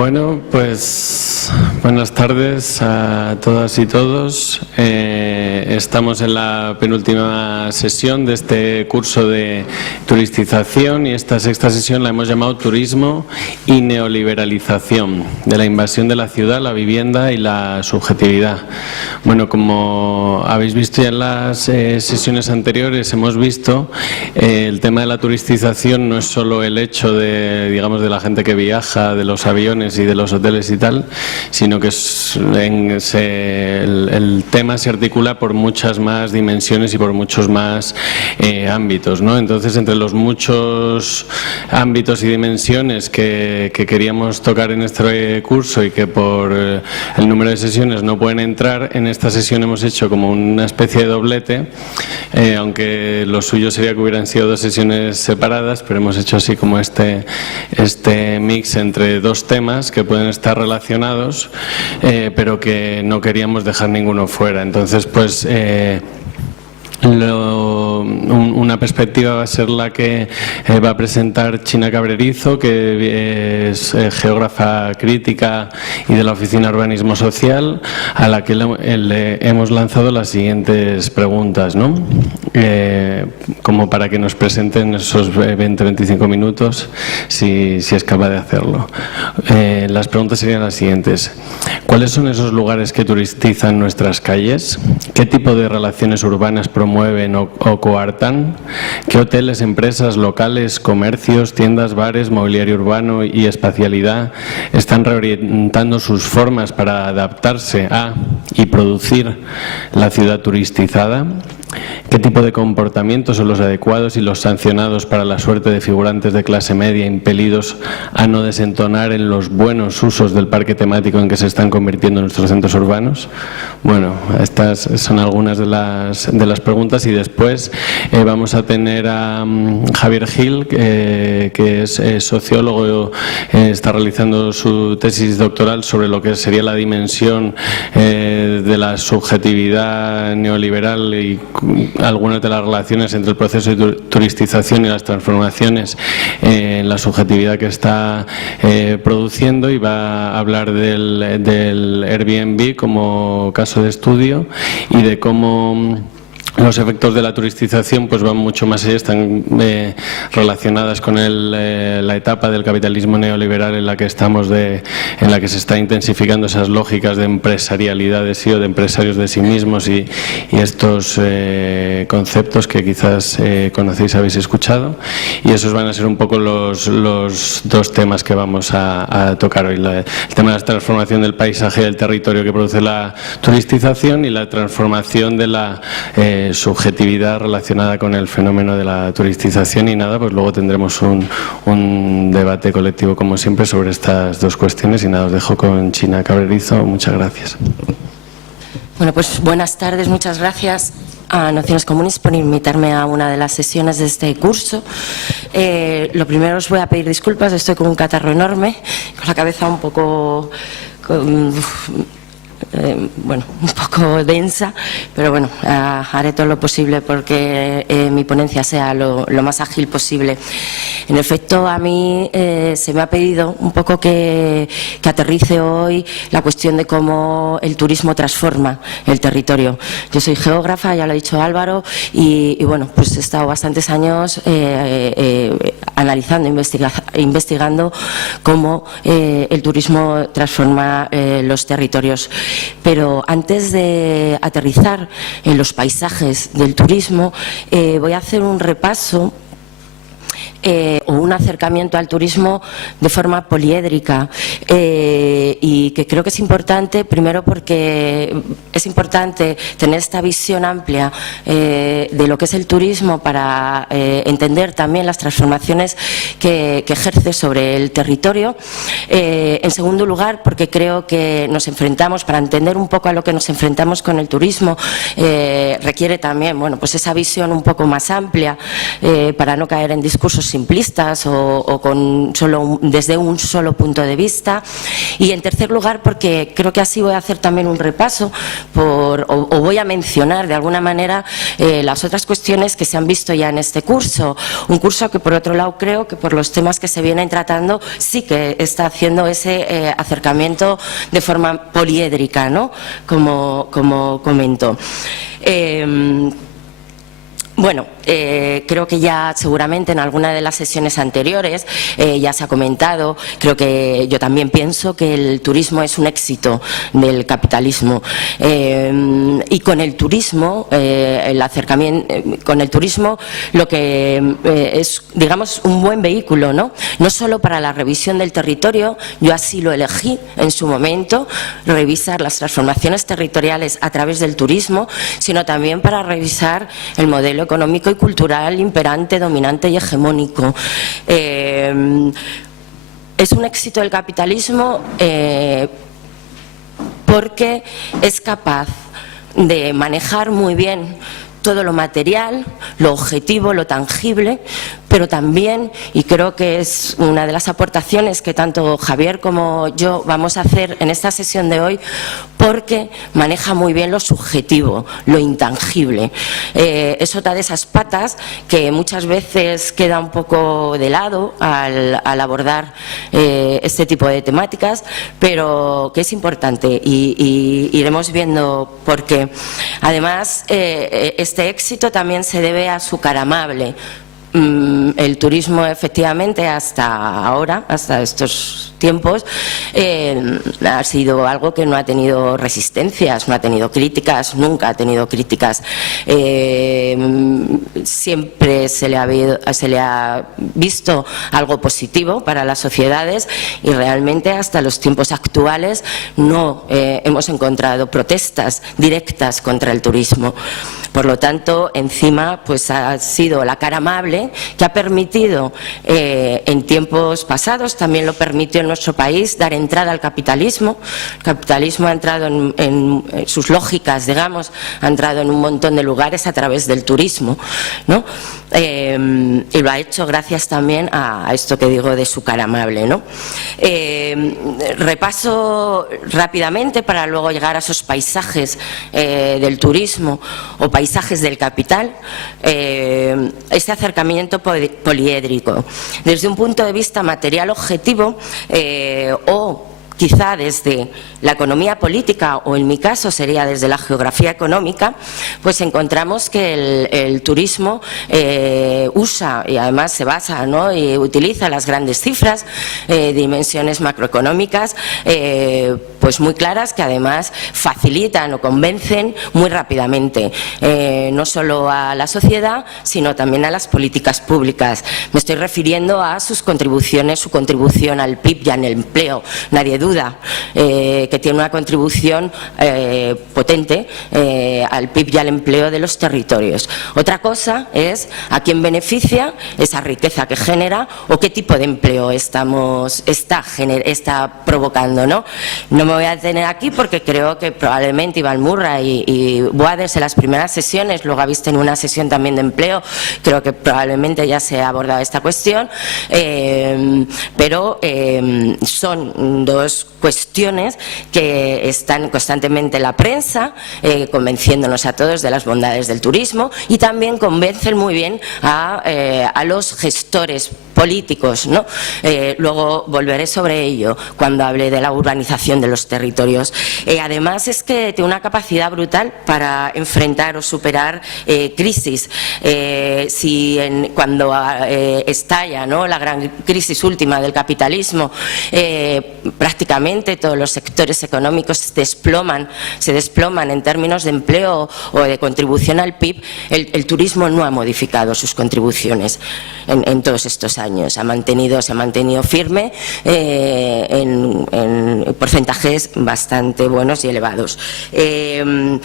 Bueno, pues buenas tardes a todas y todos. Estamos en la penúltima sesión de este curso de turistización y esta sexta sesión la hemos llamado Turismo y Neoliberalización, de la invasión de la ciudad, la vivienda y la subjetividad. Bueno, como habéis visto ya en las sesiones anteriores, hemos visto el tema de la turistización no es solo el hecho de, digamos, de la gente que viaja, de los aviones y de los hoteles y tal, sino que el tema se articula por muchas más dimensiones y por muchos más ámbitos, ¿no? Entonces, entre los muchos ámbitos y dimensiones que queríamos tocar en este curso y que por el número de sesiones no pueden entrar, en esta sesión hemos hecho como una especie de doblete, aunque lo suyo sería que hubieran sido dos sesiones separadas, pero hemos hecho así como este mix entre dos temas que pueden estar relacionados, pero que no queríamos dejar ninguno fuera. Entonces, pues una perspectiva va a ser la que va a presentar China Cabrerizo, que es geógrafa crítica y de la Oficina de Urbanismo Social, a la que le hemos lanzado las siguientes preguntas, ¿no? Como para que nos presenten esos 20-25 minutos, si es capaz de hacerlo. Las preguntas serían las siguientes. ¿Cuáles son esos lugares que turistizan nuestras calles? ¿Qué tipo de relaciones urbanas promueven o coartan? ¿Qué hoteles, empresas, locales, comercios, tiendas, bares, mobiliario urbano y espacialidad están reorientando sus formas para adaptarse a y producir la ciudad turistizada? ¿Qué tipo de comportamientos son los adecuados y los sancionados para la suerte de figurantes de clase media impelidos a no desentonar en los buenos usos del parque temático en que se están convirtiendo nuestros centros urbanos? Bueno, estas son algunas de las preguntas, y después vamos a tener a Javier Gil, que es sociólogo, está realizando su tesis doctoral sobre lo que sería la dimensión de la subjetividad neoliberal y algunas de las relaciones entre el proceso de turistización y las transformaciones en la subjetividad que está produciendo, y va a hablar del Airbnb como caso de estudio y de cómo los efectos de la turistización pues van mucho más allá, están relacionadas con la etapa del capitalismo neoliberal en la que estamos, en la que se está intensificando esas lógicas de empresarialidades o de empresarios de sí mismos, y estos conceptos que quizás conocéis, habéis escuchado, y esos van a ser un poco los dos temas que vamos a tocar hoy: el tema de la transformación del paisaje y del territorio que produce la turistización, y la transformación de la subjetividad relacionada con el fenómeno de la turistización. Y nada, pues luego tendremos un debate colectivo como siempre sobre estas dos cuestiones, y nada, os dejo con China Cabrerizo. Muchas gracias. Bueno, pues buenas tardes, muchas gracias a Nociones Comunes por invitarme a una de las sesiones de este curso. Lo primero, os voy a pedir disculpas, estoy con un catarro enorme, con la cabeza un poco un poco densa, pero bueno, haré todo lo posible porque mi ponencia sea lo más ágil posible. En efecto, a mí se me ha pedido un poco que aterrice hoy la cuestión de cómo el turismo transforma el territorio. Yo soy geógrafa, ya lo ha dicho Álvaro, y bueno, pues he estado bastantes años analizando, investigando cómo el turismo transforma los territorios. Pero antes de aterrizar en los paisajes del turismo, voy a hacer un repaso o un acercamiento al turismo de forma poliédrica, y que creo que es importante, primero porque es importante tener esta visión amplia de lo que es el turismo para entender también las transformaciones que ejerce sobre el territorio. En segundo lugar, porque creo que nos enfrentamos, para entender un poco a lo que nos enfrentamos con el turismo, requiere también, bueno, pues esa visión un poco más amplia, para no caer en discursos simplistas o desde un solo punto de vista. Y en tercer lugar, porque creo que así voy a hacer también un repaso o voy a mencionar de alguna manera las otras cuestiones que se han visto ya en este curso. Un curso que, por otro lado, creo que por los temas que se vienen tratando sí que está haciendo ese acercamiento de forma poliédrica, ¿no? Como comento. Bueno, creo que ya seguramente en alguna de las sesiones anteriores ya se ha comentado, creo que yo también pienso que el turismo es un éxito del capitalismo y con el turismo, el acercamiento con el turismo, lo que es, digamos, un buen vehículo, ¿no? No solo para la revisión del territorio, yo así lo elegí en su momento, revisar las transformaciones territoriales a través del turismo, sino también para revisar el modelo económico y cultural imperante, dominante y hegemónico. Es un éxito del capitalismo porque es capaz de manejar muy bien todo lo material, lo objetivo, lo tangible, pero también, y creo que es una de las aportaciones que tanto Javier como yo vamos a hacer en esta sesión de hoy, porque maneja muy bien lo subjetivo, lo intangible. Es otra de esas patas que muchas veces queda un poco de lado al abordar este tipo de temáticas, pero que es importante y iremos viendo por qué. Además, este éxito también se debe a su cara amable. El turismo, efectivamente, hasta ahora, hasta estos tiempos, ha sido algo que no ha tenido resistencias, no ha tenido críticas, nunca ha tenido críticas. Siempre se le ha visto algo positivo para las sociedades y realmente hasta los tiempos actuales no hemos encontrado protestas directas contra el turismo. Por lo tanto, encima, pues ha sido la cara amable que ha permitido en tiempos pasados, también lo permitió en nuestro país, dar entrada al capitalismo. El capitalismo ha entrado en sus lógicas, digamos, ha entrado en un montón de lugares a través del turismo, ¿no? Y lo ha hecho gracias también a esto que digo de su cara amable, ¿no? Repaso rápidamente para luego llegar a esos paisajes del turismo o paisajes del capital, este acercamiento poliédrico. Desde un punto de vista material objetivo o quizá desde la economía política o en mi caso sería desde la geografía económica, pues encontramos que el turismo usa y además se basa, ¿no? Y utiliza las grandes cifras, dimensiones macroeconómicas pues muy claras que además facilitan o convencen muy rápidamente no solo a la sociedad sino también a las políticas públicas. Me estoy refiriendo a sus contribuciones, su contribución al PIB y al empleo. Nadie duda que tiene una contribución potente al PIB y al empleo de los territorios. Otra cosa es a quién beneficia esa riqueza que genera o qué tipo de empleo está provocando, ¿no? No me voy a detener aquí porque creo que probablemente Iván Murray y Boades en las primeras sesiones, luego habéis tenido una sesión también de empleo, creo que probablemente ya se ha abordado esta cuestión, pero son dos cuestiones que están constantemente en la prensa, convenciéndonos a todos de las bondades del turismo y también convencen muy bien a los gestores políticos, ¿no? Luego volveré sobre ello cuando hable de la urbanización de los territorios. Además es que tiene una capacidad brutal para enfrentar o superar crisis. Cuando estalla, ¿no?, la gran crisis última del capitalismo, prácticamente todos los sectores económicos se desploman en términos de empleo o de contribución al PIB, el turismo no ha modificado sus contribuciones en todos estos años. años. Se ha mantenido firme en porcentajes bastante buenos y elevados. En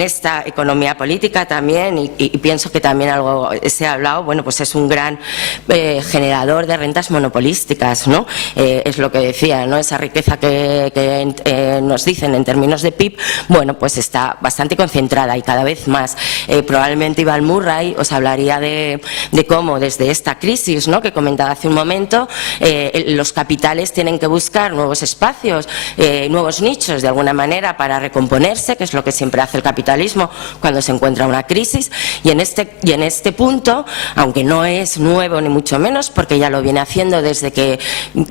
esta economía política también, y pienso que también algo se ha hablado, bueno, pues es un gran generador de rentas monopolísticas, ¿no? Es lo que decía, ¿no? Esa riqueza que nos dicen en términos de PIB, bueno, pues está bastante concentrada y cada vez más. Probablemente Iván Murray os hablaría de cómo desde esta crisis, ¿no?, que comentaba hace un momento, los capitales tienen que buscar nuevos espacios, nuevos nichos de alguna manera para recomponerse, que es lo que siempre hace el capitalismo cuando se encuentra una crisis, y en este punto, aunque no es nuevo ni mucho menos, porque ya lo viene haciendo desde que,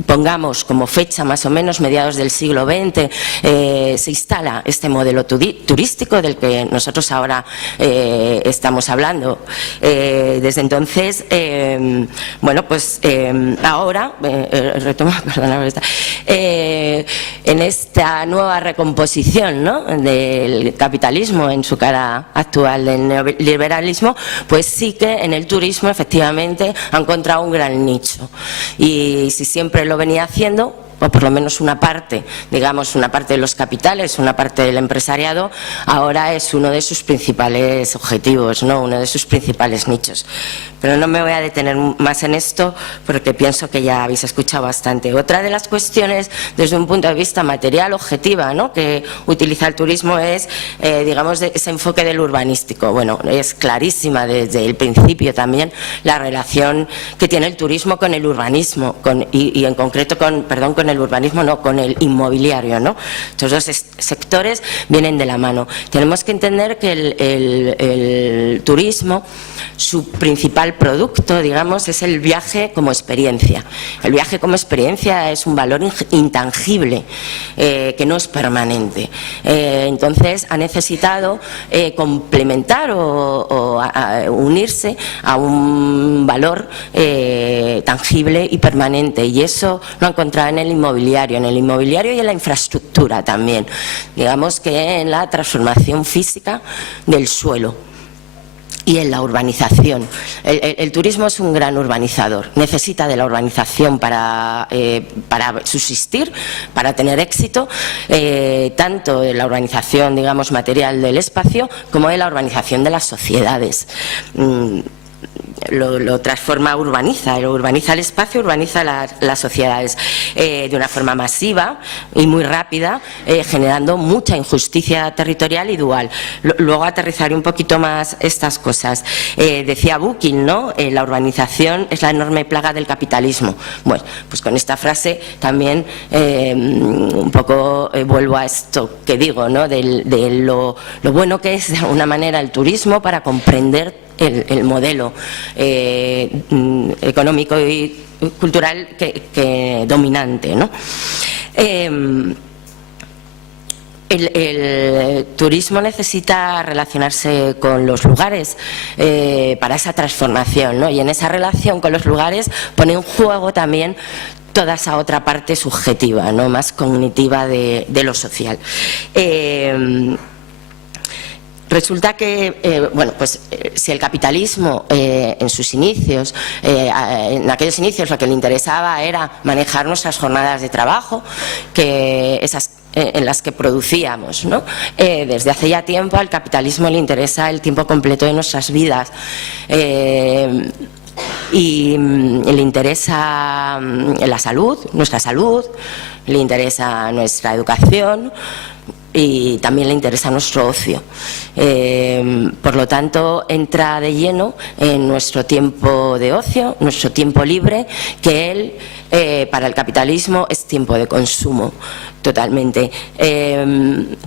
pongamos como fecha más o menos mediados del siglo XX, se instala este modelo turístico del que nosotros ahora estamos hablando. Desde entonces, bueno, pues ahora, retomo, perdona, en esta nueva recomposición, ¿no?, del capitalismo en su cara actual del neoliberalismo, pues sí que en el turismo efectivamente ha encontrado un gran nicho, y si siempre lo venía haciendo, o por lo menos una parte, digamos, una parte de los capitales, una parte del empresariado, ahora es uno de sus principales objetivos, ¿no?, uno de sus principales nichos. Pero no me voy a detener más en esto porque pienso que ya habéis escuchado bastante. Otra de las cuestiones desde un punto de vista material, objetiva, ¿no?, que utiliza el turismo es, digamos, ese enfoque del urbanístico. Bueno, es clarísima desde el principio también la relación que tiene el turismo con el urbanismo, y en concreto con el urbanismo, no, con el inmobiliario, ¿no? Estos dos sectores vienen de la mano. Tenemos que entender que el turismo, su principal producto, digamos, es el viaje como experiencia. El viaje como experiencia es un valor intangible, que no es permanente. Entonces ha necesitado complementar o unirse a un valor tangible y permanente, y eso lo ha encontrado en el inmobiliario y en la infraestructura también, digamos que en la transformación física del suelo y en la urbanización. El turismo es un gran urbanizador, necesita de la urbanización para subsistir, para tener éxito, tanto de la urbanización, digamos, material del espacio, como de la urbanización de las sociedades. Lo transforma, urbaniza el espacio, urbaniza las sociedades de una forma masiva y muy rápida, generando mucha injusticia territorial y dual. Luego aterrizaré un poquito más estas cosas. Decía Bucking, ¿no?, la urbanización es la enorme plaga del capitalismo. Bueno, pues con esta frase también un poco vuelvo a esto que digo, ¿no?, de lo bueno que es de alguna manera el turismo para comprender el modelo económico y cultural que dominante, ¿no? El turismo necesita relacionarse con los lugares para esa transformación, ¿no? Y en esa relación con los lugares pone en juego también toda esa otra parte subjetiva, ¿no?, más cognitiva de lo social. Resulta que, bueno, pues si el capitalismo en sus inicios, en aquellos inicios lo que le interesaba era manejar nuestras jornadas de trabajo, en las que producíamos, ¿no? Desde hace ya tiempo al capitalismo le interesa el tiempo completo de nuestras vidas. Y le interesa la salud, nuestra salud, le interesa nuestra educación, y también le interesa nuestro ocio. Por lo tanto, entra de lleno en nuestro tiempo de ocio, nuestro tiempo libre, que él, para el capitalismo, es tiempo de consumo, totalmente.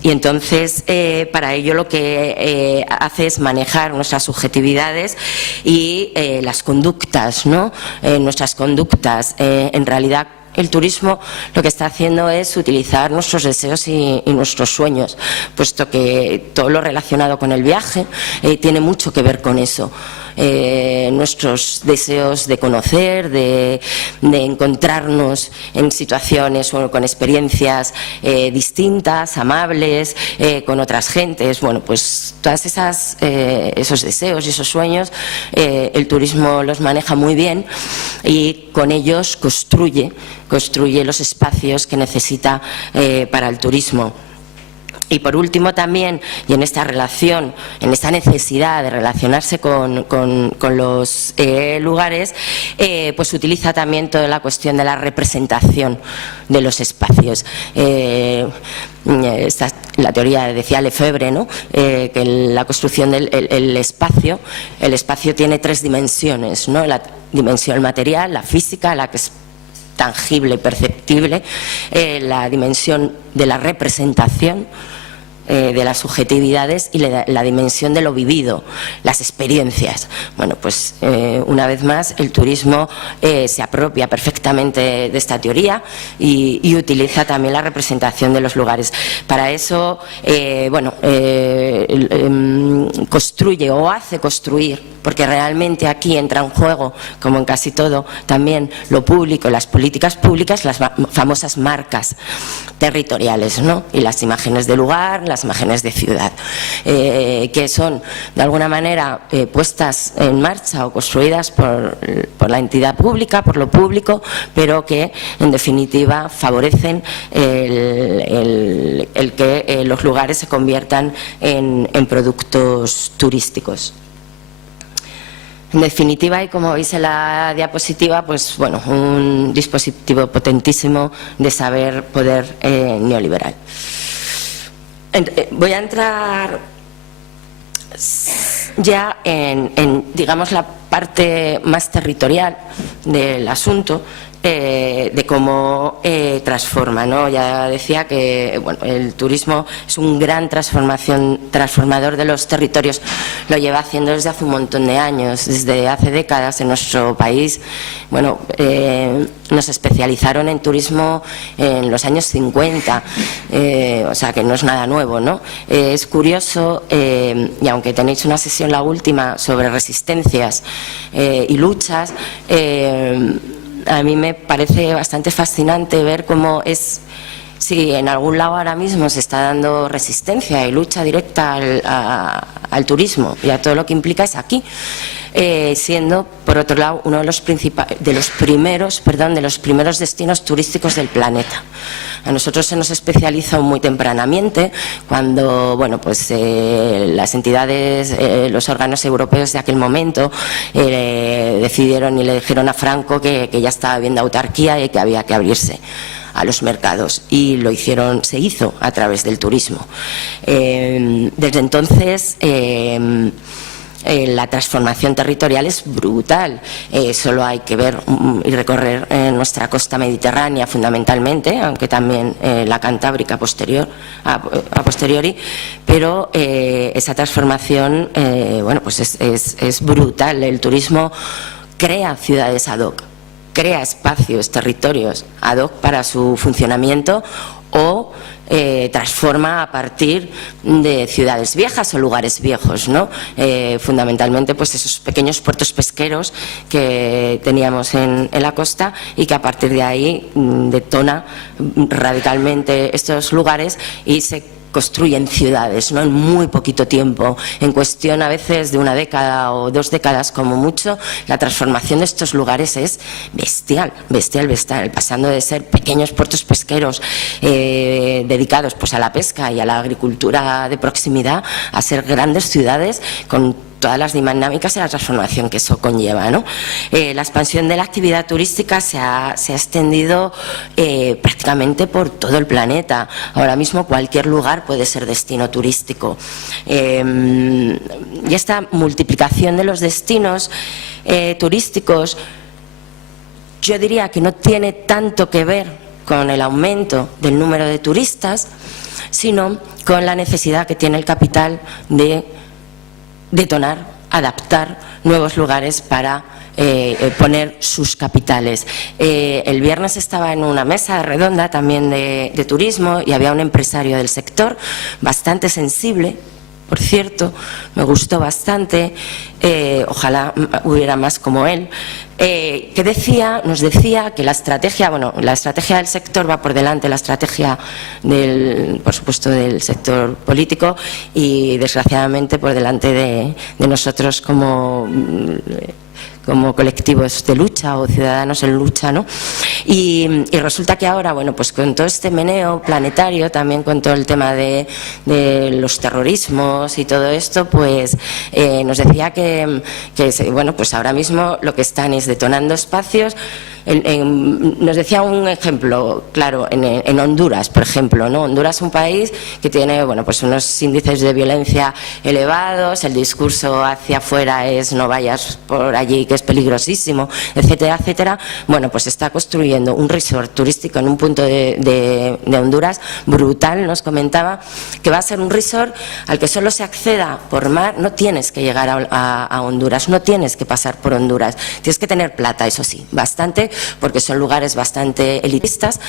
Y entonces, para ello lo que hace es manejar nuestras subjetividades y las conductas, ¿no? Nuestras conductas, en realidad, el turismo lo que está haciendo es utilizar nuestros deseos y nuestros sueños, puesto que todo lo relacionado con el viaje tiene mucho que ver con eso. nuestros deseos de conocer, de encontrarnos en situaciones o con experiencias distintas, amables, con otras gentes. Bueno, pues todas esos deseos y esos sueños, el turismo los maneja muy bien y con ellos construye los espacios que necesita para el turismo. Y por último también, y en esta relación, en esta necesidad de relacionarse con los lugares, pues utiliza también toda la cuestión de la representación de los espacios. Esta es la teoría, decía Lefebvre, ¿no? Que la construcción del espacio, el espacio tiene tres dimensiones, ¿no? La dimensión material, la física, la que es tangible, perceptible, la dimensión de la representación, de las subjetividades, y la dimensión de lo vivido, las experiencias. Bueno, pues una vez más el turismo se apropia perfectamente de esta teoría y utiliza también la representación de los lugares. Para eso, construye o hace construir, porque realmente aquí entra en juego, como en casi todo, también lo público, las políticas públicas, las famosas marcas territoriales, ¿no? Y las imágenes de lugar, las imágenes de ciudad, que son de alguna manera puestas en marcha o construidas por la entidad pública, por lo público, pero que en definitiva favorecen el que los lugares se conviertan en productos turísticos. En definitiva, y como veis en la diapositiva, pues bueno, un dispositivo potentísimo de saber poder neoliberal. Voy a entrar ya en digamos, la parte más territorial del asunto, de cómo transforma, ¿no? Ya decía que bueno, el turismo es un gran transformador de los territorios. Lo lleva haciendo desde hace un montón de años, desde hace décadas en nuestro país. Bueno, nos especializaron en turismo en los años 50, o sea que no es nada nuevo, ¿no? Es curioso, y aunque tenéis una sesión, la última, sobre resistencias y luchas, a mí me parece bastante fascinante ver cómo si en algún lado ahora mismo se está dando resistencia y lucha directa al turismo y a todo lo que implica, es aquí, siendo por otro lado uno de los primeros destinos turísticos del planeta. A nosotros se nos especializó muy tempranamente, cuando bueno, pues las entidades, los órganos europeos de aquel momento decidieron y le dijeron a Franco que ya estaba bien de autarquía y que había que abrirse a los mercados, y se hizo a través del turismo. Desde entonces la transformación territorial es brutal. Solo hay que ver y recorrer nuestra costa mediterránea fundamentalmente, aunque también la cantábrica a posteriori, pero esa transformación bueno, pues es brutal. El turismo crea ciudades ad hoc, crea espacios, territorios ad hoc para su funcionamiento, o transforma a partir de ciudades viejas o lugares viejos, ¿no? Fundamentalmente pues esos pequeños puertos pesqueros que teníamos en la costa, y que a partir de ahí detona radicalmente estos lugares y se construyen ciudades, ¿no? En muy poquito tiempo, en cuestión a veces de una década o 2 décadas como mucho. La transformación de estos lugares es bestial, pasando de ser pequeños puertos pesqueros dedicados pues a la pesca y a la agricultura de proximidad, a ser grandes ciudades con todas las dinámicas y la transformación que eso conlleva, ¿no? La expansión de la actividad turística se ha extendido prácticamente por todo el planeta. Ahora mismo cualquier lugar puede ser destino turístico. Y esta multiplicación de los destinos turísticos, yo diría que no tiene tanto que ver con el aumento del número de turistas, sino con la necesidad que tiene el capital de detonar, adaptar nuevos lugares para poner sus capitales. El viernes estaba en una mesa redonda también de turismo, y había un empresario del sector bastante sensible, por cierto, me gustó bastante, ojalá hubiera más como él, que nos decía que la estrategia del sector va por delante, la estrategia por supuesto, del sector político y desgraciadamente por delante de nosotros como colectivos de lucha o ciudadanos en lucha, ¿no? Y resulta que ahora, bueno, pues con todo este meneo planetario, también con todo el tema de los terrorismos y todo esto, pues nos decía que bueno, pues ahora mismo lo que están es detonando espacios. Nos decía un ejemplo claro en Honduras, por ejemplo, ¿no? Honduras es un país que tiene, bueno, pues unos índices de violencia elevados, el discurso hacia afuera es no vayas por allí que es peligrosísimo, etcétera, etcétera. Bueno, pues está construyendo un resort turístico en un punto de Honduras brutal. Nos comentaba que va a ser un resort al que solo se acceda por mar, no tienes que llegar a Honduras, no tienes que pasar por Honduras, tienes que tener plata, eso sí, bastante, porque son lugares bastante elitistas,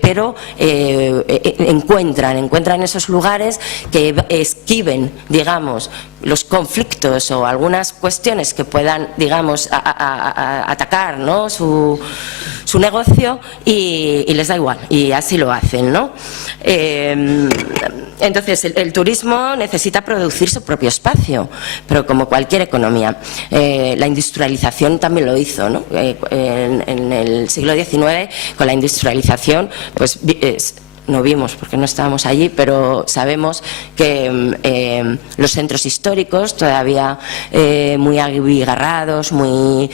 pero encuentran esos lugares que esquiven, digamos, los conflictos o algunas cuestiones que puedan, digamos, atacar, ¿no?, su negocio y les da igual, y así lo hacen, ¿no? Entonces, el turismo necesita producir su propio espacio, pero como cualquier economía. La industrialización también lo hizo, ¿no? En el siglo XIX, con la industrialización, pues no vimos porque no estábamos allí, pero sabemos que los centros históricos todavía muy abigarrados, muy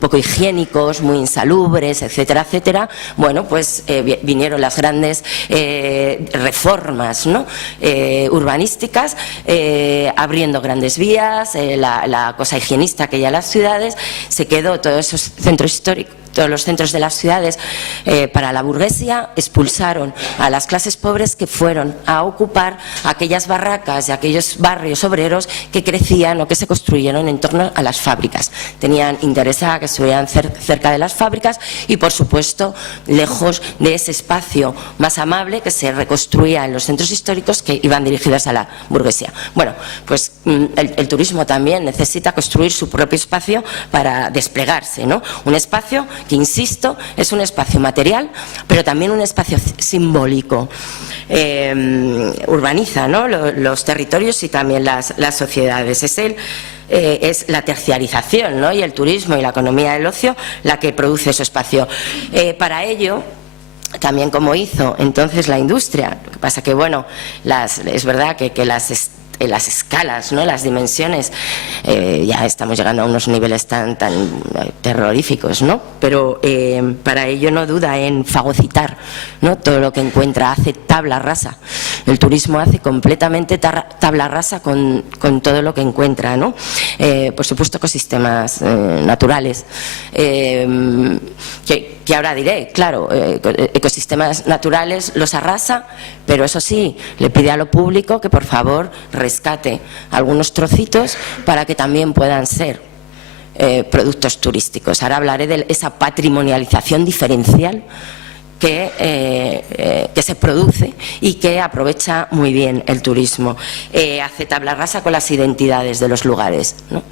poco higiénicos, muy insalubres, etcétera, etcétera. Bueno, pues vinieron las grandes reformas, ¿no?, urbanísticas, abriendo grandes vías, la cosa higienista que ya las ciudades, se quedó todos esos centros históricos, todos los centros de las ciudades para la burguesía, expulsaron a las clases pobres que fueron a ocupar aquellas barracas y aquellos barrios obreros que crecían o que se construyeron en torno a las fábricas. Tenían interés a que estuvieran cerca de las fábricas y, por supuesto, lejos de ese espacio más amable que se reconstruía en los centros históricos que iban dirigidos a la burguesía. Bueno, pues el turismo también necesita construir su propio espacio para desplegarse, ¿no? Un espacio que, insisto, es un espacio material, pero también un espacio simbólico. Urbaniza, ¿no?, los territorios y también las sociedades. Es la terciarización, ¿no?, y el turismo y la economía del ocio la que produce ese espacio. Para ello, también como hizo entonces la industria, lo que pasa que, bueno, es verdad que las escalas, ¿no?, las dimensiones, ya estamos llegando a unos niveles tan terroríficos, ¿no? Pero para ello no duda en fagocitar, ¿no?, todo lo que encuentra, hace tabla rasa. El turismo hace completamente tabla rasa con todo lo que encuentra, ¿no? Por supuesto, ecosistemas naturales, que ahora diré, claro, ecosistemas naturales los arrasa, pero eso sí, le pide a lo público que por favor rescate algunos trocitos para que también puedan ser productos turísticos. Ahora hablaré de esa patrimonialización diferencial que se produce y que aprovecha muy bien el turismo. Hace tabla rasa con las identidades de los lugares, ¿no?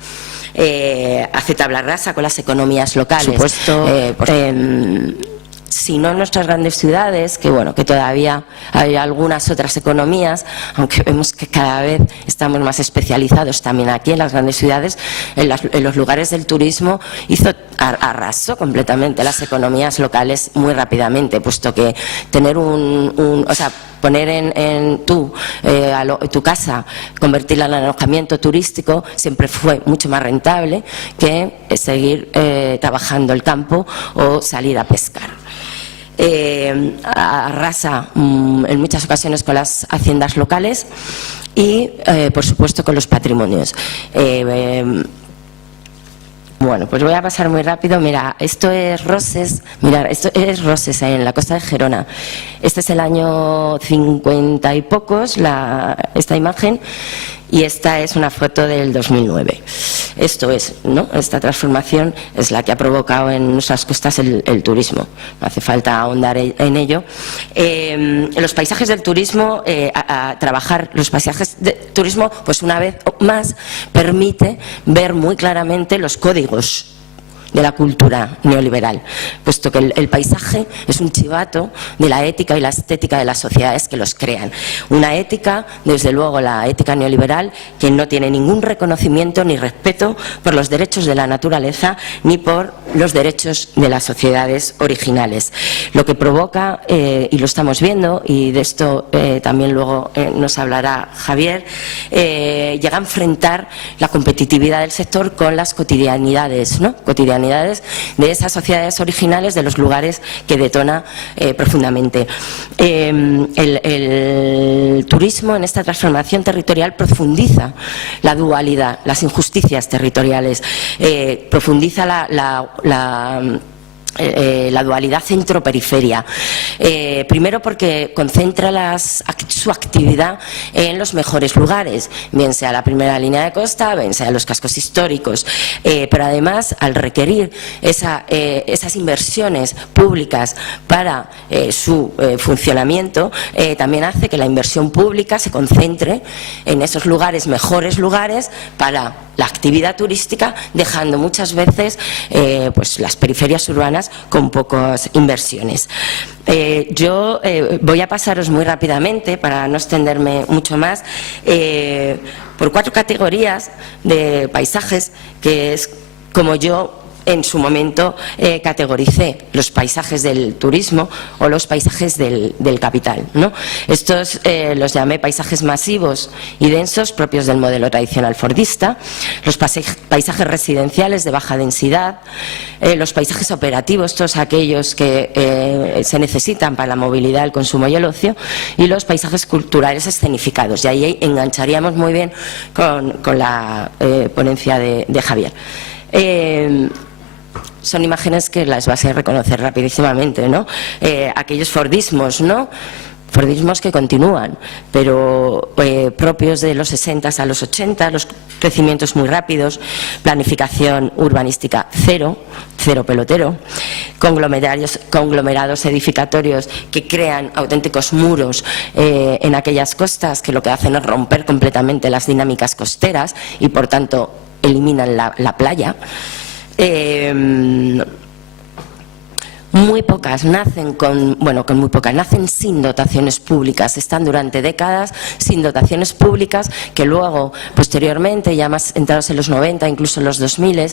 Hace tabla rasa con las economías locales. Supuesto, si no en nuestras grandes ciudades, que bueno, que todavía hay algunas otras economías, aunque vemos que cada vez estamos más especializados también aquí en las grandes ciudades, en los lugares del turismo arrasó completamente las economías locales muy rápidamente, puesto que tener poner en tu casa, convertirla en alojamiento turístico, siempre fue mucho más rentable que seguir trabajando el campo o salir a pescar. Arrasa en muchas ocasiones con las haciendas locales y, por supuesto, con los patrimonios. Bueno, pues voy a pasar muy rápido. Mira, esto es Roses, en la costa de Gerona. Este es el año 50 y pocos, esta imagen, y esta es una foto del 2009. Esto es, ¿no? Esta transformación es la que ha provocado en nuestras costas el turismo. No hace falta ahondar en ello. Los paisajes del turismo, a trabajar los paisajes de turismo, pues una vez más permite ver muy claramente los códigos de la cultura neoliberal, puesto que el paisaje es un chivato de la ética y la estética de las sociedades que los crean. Una ética, desde luego la ética neoliberal, que no tiene ningún reconocimiento ni respeto por los derechos de la naturaleza ni por los derechos de las sociedades originales. Lo que provoca, y lo estamos viendo, y de esto también luego nos hablará Javier, llega a enfrentar la competitividad del sector con las cotidianidades, ¿no? De esas sociedades originales, de los lugares que detona profundamente. El turismo en esta transformación territorial profundiza la dualidad, las injusticias territoriales, profundiza la dualidad centro-periferia. Primero porque concentra su actividad en los mejores lugares, bien sea la primera línea de costa, bien sea los cascos históricos, pero además al requerir esas inversiones públicas para su funcionamiento, también hace que la inversión pública se concentre en esos lugares, mejores lugares para la actividad turística, dejando muchas veces pues las periferias urbanas con pocas inversiones. Yo voy a pasaros muy rápidamente, para no extenderme mucho más, por 4 categorías de paisajes, que es como yo en su momento categoricé los paisajes del turismo o los paisajes del capital, ¿no? Estos los llamé paisajes masivos y densos, propios del modelo tradicional fordista, los paisajes residenciales de baja densidad, los paisajes operativos, todos aquellos que se necesitan para la movilidad, el consumo y el ocio, y los paisajes culturales escenificados. Y ahí engancharíamos muy bien con la ponencia de Javier. Son imágenes que las vas a reconocer rapidísimamente, ¿no? Aquellos fordismos, ¿no? Fordismos que continúan, pero propios de los 60 a los 80, los crecimientos muy rápidos, planificación urbanística cero pelotero, conglomerados edificatorios que crean auténticos muros en aquellas costas, que lo que hacen es romper completamente las dinámicas costeras y por tanto eliminan la playa. Muy pocas nacen nacen sin dotaciones públicas, están durante décadas sin dotaciones públicas, que luego, posteriormente, ya más entrados en los 90, incluso en los 2000,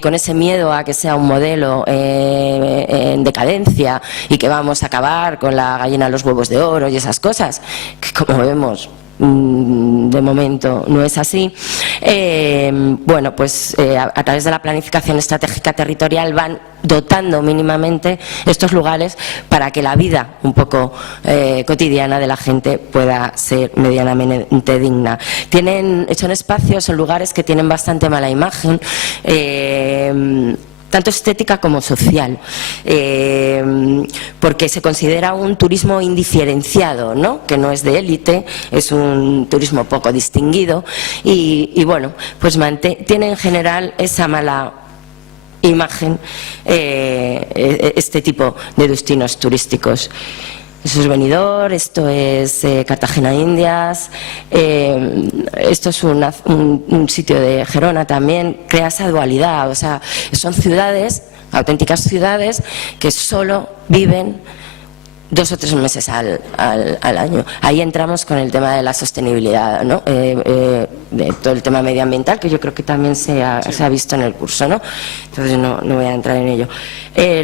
con ese miedo a que sea un modelo en decadencia y que vamos a acabar con la gallina de los huevos de oro y esas cosas, que como vemos de momento no es así. A través de la planificación estratégica territorial van dotando mínimamente estos lugares para que la vida un poco cotidiana de la gente pueda ser medianamente digna. Son espacios o lugares que tienen bastante mala imagen, tanto estética como social, porque se considera un turismo indiferenciado, ¿no? Que no es de élite, es un turismo poco distinguido y bueno, pues tiene en general esa mala imagen este tipo de destinos turísticos. Eso es Benidorm, esto es Cartagena Indias, esto es un sitio de Gerona también. Crea esa dualidad, o sea, son ciudades, auténticas ciudades, que solo viven 2 o 3 meses al año. Ahí entramos con el tema de la sostenibilidad, ¿no? De todo el tema medioambiental, que yo creo que también se ha visto en el curso, ¿no? Entonces no voy a entrar en ello.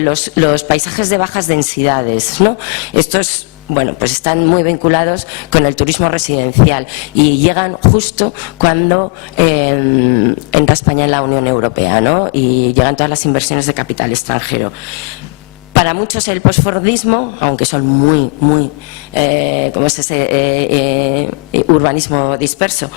Los paisajes de bajas densidades, ¿no? Estos, bueno, pues están muy vinculados con el turismo residencial y llegan justo cuando entra España en la Unión Europea, ¿no? Y llegan todas las inversiones de capital extranjero. Para muchos el posfordismo, aunque son muy, como es ese urbanismo disperso,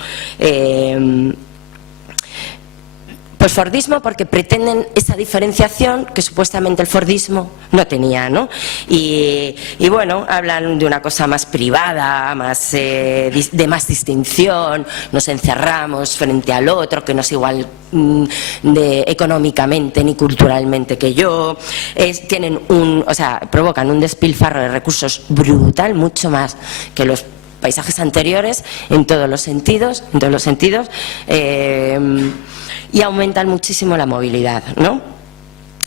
Pues Fordismo porque pretenden esa diferenciación que supuestamente el Fordismo no tenía, ¿no? Y bueno, hablan de una cosa más privada, más de más distinción, nos encerramos frente al otro que no es igual económicamente ni culturalmente que yo, tienen provocan un despilfarro de recursos brutal, mucho más que los paisajes anteriores en todos los sentidos, y aumentan muchísimo la movilidad, ¿no?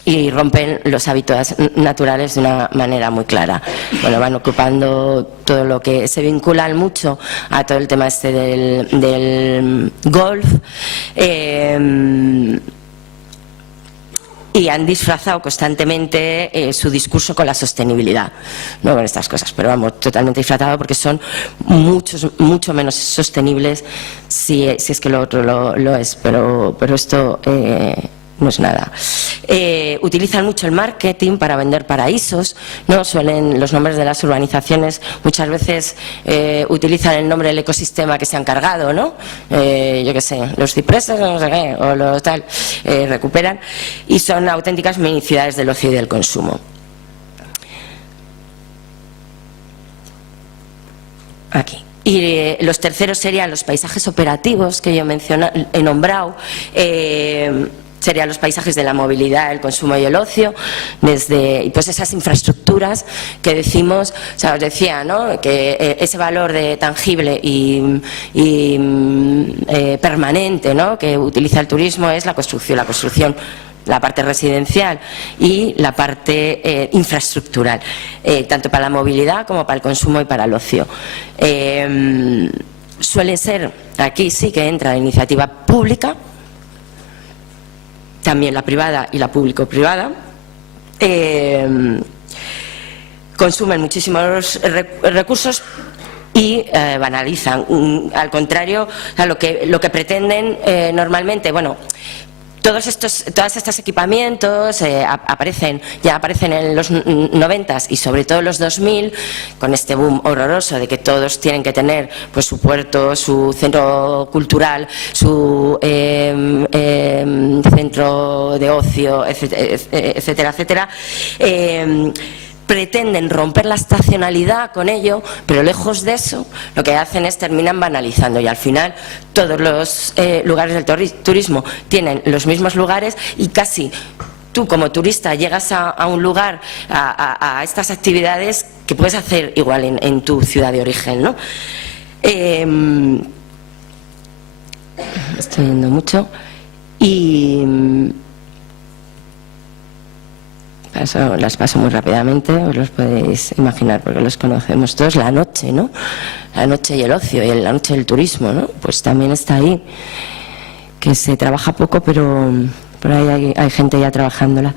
Y rompen los hábitos naturales de una manera muy clara. Bueno, van ocupando todo lo que se vinculan mucho a todo el tema del golf, y han disfrazado constantemente su discurso con la sostenibilidad, no con estas cosas, pero vamos, totalmente disfrazado porque son mucho menos sostenibles si es que lo otro lo es, pero esto no es nada. Utilizan mucho el marketing para vender paraísos, ¿no? Suelen, los nombres de las urbanizaciones muchas veces utilizan el nombre del ecosistema que se han cargado, ¿no? Yo qué sé, los cipreses o no sé qué, o los tal, recuperan, y son auténticas minicidades del ocio y del consumo. Aquí. Y los terceros serían los paisajes operativos que yo he nombrado. Serían los paisajes de la movilidad, el consumo y el ocio, desde pues esas infraestructuras que decimos, o sea, os decía, ¿no?, que ese valor de tangible y permanente, ¿no?, que utiliza el turismo es la construcción, la parte residencial y la parte infraestructural, tanto para la movilidad como para el consumo y para el ocio. Suele ser, aquí sí que entra la iniciativa pública, también la privada y la público-privada, consumen muchísimos recursos y banalizan. Al contrario, a lo que pretenden normalmente, bueno, todos estos equipamientos aparecen en los 90s y sobre todo en los 2000, con este boom horroroso de que todos tienen que tener pues su puerto, su centro cultural, su centro de ocio, etcétera. Pretenden romper la estacionalidad con ello, pero lejos de eso lo que hacen es terminan banalizando, y al final todos los lugares del turismo tienen los mismos lugares, y casi tú como turista llegas a un lugar, a estas actividades que puedes hacer igual en tu ciudad de origen, ¿no? Estoy yendo mucho y las paso muy rápidamente, os los podéis imaginar porque los conocemos todos. La noche, ¿no? La noche y el ocio, y la noche del turismo, ¿no? Pues también está ahí, que se trabaja poco, pero ahí hay gente ya trabajándola.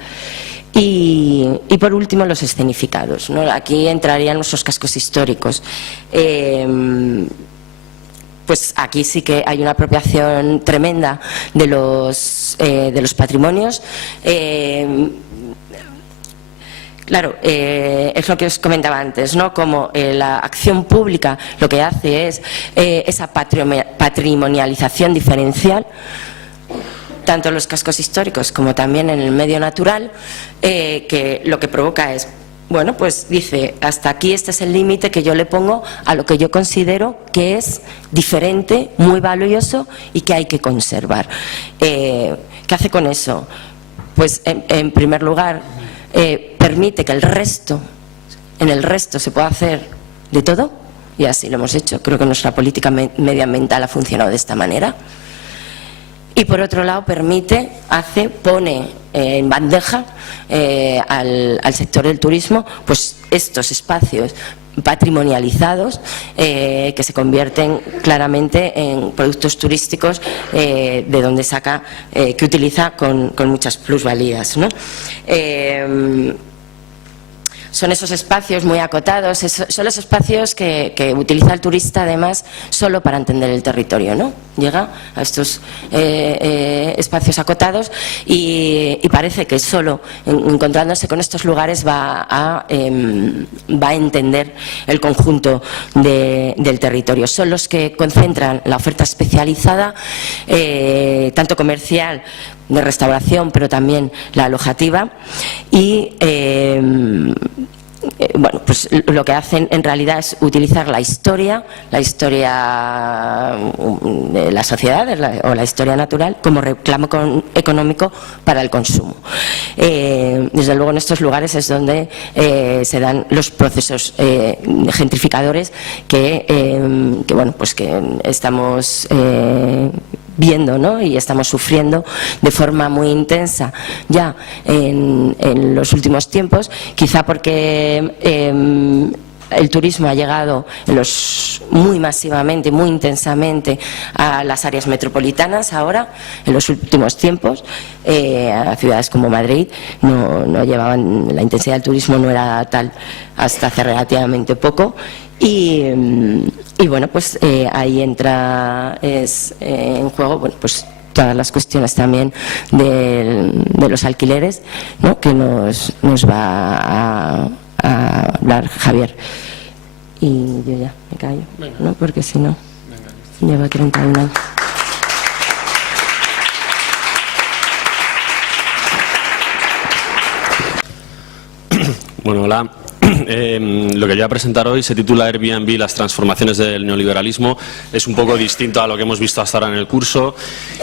Y por último, los escenificados, ¿no? Aquí entrarían nuestros cascos históricos. Pues aquí sí que hay una apropiación tremenda de los patrimonios. Claro, es lo que os comentaba antes, ¿no? Como la acción pública lo que hace es esa patrimonialización diferencial, tanto en los cascos históricos como también en el medio natural, que lo que provoca es, bueno, pues dice, hasta aquí este es el límite que yo le pongo a lo que yo considero que es diferente, muy valioso y que hay que conservar. ¿Qué hace con eso? Pues en primer lugar, permite que en el resto se pueda hacer de todo, y así lo hemos hecho. Creo que nuestra política medioambiental ha funcionado de esta manera. Y por otro lado pone en bandeja al sector del turismo pues estos espacios patrimonializados que se convierten claramente en productos turísticos de donde saca, que utiliza con muchas plusvalías, ¿no? Son esos espacios muy acotados, son los espacios que utiliza el turista además solo para entender el territorio, ¿no? Llega a estos espacios acotados y parece que solo encontrándose con estos lugares va a entender el conjunto del territorio. Son los que concentran la oferta especializada, tanto comercial de restauración, pero también la alojativa. Y bueno, pues lo que hacen en realidad es utilizar la historia de la sociedad o la historia natural como reclamo económico para el consumo. Desde luego en estos lugares es donde se dan los procesos gentrificadores que bueno, pues que estamos viendo, ¿no? Y estamos sufriendo de forma muy intensa ya en los últimos tiempos, quizá porque el turismo ha llegado muy masivamente, muy intensamente a las áreas metropolitanas ahora, en los últimos tiempos. A ciudades como Madrid no llevaban, la intensidad del turismo no era tal hasta hace relativamente poco. Y bueno, pues ahí entra en juego, bueno, pues todas las cuestiones también de los alquileres, ¿no? Que nos va a hablar Javier. Y yo ya me callo, ¿no? Porque si no, llevo 31 años. Bueno, hola. Lo que yo voy a presentar hoy se titula Airbnb, las transformaciones del neoliberalismo. Es un poco distinto a lo que hemos visto hasta ahora en el curso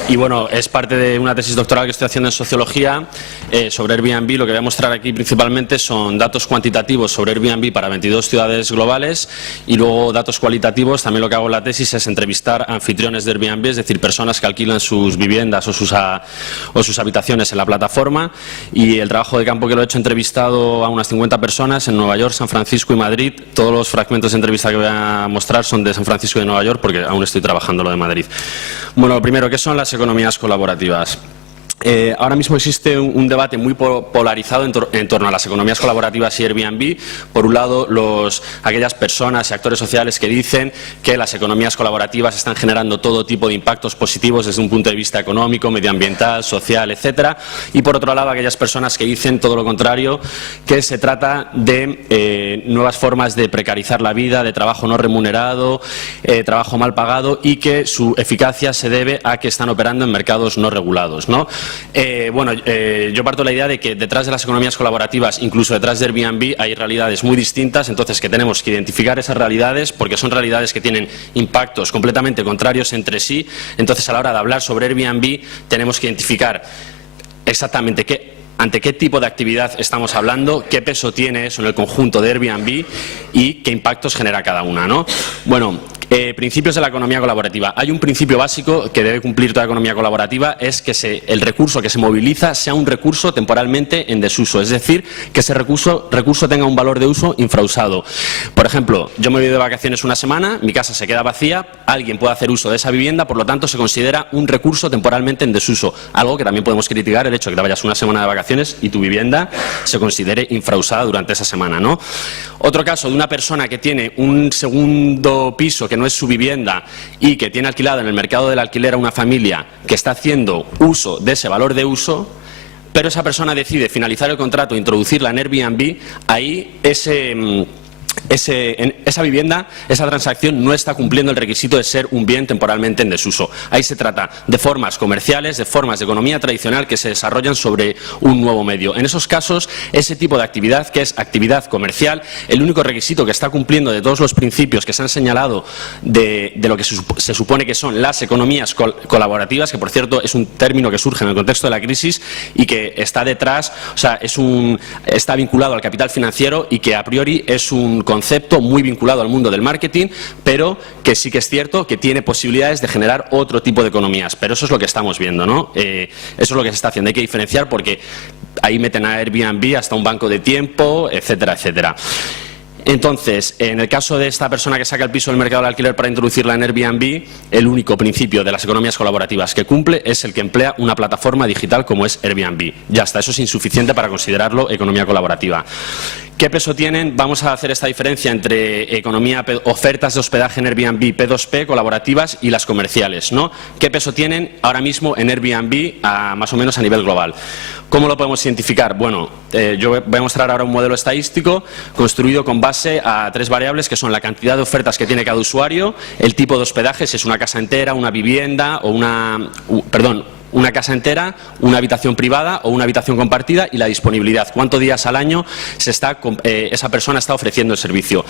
y bueno, es parte de una tesis doctoral que estoy haciendo en sociología sobre Airbnb. Lo que voy a mostrar aquí principalmente son datos cuantitativos sobre Airbnb para 22 ciudades globales y luego datos cualitativos. También lo que hago en la tesis es entrevistar a anfitriones de Airbnb, es decir, personas que alquilan sus viviendas o sus habitaciones en la plataforma, y el trabajo de campo que lo he hecho, he entrevistado a unas 50 personas en Nueva York, San Francisco y Madrid. Todos los fragmentos de entrevista que voy a mostrar son de San Francisco y de Nueva York porque aún estoy trabajando lo de Madrid. Bueno, lo primero, ¿qué son las economías colaborativas? Ahora mismo existe un debate muy polarizado en torno a las economías colaborativas y Airbnb. Por un lado, aquellas personas y actores sociales que dicen que las economías colaborativas están generando todo tipo de impactos positivos desde un punto de vista económico, medioambiental, social, etcétera. Y por otro lado, aquellas personas que dicen todo lo contrario, que se trata de nuevas formas de precarizar la vida, de trabajo no remunerado, trabajo mal pagado, y que su eficacia se debe a que están operando en mercados no regulados, ¿no? Yo parto de la idea de que detrás de las economías colaborativas, incluso detrás de Airbnb, hay realidades muy distintas, entonces que tenemos que identificar esas realidades porque son realidades que tienen impactos completamente contrarios entre sí. Entonces, a la hora de hablar sobre Airbnb, tenemos que identificar exactamente ante qué tipo de actividad estamos hablando, qué peso tiene eso en el conjunto de Airbnb y qué impactos genera cada una, ¿no? Bueno, principios de la economía colaborativa. Hay un principio básico que debe cumplir toda economía colaborativa, es que el recurso que se moviliza sea un recurso temporalmente en desuso, es decir, que ese recurso tenga un valor de uso infrausado. Por ejemplo, yo me voy de vacaciones una semana, mi casa se queda vacía, alguien puede hacer uso de esa vivienda, por lo tanto se considera un recurso temporalmente en desuso, algo que también podemos criticar, el hecho de que te vayas una semana de vacaciones y tu vivienda se considere infrausada durante esa semana, ¿no? Otro caso de una persona que tiene un segundo piso que no es su vivienda y que tiene alquilado en el mercado del alquiler a una familia que está haciendo uso de ese valor de uso, pero esa persona decide finalizar el contrato e introducirla en Airbnb, ahí esa vivienda, esa transacción no está cumpliendo el requisito de ser un bien temporalmente en desuso. Ahí se trata de formas comerciales, de formas de economía tradicional que se desarrollan sobre un nuevo medio. En esos casos, ese tipo de actividad, que es actividad comercial, el único requisito que está cumpliendo de todos los principios que se han señalado de lo que se supone que son las economías colaborativas, que por cierto es un término que surge en el contexto de la crisis y que está detrás, o sea, está vinculado al capital financiero y que a priori es un concepto muy vinculado al mundo del marketing, pero que sí que es cierto que tiene posibilidades de generar otro tipo de economías. Pero eso es lo que estamos viendo, ¿no? Eso es lo que se está haciendo. Hay que diferenciar porque ahí meten a Airbnb hasta un banco de tiempo, etcétera, etcétera. Entonces, en el caso de esta persona que saca el piso del mercado del alquiler para introducirla en Airbnb, el único principio de las economías colaborativas que cumple es el que emplea una plataforma digital como es Airbnb. Ya está, eso es insuficiente para considerarlo economía colaborativa. ¿Qué peso tienen? Vamos a hacer esta diferencia entre ofertas de hospedaje en Airbnb P2P, colaborativas, y las comerciales, ¿no? ¿Qué peso tienen ahora mismo en Airbnb más o menos a nivel global? ¿Cómo lo podemos identificar? Bueno, yo voy a mostrar ahora un modelo estadístico construido con base a 3 variables que son la cantidad de ofertas que tiene cada usuario, el tipo de hospedaje, si es una casa entera, una vivienda o una casa entera, una habitación privada o una habitación compartida y la disponibilidad. ¿Cuántos días al año esa persona está ofreciendo el servicio?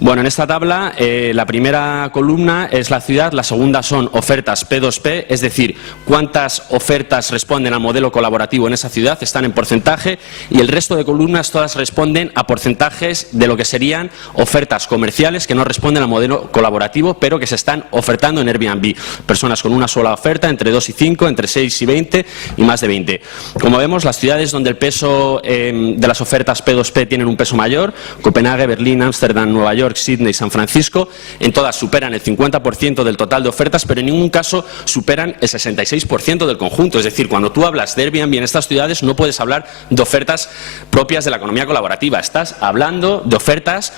Bueno, en esta tabla la primera columna es la ciudad, la segunda son ofertas P2P, es decir, cuántas ofertas responden al modelo colaborativo en esa ciudad, están en porcentaje, y el resto de columnas todas responden a porcentajes de lo que serían ofertas comerciales que no responden al modelo colaborativo, pero que se están ofertando en Airbnb. Personas con una sola oferta, entre 2 y 5, entre 6 y 20 y más de 20. Como vemos, las ciudades donde el peso de las ofertas P2P tienen un peso mayor, Copenhague, Berlín, Ámsterdam, Nueva York, Sydney y San Francisco, en todas superan el 50% del total de ofertas, pero en ningún caso superan el 66% del conjunto. Es decir, cuando tú hablas de Airbnb en estas ciudades no puedes hablar de ofertas propias de la economía colaborativa, estás hablando de ofertas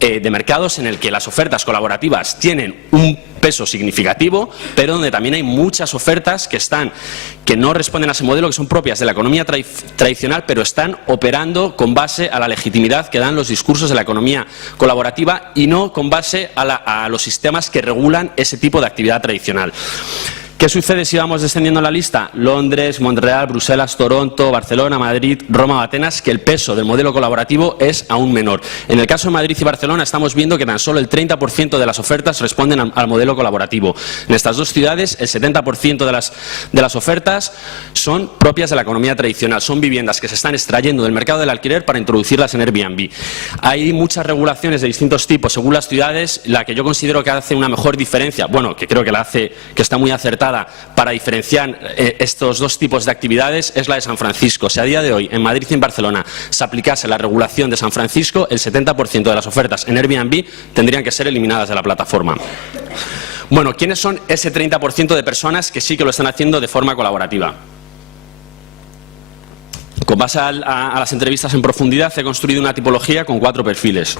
de mercados en el que las ofertas colaborativas tienen un peso significativo, pero donde también hay muchas ofertas que no responden a ese modelo, que son propias de la economía tradicional, pero están operando con base a la legitimidad que dan los discursos de la economía colaborativa y no con base a los sistemas que regulan ese tipo de actividad tradicional. ¿Qué sucede si vamos descendiendo en la lista? Londres, Montreal, Bruselas, Toronto, Barcelona, Madrid, Roma o Atenas, que el peso del modelo colaborativo es aún menor. En el caso de Madrid y Barcelona estamos viendo que tan solo el 30% de las ofertas responden al modelo colaborativo. En estas dos ciudades el 70% de las ofertas son propias de la economía tradicional, son viviendas que se están extrayendo del mercado del alquiler para introducirlas en Airbnb. Hay muchas regulaciones de distintos tipos según las ciudades. La que yo considero que hace una mejor diferencia, bueno, que creo que que está muy acertada para diferenciar estos dos tipos de actividades, es la de San Francisco. Si a día de hoy en Madrid y en Barcelona se aplicase la regulación de San Francisco, el 70% de las ofertas en Airbnb tendrían que ser eliminadas de la plataforma. Bueno, ¿quiénes son ese 30% de personas que sí que lo están haciendo de forma colaborativa? Con base a las entrevistas en profundidad he construido una tipología con 4 perfiles.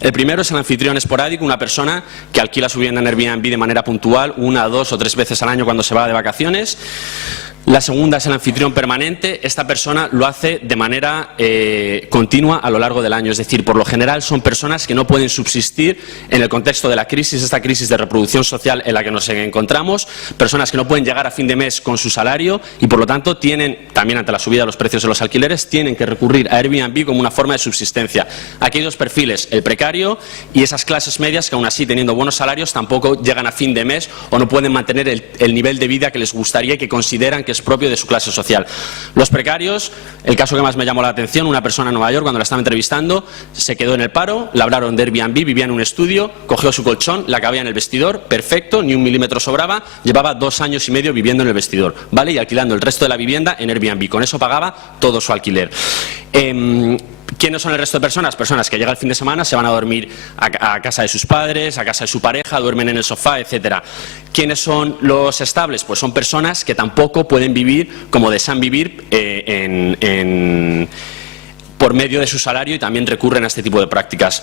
El primero es el anfitrión esporádico, una persona que alquila su vivienda en Airbnb de manera puntual, 1, 2 o 3 veces al año cuando se va de vacaciones. La segunda es el anfitrión permanente. Esta persona lo hace de manera continua a lo largo del año. Es decir, por lo general son personas que no pueden subsistir en el contexto de la crisis, esta crisis de reproducción social en la que nos encontramos, personas que no pueden llegar a fin de mes con su salario y por lo tanto tienen, también ante la subida de los precios de los alquileres, tienen que recurrir a Airbnb como una forma de subsistencia. Aquí hay dos perfiles, el precario y esas clases medias que aún así teniendo buenos salarios tampoco llegan a fin de mes o no pueden mantener el nivel de vida que les gustaría y que consideran que es propio de su clase social. Los precarios, el caso que más me llamó la atención, una persona en Nueva York cuando la estaba entrevistando, se quedó en el paro, la hablaron de Airbnb, vivía en un estudio, cogió su colchón, la cabía en el vestidor, perfecto, ni un milímetro sobraba, llevaba 2 años y medio viviendo en el vestidor, ¿vale? Y alquilando el resto de la vivienda en Airbnb, con eso pagaba todo su alquiler. ¿Quiénes son el resto de personas? Personas que llega el fin de semana, se van a dormir a casa de sus padres, a casa de su pareja, duermen en el sofá, etcétera. ¿Quiénes son los estables? Pues son personas que tampoco pueden vivir como desean vivir por medio de su salario y también recurren a este tipo de prácticas.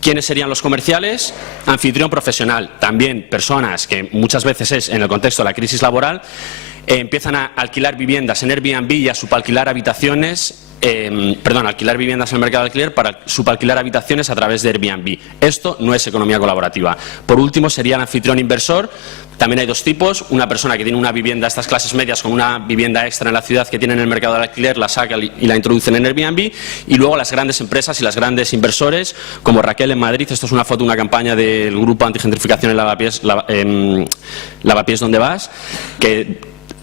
¿Quiénes serían los comerciales? Anfitrión profesional, también personas que muchas veces es en el contexto de la crisis laboral, empiezan a alquilar viviendas en Airbnb y a subalquilar habitaciones, alquilar viviendas en el mercado de alquiler para subalquilar habitaciones a través de Airbnb. Esto no es economía colaborativa. Por último sería el anfitrión inversor. También hay dos tipos, una persona que tiene una vivienda, estas clases medias, con una vivienda extra en la ciudad que tiene en el mercado del alquiler, la saca y la introducen en Airbnb, y luego las grandes empresas y las grandes inversores, como Raquel en Madrid. Esto es una foto de una campaña del grupo antigentrificación en Lavapiés donde vas, que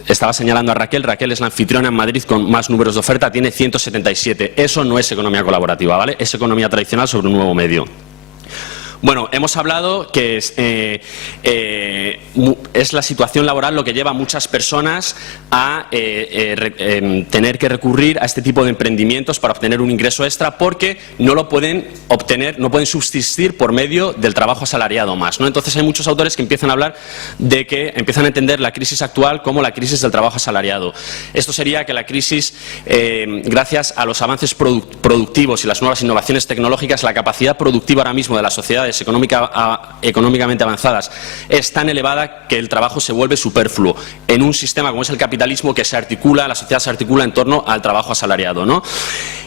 estaba señalando a Raquel. Raquel es la anfitriona en Madrid con más números de oferta, tiene 177. Eso no es economía colaborativa, ¿vale? Es economía tradicional sobre un nuevo medio. Bueno, hemos hablado que es la situación laboral lo que lleva a muchas personas a tener que recurrir a este tipo de emprendimientos para obtener un ingreso extra, porque no lo pueden obtener, no pueden subsistir por medio del trabajo asalariado más, ¿no? Entonces hay muchos autores que empiezan a hablar de que empiezan a entender la crisis actual como la crisis del trabajo asalariado. Esto sería que la crisis, gracias a los avances productivos y las nuevas innovaciones tecnológicas, la capacidad productiva ahora mismo de las sociedades económicamente avanzadas es tan elevada que el trabajo se vuelve superfluo en un sistema como es el capitalismo, que se articula, la sociedad se articula en torno al trabajo asalariado, ¿no?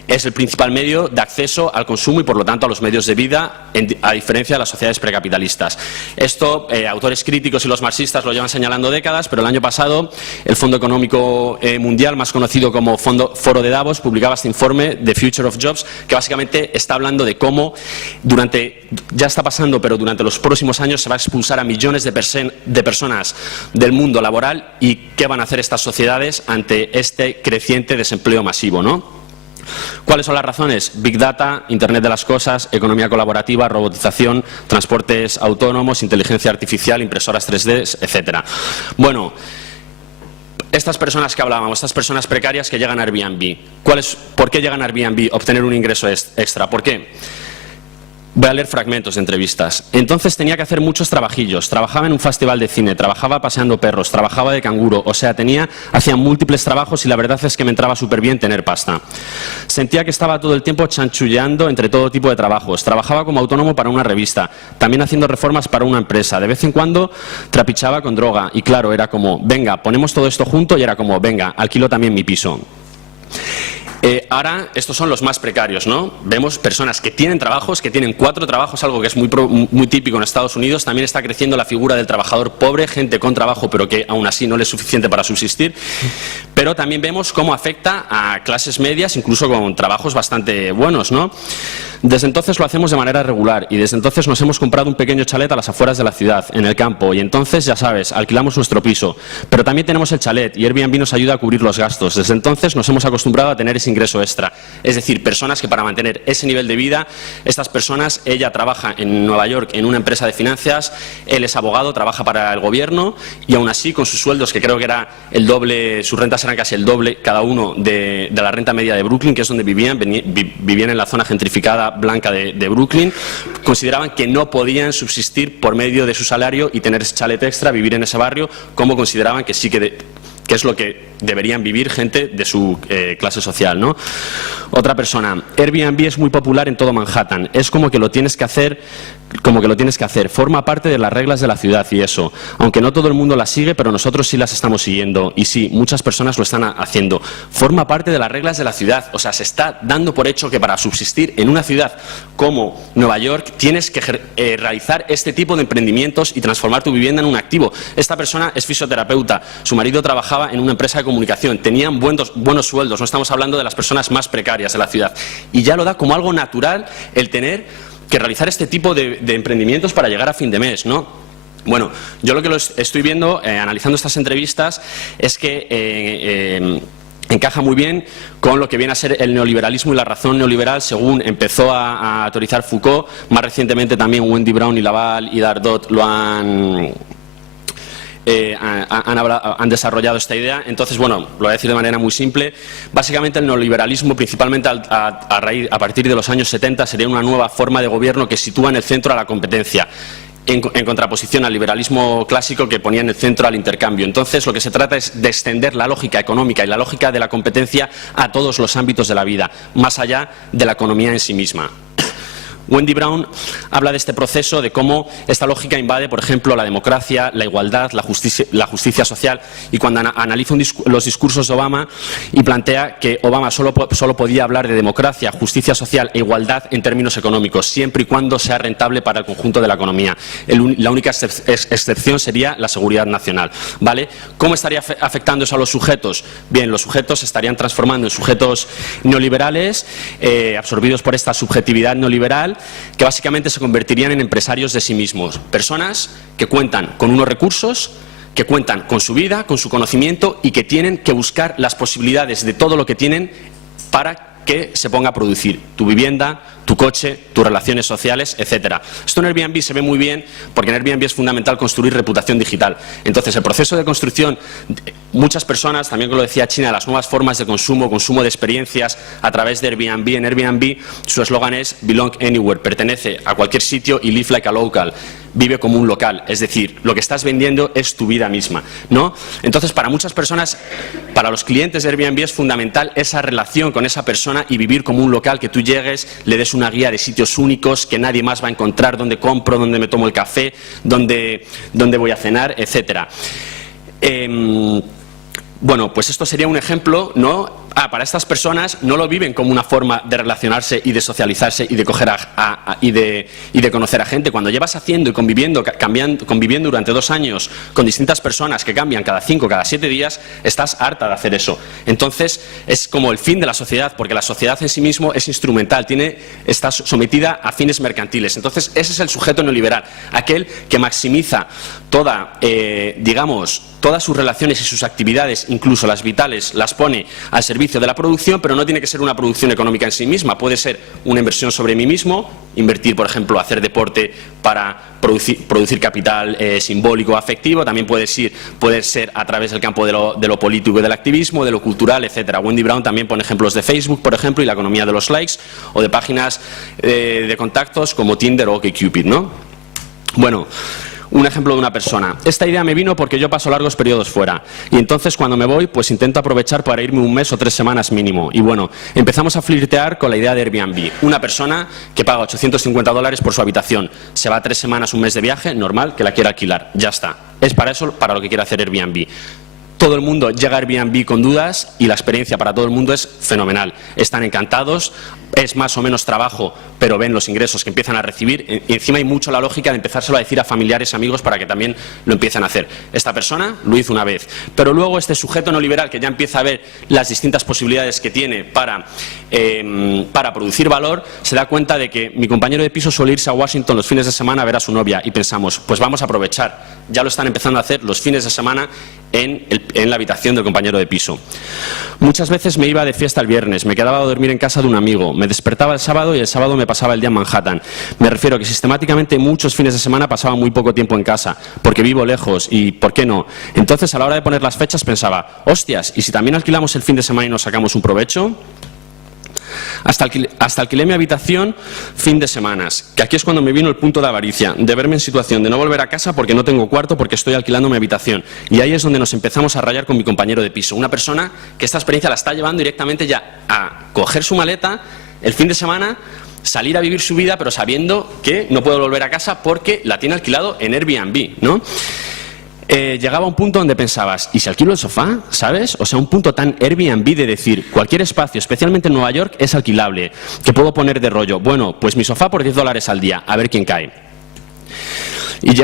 es el principal medio de acceso al consumo y, por lo tanto, a los medios de vida, a diferencia de las sociedades precapitalistas. Esto, autores críticos y los marxistas lo llevan señalando décadas, pero el año pasado el Fondo Económico Mundial, más conocido como Foro de Davos, publicaba este informe, The Future of Jobs, que básicamente está hablando de cómo ya está pasando, pero durante los próximos años se va a expulsar a millones de personas del mundo laboral, y qué van a hacer estas sociedades ante este creciente desempleo masivo, ¿no? ¿Cuáles son las razones? Big Data, Internet de las Cosas, economía colaborativa, robotización, transportes autónomos, inteligencia artificial, impresoras 3D, etcétera. Bueno, estas personas que hablábamos, estas personas precarias que llegan a Airbnb, ¿por qué llegan a Airbnb? Obtener un ingreso extra. ¿Por qué? Voy a leer fragmentos de entrevistas. Entonces tenía que hacer muchos trabajillos. Trabajaba en un festival de cine, trabajaba paseando perros, trabajaba de canguro. O sea, hacía múltiples trabajos y la verdad es que me entraba súper bien tener pasta. Sentía que estaba todo el tiempo chanchulleando entre todo tipo de trabajos. Trabajaba como autónomo para una revista, también haciendo reformas para una empresa. De vez en cuando trapichaba con droga y claro, era como, venga, ponemos todo esto junto, y era como, venga, alquilo también mi piso. Ahora, estos son los más precarios, ¿no? Vemos personas que tienen trabajos, que tienen 4 trabajos, algo que es muy típico en Estados Unidos. También está creciendo la figura del trabajador pobre, gente con trabajo, pero que aún así no le es suficiente para subsistir. Pero también vemos cómo afecta a clases medias, incluso con trabajos bastante buenos, ¿no? Desde entonces lo hacemos de manera regular y desde entonces nos hemos comprado un pequeño chalet a las afueras de la ciudad, en el campo, y entonces, ya sabes, alquilamos nuestro piso. Pero también tenemos el chalet y Airbnb nos ayuda a cubrir los gastos. Desde entonces nos hemos acostumbrado a tener ese ingreso extra. Es decir, personas que para mantener ese nivel de vida, estas personas, ella trabaja en Nueva York en una empresa de finanzas, él es abogado, trabaja para el gobierno y aún así con sus sueldos, que creo que era el doble, sus rentas eran casi el doble cada uno de la renta media de Brooklyn, que es donde vivían en la zona gentrificada blanca de Brooklyn, consideraban que no podían subsistir por medio de su salario y tener ese chalet extra, vivir en ese barrio, como consideraban que sí que es lo que deberían vivir gente de su clase social, ¿no? Otra persona, Airbnb es muy popular en todo Manhattan, es como que lo tienes que hacer, forma parte de las reglas de la ciudad y eso, aunque no todo el mundo las sigue, pero nosotros sí las estamos siguiendo y sí, muchas personas lo están haciendo. Forma parte de las reglas de la ciudad, o sea, se está dando por hecho que para subsistir en una ciudad como Nueva York tienes que realizar este tipo de emprendimientos y transformar tu vivienda en un activo. Esta persona es fisioterapeuta, su marido trabajaba en una empresa de comunicación, tenían buenos sueldos, no estamos hablando de las personas más precarias de la ciudad, y ya lo da como algo natural el tener que realizar este tipo de emprendimientos para llegar a fin de mes, ¿no? Bueno, yo lo que estoy viendo, analizando estas entrevistas, es que encaja muy bien con lo que viene a ser el neoliberalismo y la razón neoliberal, según empezó a teorizar Foucault. Más recientemente también Wendy Brown y Laval y Dardot lo han desarrollado esta idea. Entonces, bueno, lo voy a decir de manera muy simple. Básicamente el neoliberalismo, principalmente a partir de los años 70, sería una nueva forma de gobierno que sitúa en el centro a la competencia, en contraposición al liberalismo clásico que ponía en el centro al intercambio. Entonces, lo que se trata es de extender la lógica económica y la lógica de la competencia a todos los ámbitos de la vida, más allá de la economía en sí misma. Wendy Brown habla de este proceso, de cómo esta lógica invade, por ejemplo, la democracia, la igualdad, la justicia social, y cuando analiza los discursos de Obama y plantea que Obama solo podía hablar de democracia, justicia social e igualdad en términos económicos, siempre y cuando sea rentable para el conjunto de la economía. La única excepción sería la seguridad nacional, ¿vale? ¿Cómo estaría afectando eso a los sujetos? Bien, los sujetos se estarían transformando en sujetos neoliberales, absorbidos por esta subjetividad neoliberal, que básicamente se convertirían en empresarios de sí mismos. Personas que cuentan con unos recursos, que cuentan con su vida, con su conocimiento y que tienen que buscar las posibilidades de todo lo que tienen para que se ponga a producir tu vivienda, tu coche, tus relaciones sociales, etcétera. Esto en Airbnb se ve muy bien porque en Airbnb es fundamental construir reputación digital. Entonces, el proceso de construcción, muchas personas, también como lo decía China, las nuevas formas de consumo de experiencias a través de Airbnb. En Airbnb su eslogan es Belong Anywhere, pertenece a cualquier sitio y live like a local, vive como un local. Es decir, lo que estás vendiendo es tu vida misma, ¿no? Entonces, para muchas personas, para los clientes de Airbnb es fundamental esa relación con esa persona y vivir como un local, que tú llegues, le des una guía de sitios únicos que nadie más va a encontrar, dónde compro, dónde me tomo el café, dónde voy a cenar, etcétera. Bueno, pues esto sería un ejemplo, ¿no?, para estas personas no lo viven como una forma de relacionarse y de socializarse y de coger y de conocer a gente. Cuando llevas haciendo y conviviendo durante 2 años con distintas personas que cambian cada 5, cada 7 días, estás harta de hacer eso. Entonces es como el fin de la sociedad, porque la sociedad en sí mismo es instrumental, está sometida a fines mercantiles. Entonces ese es el sujeto neoliberal, aquel que maximiza todas sus relaciones y sus actividades, incluso las vitales, las pone al servicio de la producción, pero no tiene que ser una producción económica en sí misma. Puede ser una inversión sobre mí mismo, invertir, por ejemplo, hacer deporte para producir capital simbólico o afectivo. También puede ser a través del campo de lo político y del activismo, de lo cultural, etcétera. Wendy Brown también pone ejemplos de Facebook, por ejemplo, y la economía de los likes, o de páginas de contactos como Tinder o OkCupid, ¿no? Bueno, un ejemplo de una persona. Esta idea me vino porque yo paso largos periodos fuera y entonces cuando me voy pues intento aprovechar para irme 1 mes o 3 semanas mínimo. Y bueno, empezamos a flirtear con la idea de Airbnb. Una persona que paga $850 por su habitación, se va 3 semanas, 1 mes de viaje, normal que la quiera alquilar, ya está. Es para eso, para lo que quiere hacer Airbnb. Todo el mundo llega a Airbnb con dudas y la experiencia para todo el mundo es fenomenal. Están encantados, es más o menos trabajo, pero ven los ingresos que empiezan a recibir y encima hay mucho la lógica de empezárselo a decir a familiares, amigos, para que también lo empiecen a hacer. Esta persona lo hizo una vez, pero luego este sujeto neoliberal que ya empieza a ver las distintas posibilidades que tiene para producir valor, se da cuenta de que mi compañero de piso suele irse a Washington los fines de semana a ver a su novia y pensamos, pues vamos a aprovechar, ya lo están empezando a hacer los fines de semana en la habitación del compañero de piso. Muchas veces me iba de fiesta el viernes, me quedaba a dormir en casa de un amigo, me despertaba el sábado y el sábado me pasaba el día en Manhattan. Me refiero que sistemáticamente muchos fines de semana pasaba muy poco tiempo en casa, porque vivo lejos y ¿por qué no? Entonces a la hora de poner las fechas pensaba, hostias, ¿y si también alquilamos el fin de semana y nos sacamos un provecho? Hasta alquilé mi habitación fin de semanas, que aquí es cuando me vino el punto de avaricia, de verme en situación de no volver a casa porque no tengo cuarto, porque estoy alquilando mi habitación. Y ahí es donde nos empezamos a rayar con mi compañero de piso, una persona que esta experiencia la está llevando directamente ya a coger su maleta el fin de semana, salir a vivir su vida, pero sabiendo que no puede volver a casa porque la tiene alquilado en Airbnb, ¿no? Llegaba a un punto donde pensabas, ¿y si alquilo el sofá? ¿Sabes? O sea, un punto tan Airbnb de decir, cualquier espacio, especialmente en Nueva York, es alquilable, que puedo poner de rollo, bueno, pues mi sofá por $10 al día, a ver quién cae. Y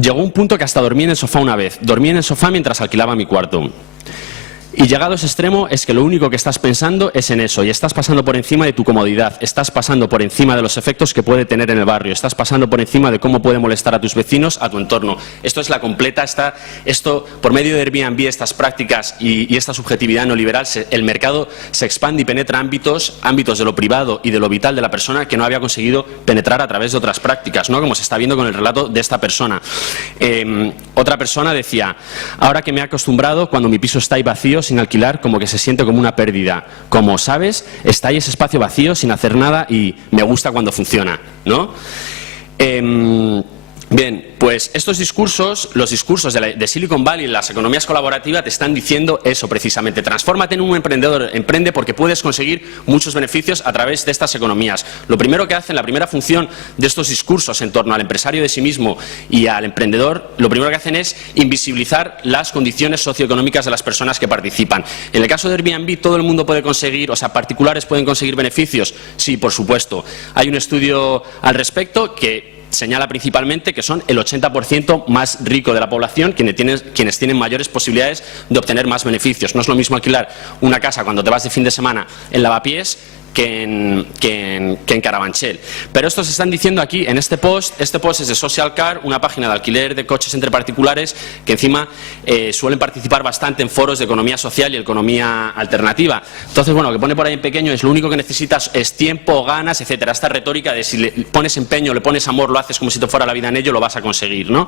llegó un punto que hasta dormí en el sofá una vez, dormí en el sofá mientras alquilaba mi cuarto. Y llegado a ese extremo es que lo único que estás pensando es en eso y estás pasando por encima de tu comodidad, estás pasando por encima de los efectos que puede tener en el barrio, estás pasando por encima de cómo puede molestar a tus vecinos, a tu entorno. Esto es la completa, esto por medio de Airbnb, estas prácticas y esta subjetividad neoliberal, el mercado se expande y penetra ámbitos de lo privado y de lo vital de la persona que no había conseguido penetrar a través de otras prácticas, ¿no? Como se está viendo con el relato de esta persona. Otra persona decía, ahora que me he acostumbrado, cuando mi piso está ahí vacío, sin alquilar, como que se siente como una pérdida. Como sabes, está ahí ese espacio vacío sin hacer nada y me gusta cuando funciona, ¿no? Bien, pues estos discursos, los discursos de Silicon Valley, las economías colaborativas, te están diciendo eso precisamente. Transfórmate en un emprendedor, emprende porque puedes conseguir muchos beneficios a través de estas economías. Lo primero que hacen, la primera función de estos discursos en torno al empresario de sí mismo y al emprendedor, lo primero que hacen es invisibilizar las condiciones socioeconómicas de las personas que participan. En el caso de Airbnb, todo el mundo puede conseguir, o sea, particulares pueden conseguir beneficios. Sí, por supuesto. Hay un estudio al respecto que señala principalmente que son el 80% más rico de la población quienes tienen mayores posibilidades de obtener más beneficios. No es lo mismo alquilar una casa cuando te vas de fin de semana en Lavapiés que en Carabanchel. Pero estos están diciendo aquí en este post es de Social Car, una página de alquiler de coches entre particulares que encima suelen participar bastante en foros de economía social y economía alternativa. Entonces, bueno, lo que pone por ahí en pequeño es lo único que necesitas es tiempo, ganas, etcétera. Esta retórica de si le pones empeño, le pones amor, lo haces como si te fuera la vida en ello, lo vas a conseguir, ¿no?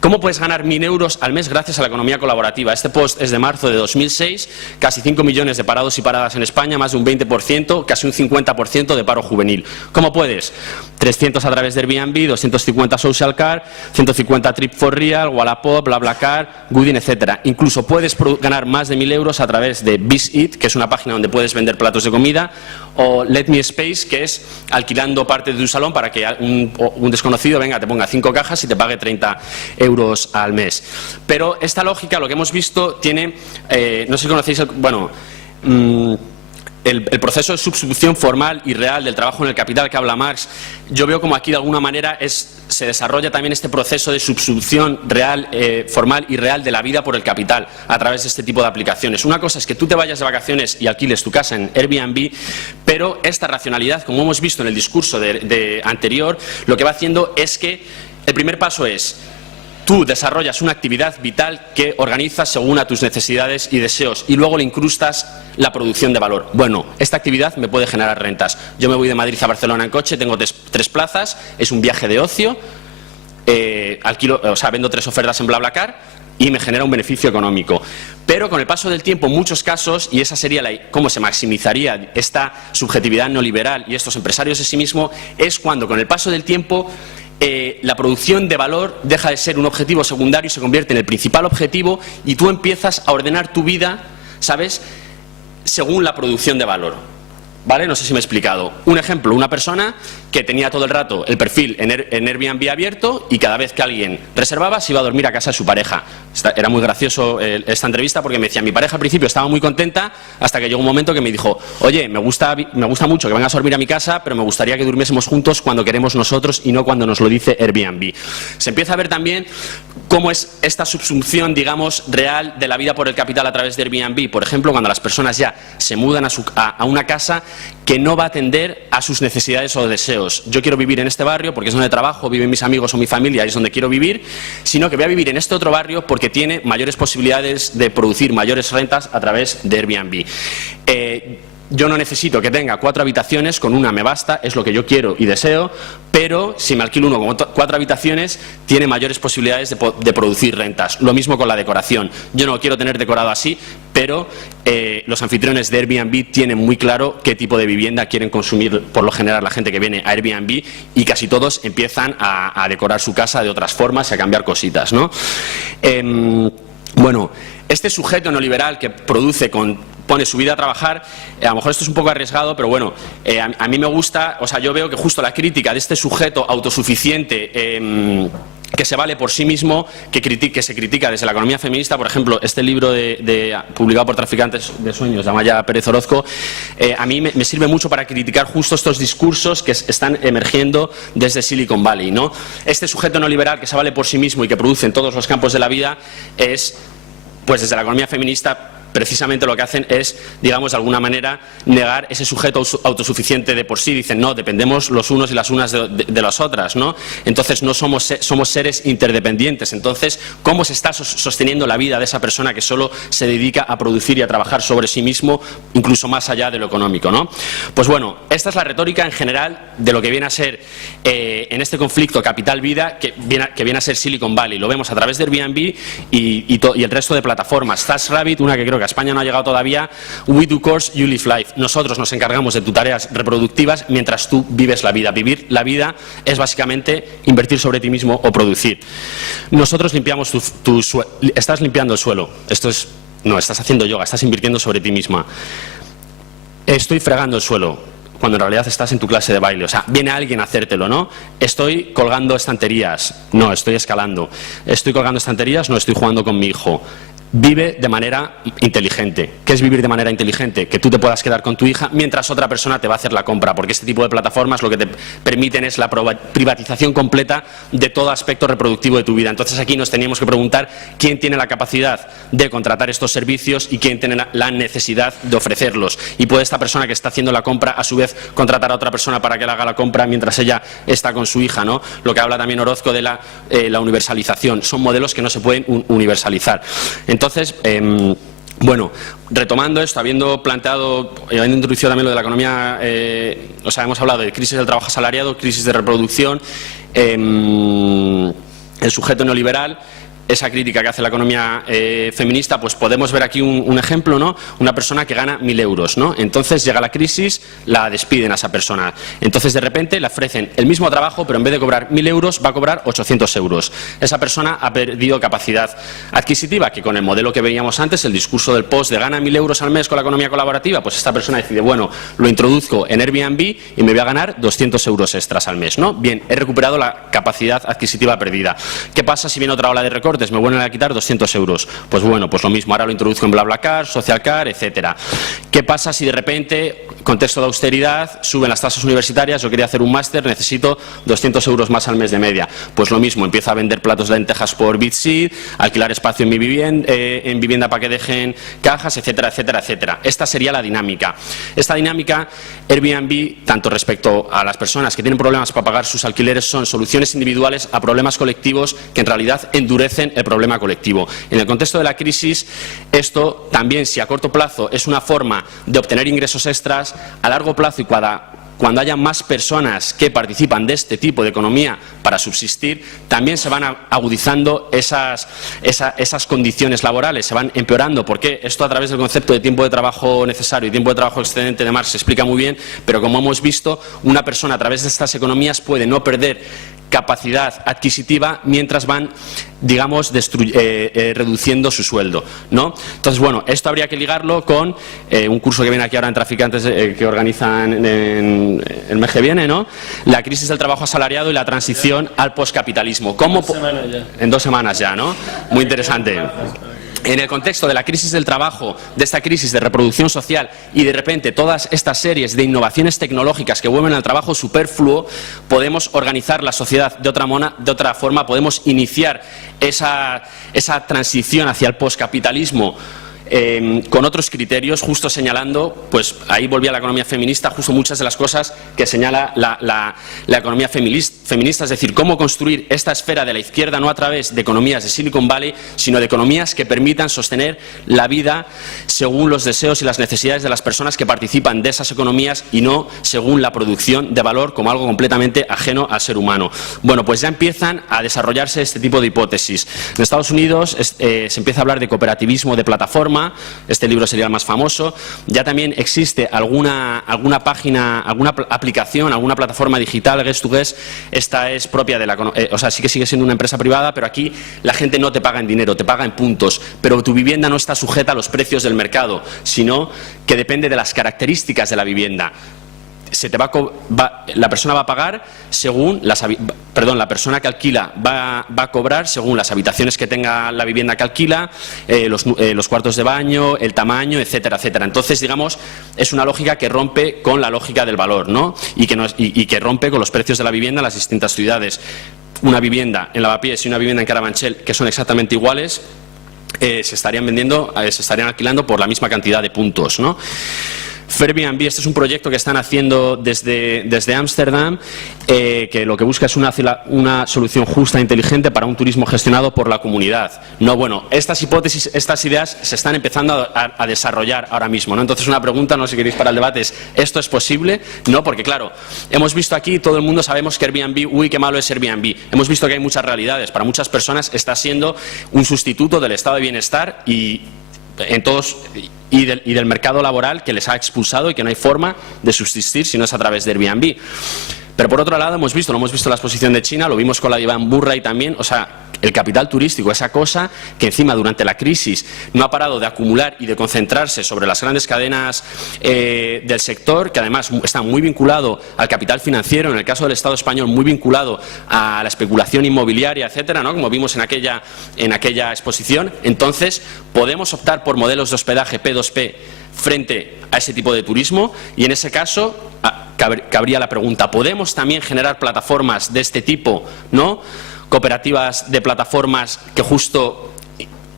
¿Cómo puedes ganar 1.000 euros al mes gracias a la economía colaborativa? Este post es de marzo de 2006, casi 5 millones de parados y paradas en España, más de un 20%, casi un 50% de paro juvenil. ¿Cómo puedes? 300 a través de Airbnb, 250 Social Car, 150 Trip for Real, Wallapop, BlaBlaCar, Goodin, etc. Incluso puedes ganar más de 1.000 euros a través de BizEat, que es una página donde puedes vender platos de comida, o Let Me Space, que es alquilando parte de tu salón para que un desconocido venga, te ponga 5 cajas y te pague 30 euros al mes. Pero esta lógica, lo que hemos visto, tiene, no sé si conocéis, el proceso de substitución formal y real del trabajo en el capital que habla Marx. Yo veo como aquí de alguna manera se desarrolla también este proceso de substitución real, formal y real de la vida por el capital a través de este tipo de aplicaciones. Una cosa es que tú te vayas de vacaciones y alquiles tu casa en Airbnb, pero esta racionalidad, como hemos visto en el discurso anterior, lo que va haciendo es que el primer paso es: tú desarrollas una actividad vital que organizas según a tus necesidades y deseos y luego le incrustas la producción de valor. Bueno, esta actividad me puede generar rentas. Yo me voy de Madrid a Barcelona en coche, tengo 3 plazas, es un viaje de ocio, vendo 3 ofertas en BlaBlaCar y me genera un beneficio económico. Pero con el paso del tiempo, en muchos casos, y esa sería cómo se maximizaría esta subjetividad neoliberal y estos empresarios de sí mismo, es cuando con el paso del tiempo la producción de valor deja de ser un objetivo secundario y se convierte en el principal objetivo y tú empiezas a ordenar tu vida, ¿sabes?, según la producción de valor. ¿Vale? No sé si me he explicado. Un ejemplo, una persona que tenía todo el rato el perfil en Airbnb abierto y cada vez que alguien reservaba se iba a dormir a casa de su pareja. Era muy gracioso esta entrevista porque me decía, mi pareja al principio estaba muy contenta hasta que llegó un momento que me dijo, oye, me gusta mucho que vengas a dormir a mi casa, pero me gustaría que durmiésemos juntos cuando queremos nosotros y no cuando nos lo dice Airbnb. Se empieza a ver también cómo es esta subsunción, digamos, real de la vida por el capital a través de Airbnb. Por ejemplo, cuando las personas ya se mudan a una casa que no va a atender a sus necesidades o deseos. Yo quiero vivir en este barrio porque es donde trabajo, viven mis amigos o mi familia y es donde quiero vivir, sino que voy a vivir en este otro barrio porque tiene mayores posibilidades de producir mayores rentas a través de Airbnb. Yo no necesito que tenga 4 habitaciones, con una me basta, es lo que yo quiero y deseo, pero si me alquilo uno con 4 habitaciones, tiene mayores posibilidades de producir rentas. Lo mismo con la decoración. Yo no lo quiero tener decorado así, pero los anfitriones de Airbnb tienen muy claro qué tipo de vivienda quieren consumir por lo general la gente que viene a Airbnb y casi todos empiezan a decorar su casa de otras formas y a cambiar cositas, ¿no? Bueno, este sujeto neoliberal que pone su vida a trabajar, a lo mejor esto es un poco arriesgado, pero bueno, a mí me gusta, o sea, yo veo que justo la crítica de este sujeto autosuficiente que se vale por sí mismo, que se critica desde la economía feminista, por ejemplo, este libro publicado por Traficantes de Sueños, de Amaya Pérez Orozco, a mí me sirve mucho para criticar justo estos discursos que están emergiendo desde Silicon Valley, ¿no? Este sujeto neoliberal que se vale por sí mismo y que produce en todos los campos de la vida es, pues desde la economía feminista, precisamente lo que hacen es, digamos, de alguna manera, negar ese sujeto autosuficiente de por sí. Dicen, no, dependemos los unos y las unas de las otras, ¿no? Entonces no somos seres interdependientes. Entonces, ¿cómo se está sosteniendo la vida de esa persona que solo se dedica a producir y a trabajar sobre sí mismo, incluso más allá de lo económico, ¿no? Pues bueno, esta es la retórica en general de lo que viene a ser en este conflicto capital-vida, que viene a ser Silicon Valley. Lo vemos a través de Airbnb y el resto de plataformas. TaskRabbit, una que creo que a España no ha llegado todavía, We Do Course, You Live Life. Nosotros nos encargamos de tus tareas reproductivas mientras tú vives la vida. Vivir la vida es básicamente invertir sobre ti mismo o producir. Nosotros limpiamos tu suelo. Estás limpiando el suelo. No, estás haciendo yoga, estás invirtiendo sobre ti misma. Estoy fregando el suelo, cuando en realidad estás en tu clase de baile. O sea, viene alguien a hacértelo, ¿no? Estoy colgando estanterías. No, estoy escalando. Estoy colgando estanterías, no, estoy jugando con mi hijo. Vive de manera inteligente. ¿Qué es vivir de manera inteligente? Que tú te puedas quedar con tu hija mientras otra persona te va a hacer la compra, porque este tipo de plataformas lo que te permiten es la privatización completa de todo aspecto reproductivo de tu vida. Entonces aquí nos teníamos que preguntar quién tiene la capacidad de contratar estos servicios y quién tiene la necesidad de ofrecerlos. Y puede esta persona que está haciendo la compra a su vez contratar a otra persona para que le haga la compra mientras ella está con su hija, ¿no? Lo que habla también Orozco de la universalización. Son modelos que no se pueden universalizar. Entonces, bueno, retomando esto, habiendo introducido también lo de la economía, hemos hablado de crisis del trabajo asalariado, crisis de reproducción, el sujeto neoliberal, esa crítica que hace la economía feminista, pues podemos ver aquí un ejemplo, ¿no? Una persona que gana 1.000 euros, ¿no? Entonces llega la crisis, la despiden a esa persona. Entonces de repente le ofrecen el mismo trabajo, pero en vez de cobrar 1.000 euros va a cobrar 800 euros. Esa persona ha perdido capacidad adquisitiva, que con el modelo que veíamos antes, el discurso del post de gana 1.000 euros al mes con la economía colaborativa, pues esta persona decide, bueno, lo introduzco en Airbnb y me voy a ganar 200 euros extras al mes, ¿no? Bien, he recuperado la capacidad adquisitiva perdida. ¿Qué pasa si viene otra ola de recortes? Me vuelven a quitar 200 euros. Pues bueno, pues lo mismo, ahora lo introduzco en BlaBlaCar, SocialCar, etcétera. ¿Qué pasa si de repente, contexto de austeridad, suben las tasas universitarias, yo quería hacer un máster, necesito 200 euros más al mes de media? Pues lo mismo, empiezo a vender platos de lentejas por Bitseed, alquilar espacio en mi vivienda para que dejen cajas, etcétera, etcétera, etcétera. Esta sería la dinámica. Esta dinámica, Airbnb, tanto respecto a las personas que tienen problemas para pagar sus alquileres, son soluciones individuales a problemas colectivos que en realidad endurecen el problema colectivo. En el contexto de la crisis, esto también, si a corto plazo es una forma de obtener ingresos extras, a largo plazo y cuando haya más personas que participan de este tipo de economía para subsistir, también se van agudizando esas condiciones laborales, se van empeorando, porque esto a través del concepto de tiempo de trabajo necesario y tiempo de trabajo excedente de Marx se explica muy bien, pero como hemos visto, una persona a través de estas economías puede no perder capacidad adquisitiva mientras van, digamos, reduciendo su sueldo, ¿no? Entonces, bueno, esto habría que ligarlo con un curso que viene aquí ahora en Traficantes que organizan el mes que viene, ¿no? La crisis del trabajo asalariado y la transición al poscapitalismo. En 2 semanas ya, ¿no? Muy interesante. En el contexto de la crisis del trabajo, de esta crisis de reproducción social y de repente todas estas series de innovaciones tecnológicas que vuelven al trabajo superfluo, podemos organizar la sociedad de otra forma, podemos iniciar esa transición hacia el poscapitalismo con otros criterios, justo señalando, pues ahí volvía la economía feminista, justo muchas de las cosas que señala la economía feminista, es decir, cómo construir esta esfera de la izquierda no a través de economías de Silicon Valley, sino de economías que permitan sostener la vida según los deseos y las necesidades de las personas que participan de esas economías y no según la producción de valor como algo completamente ajeno al ser humano. Bueno, pues ya empiezan a desarrollarse este tipo de hipótesis. En Estados Unidos se empieza a hablar de cooperativismo de plataforma. Este libro sería el más famoso. Ya también existe alguna página, alguna aplicación, alguna plataforma digital, Guest to Guest. Esta es propia de o sea, sí que sigue siendo una empresa privada, pero aquí la gente no te paga en dinero, te paga en puntos. Pero tu vivienda no está sujeta a los precios del mercado, sino que depende de las características de la vivienda. La persona va a pagar según la persona que alquila va a cobrar según las habitaciones que tenga la vivienda que alquila, los cuartos de baño, el tamaño, etcétera, etcétera. Entonces, digamos, es una lógica que rompe con la lógica del valor, ¿no? Y que rompe con los precios de la vivienda en las distintas ciudades. Una vivienda en Lavapiés y una vivienda en Carabanchel, que son exactamente iguales, se estarían alquilando por la misma cantidad de puntos, ¿no? Airbnb, este es un proyecto que están haciendo desde Ámsterdam, que lo que busca es una solución justa e inteligente para un turismo gestionado por la comunidad. No, bueno, estas hipótesis, estas ideas se están empezando a desarrollar ahora mismo, ¿no? Entonces una pregunta, no sé si queréis para el debate, es ¿esto es posible? No, porque claro, hemos visto aquí, todo el mundo sabemos que Airbnb, uy, qué malo es Airbnb. Hemos visto que hay muchas realidades. Para muchas personas está siendo un sustituto del estado de bienestar y del mercado laboral que les ha expulsado y que no hay forma de subsistir si no es a través de Airbnb. Pero por otro lado lo hemos visto en la exposición de China, lo vimos con la de Iván Burray también, o sea, el capital turístico, esa cosa que encima durante la crisis no ha parado de acumular y de concentrarse sobre las grandes cadenas del sector, que además está muy vinculado al capital financiero, en el caso del Estado español muy vinculado a la especulación inmobiliaria, etcétera, ¿no? Como vimos en aquella exposición. Entonces podemos optar por modelos de hospedaje P2P frente a ese tipo de turismo y en ese caso cabría la pregunta, ¿podemos también generar plataformas de este tipo, ¿no? Cooperativas de plataformas que justo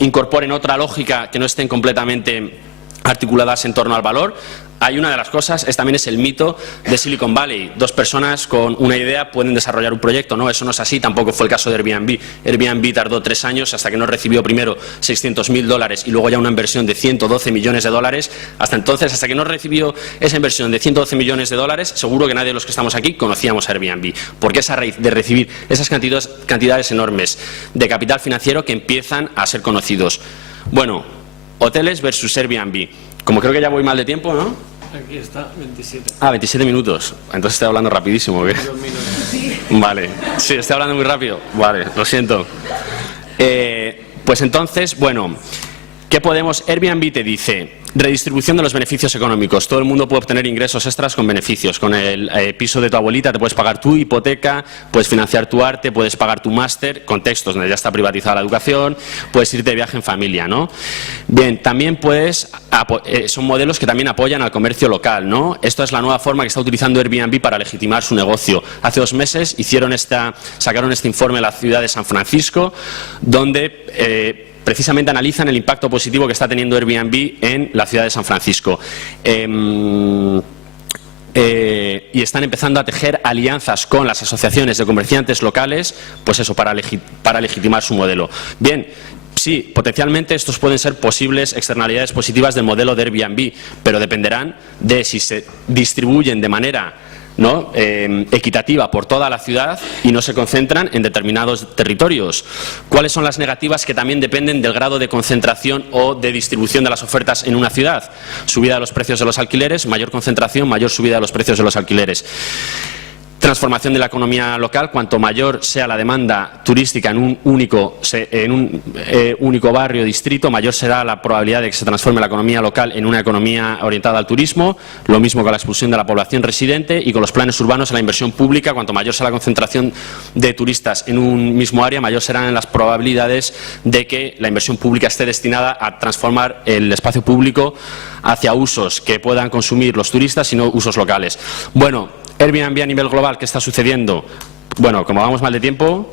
incorporen otra lógica, que no estén completamente articuladas en torno al valor. Hay una de las cosas, también es el mito de Silicon Valley. Dos personas con una idea pueden desarrollar un proyecto. No, eso no es así, tampoco fue el caso de Airbnb. Airbnb tardó 3 años hasta que no recibió primero $600.000 y luego ya una inversión de $112 millones. Hasta entonces, hasta que no recibió esa inversión de $112 millones, seguro que nadie de los que estamos aquí conocíamos a Airbnb. Porque es a raíz de recibir esas cantidades enormes de capital financiero que empiezan a ser conocidos. Bueno, hoteles versus Airbnb. Como creo que ya voy mal de tiempo, ¿no? Aquí está, 27. 27 minutos. Entonces estoy hablando rapidísimo, ¿qué? 2 minutos. Vale. Sí, estoy hablando muy rápido. Vale, lo siento. Pues entonces, bueno, ¿qué podemos? Airbnb te dice redistribución de los beneficios económicos. Todo el mundo puede obtener ingresos extras con beneficios. Con el piso de tu abuelita te puedes pagar tu hipoteca, puedes financiar tu arte, puedes pagar tu máster, contextos donde ya está privatizada la educación, puedes irte de viaje en familia, ¿no? Bien, también puedes, son modelos que también apoyan al comercio local, ¿no? Esto es la nueva forma que está utilizando Airbnb para legitimar su negocio. Hace 2 meses sacaron este informe de la ciudad de San Francisco, donde precisamente analizan el impacto positivo que está teniendo Airbnb en la ciudad de San Francisco. Y están empezando a tejer alianzas con las asociaciones de comerciantes locales, pues eso, para legitimar su modelo. Bien, sí, potencialmente estos pueden ser posibles externalidades positivas del modelo de Airbnb, pero dependerán de si se distribuyen de manera equitativa por toda la ciudad y no se concentran en determinados territorios. ¿Cuáles son las negativas que también dependen del grado de concentración o de distribución de las ofertas en una ciudad? Subida de los precios de los alquileres, mayor concentración, mayor subida de los precios de los alquileres. Transformación de la economía local. Cuanto mayor sea la demanda turística en un único barrio o distrito, mayor será la probabilidad de que se transforme la economía local en una economía orientada al turismo. Lo mismo con la expulsión de la población residente y con los planes urbanos en la inversión pública. Cuanto mayor sea la concentración de turistas en un mismo área, mayor serán las probabilidades de que la inversión pública esté destinada a transformar el espacio público hacia usos que puedan consumir los turistas y no usos locales. Bueno, Airbnb a nivel global, ¿qué está sucediendo? Bueno, como vamos mal de tiempo,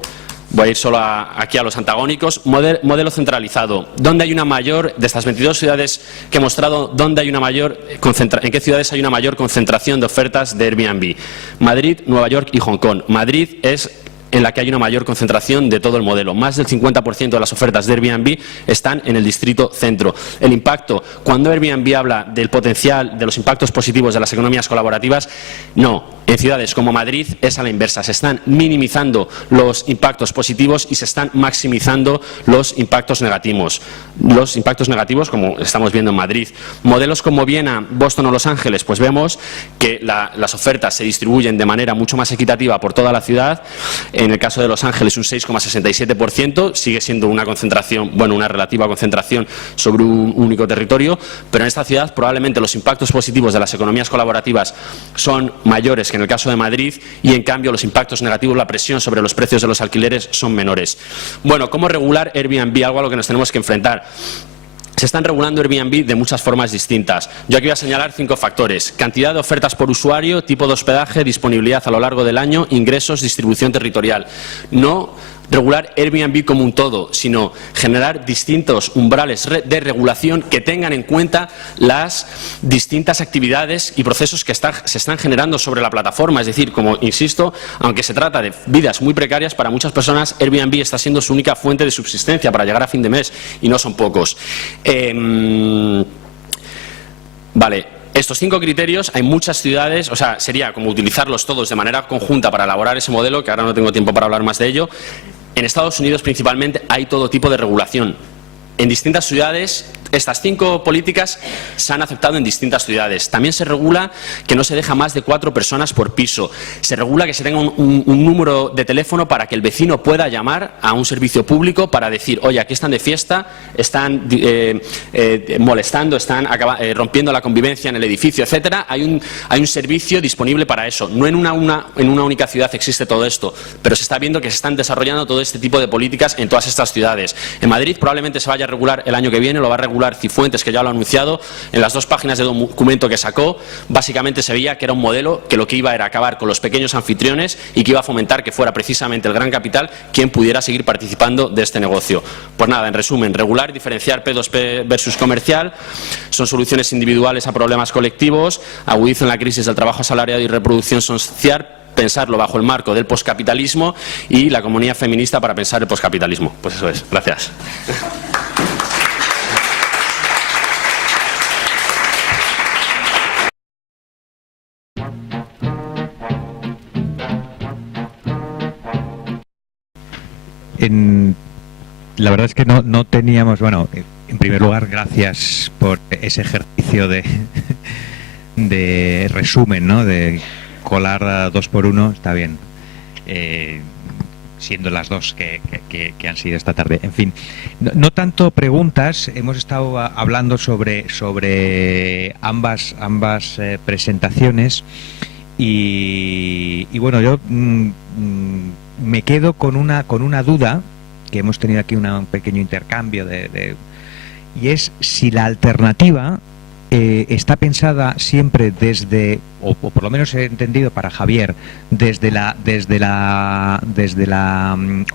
voy a ir solo aquí a los antagónicos. Modelo centralizado. ¿Dónde hay una mayor, de estas 22 ciudades que he mostrado, en qué ciudades hay una mayor concentración de ofertas de Airbnb? Madrid, Nueva York y Hong Kong. Madrid es en la que hay una mayor concentración de todo el modelo. Más del 50% de las ofertas de Airbnb están en el distrito centro. El impacto, cuando Airbnb habla del potencial, de los impactos positivos de las economías colaborativas, no. En ciudades como Madrid es a la inversa. Se están minimizando los impactos positivos y se están maximizando los impactos negativos. Los impactos negativos, como estamos viendo en Madrid. Modelos como Viena, Boston o Los Ángeles, pues vemos que las ofertas se distribuyen de manera mucho más equitativa por toda la ciudad. En el caso de Los Ángeles un 6,67%, sigue siendo una concentración, bueno, una relativa concentración sobre un único territorio, pero en esta ciudad probablemente los impactos positivos de las economías colaborativas son mayores que en el caso de Madrid y en cambio los impactos negativos, la presión sobre los precios de los alquileres son menores. Bueno, ¿cómo regular Airbnb? Algo a lo que nos tenemos que enfrentar. Se están regulando Airbnb de muchas formas distintas. Yo aquí voy a señalar 5 factores. Cantidad de ofertas por usuario, tipo de hospedaje, disponibilidad a lo largo del año, ingresos, distribución territorial. No regular Airbnb como un todo, sino generar distintos umbrales de regulación que tengan en cuenta las distintas actividades y procesos que se están generando sobre la plataforma. Es decir, como insisto, aunque se trata de vidas muy precarias, para muchas personas Airbnb está siendo su única fuente de subsistencia para llegar a fin de mes y no son pocos. Vale. Estos 5 criterios, hay muchas ciudades, o sea, sería como utilizarlos todos de manera conjunta para elaborar ese modelo, que ahora no tengo tiempo para hablar más de ello. En Estados Unidos principalmente hay todo tipo de regulación. En distintas ciudades, estas 5 políticas se han aceptado en distintas ciudades. También se regula que no se deja más de 4 personas por piso. Se regula que se tenga un número de teléfono para que el vecino pueda llamar a un servicio público para decir, oye, aquí están de fiesta, están molestando, están rompiendo la convivencia en el edificio, etcétera. Hay un servicio disponible para eso. No en una única ciudad existe todo esto, pero se está viendo que se están desarrollando todo este tipo de políticas en todas estas ciudades. En Madrid probablemente se vaya a regular el año que viene, lo va a regular regular Cifuentes, que ya lo ha anunciado, en las 2 páginas de documento que sacó, básicamente se veía que era un modelo que lo que iba era acabar con los pequeños anfitriones y que iba a fomentar que fuera precisamente el gran capital quien pudiera seguir participando de este negocio. Pues nada, en resumen, regular y diferenciar P2P versus comercial son soluciones individuales a problemas colectivos, agudizan la crisis del trabajo asalariado y reproducción social, pensarlo bajo el marco del poscapitalismo y la comunidad feminista para pensar el poscapitalismo. Pues eso es. Gracias. La verdad es que no teníamos, bueno, en primer lugar, gracias por ese ejercicio de resumen, ¿no? De colar a 2 por 1, está bien, siendo las 2 que han sido esta tarde. En fin, no tanto preguntas, hemos estado hablando sobre ambas presentaciones y bueno, yo me quedo con una duda, que hemos tenido aquí un pequeño intercambio y es si la alternativa está pensada siempre desde, o por lo menos he entendido para Javier, desde la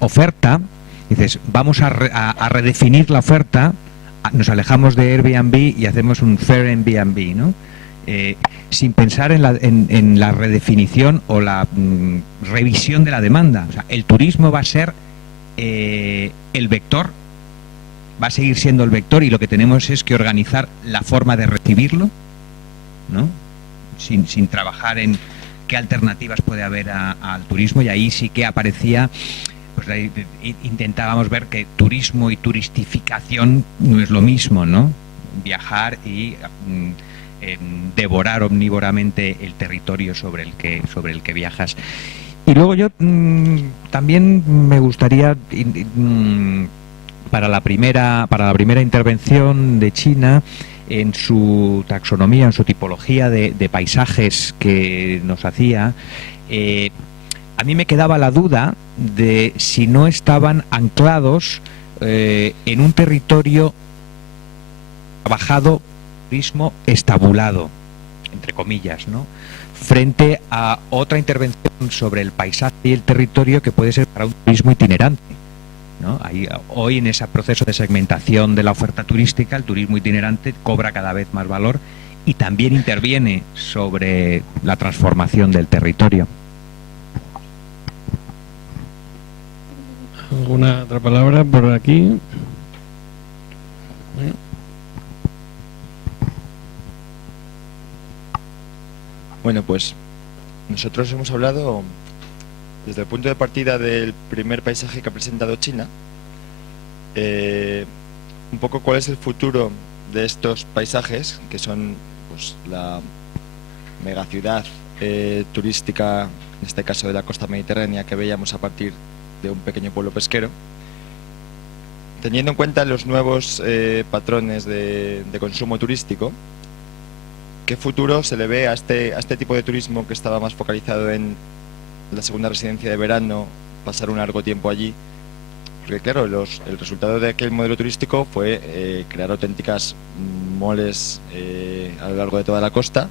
oferta. Dices, vamos a redefinir la oferta, nos alejamos de Airbnb y hacemos un Fair Airbnb, ¿no? Sin pensar en la redefinición o la revisión de la demanda. O sea, el turismo va a ser el vector, va a seguir siendo el vector, y lo que tenemos es que organizar la forma de recibirlo, ¿no? Sin trabajar en qué alternativas puede haber al turismo. Y ahí sí que aparecía, pues ahí intentábamos ver que turismo y turistificación no es lo mismo, ¿no? Viajar y devorar omnívoramente el territorio sobre el que viajas. Y luego yo también me gustaría, para la primera intervención de China, en su taxonomía, en su tipología de paisajes que nos hacía, a mí me quedaba la duda de si no estaban anclados en un territorio trabajado, turismo estabulado, entre comillas, ¿no?, frente a otra intervención sobre el paisaje y el territorio que puede ser para un turismo itinerante, ¿no? Hoy, en ese proceso de segmentación de la oferta turística, el turismo itinerante cobra cada vez más valor y también interviene sobre la transformación del territorio. ¿Alguna otra palabra por aquí? Bueno, pues nosotros hemos hablado desde el punto de partida del primer paisaje que ha presentado China, un poco cuál es el futuro de estos paisajes, que son pues la megaciudad turística, en este caso de la costa mediterránea, que veíamos a partir de un pequeño pueblo pesquero, teniendo en cuenta los nuevos patrones de consumo turístico. ¿Qué futuro se le ve a este tipo de turismo que estaba más focalizado en la segunda residencia de verano, pasar un largo tiempo allí? Porque claro, el resultado de aquel modelo turístico fue crear auténticas moles a lo largo de toda la costa.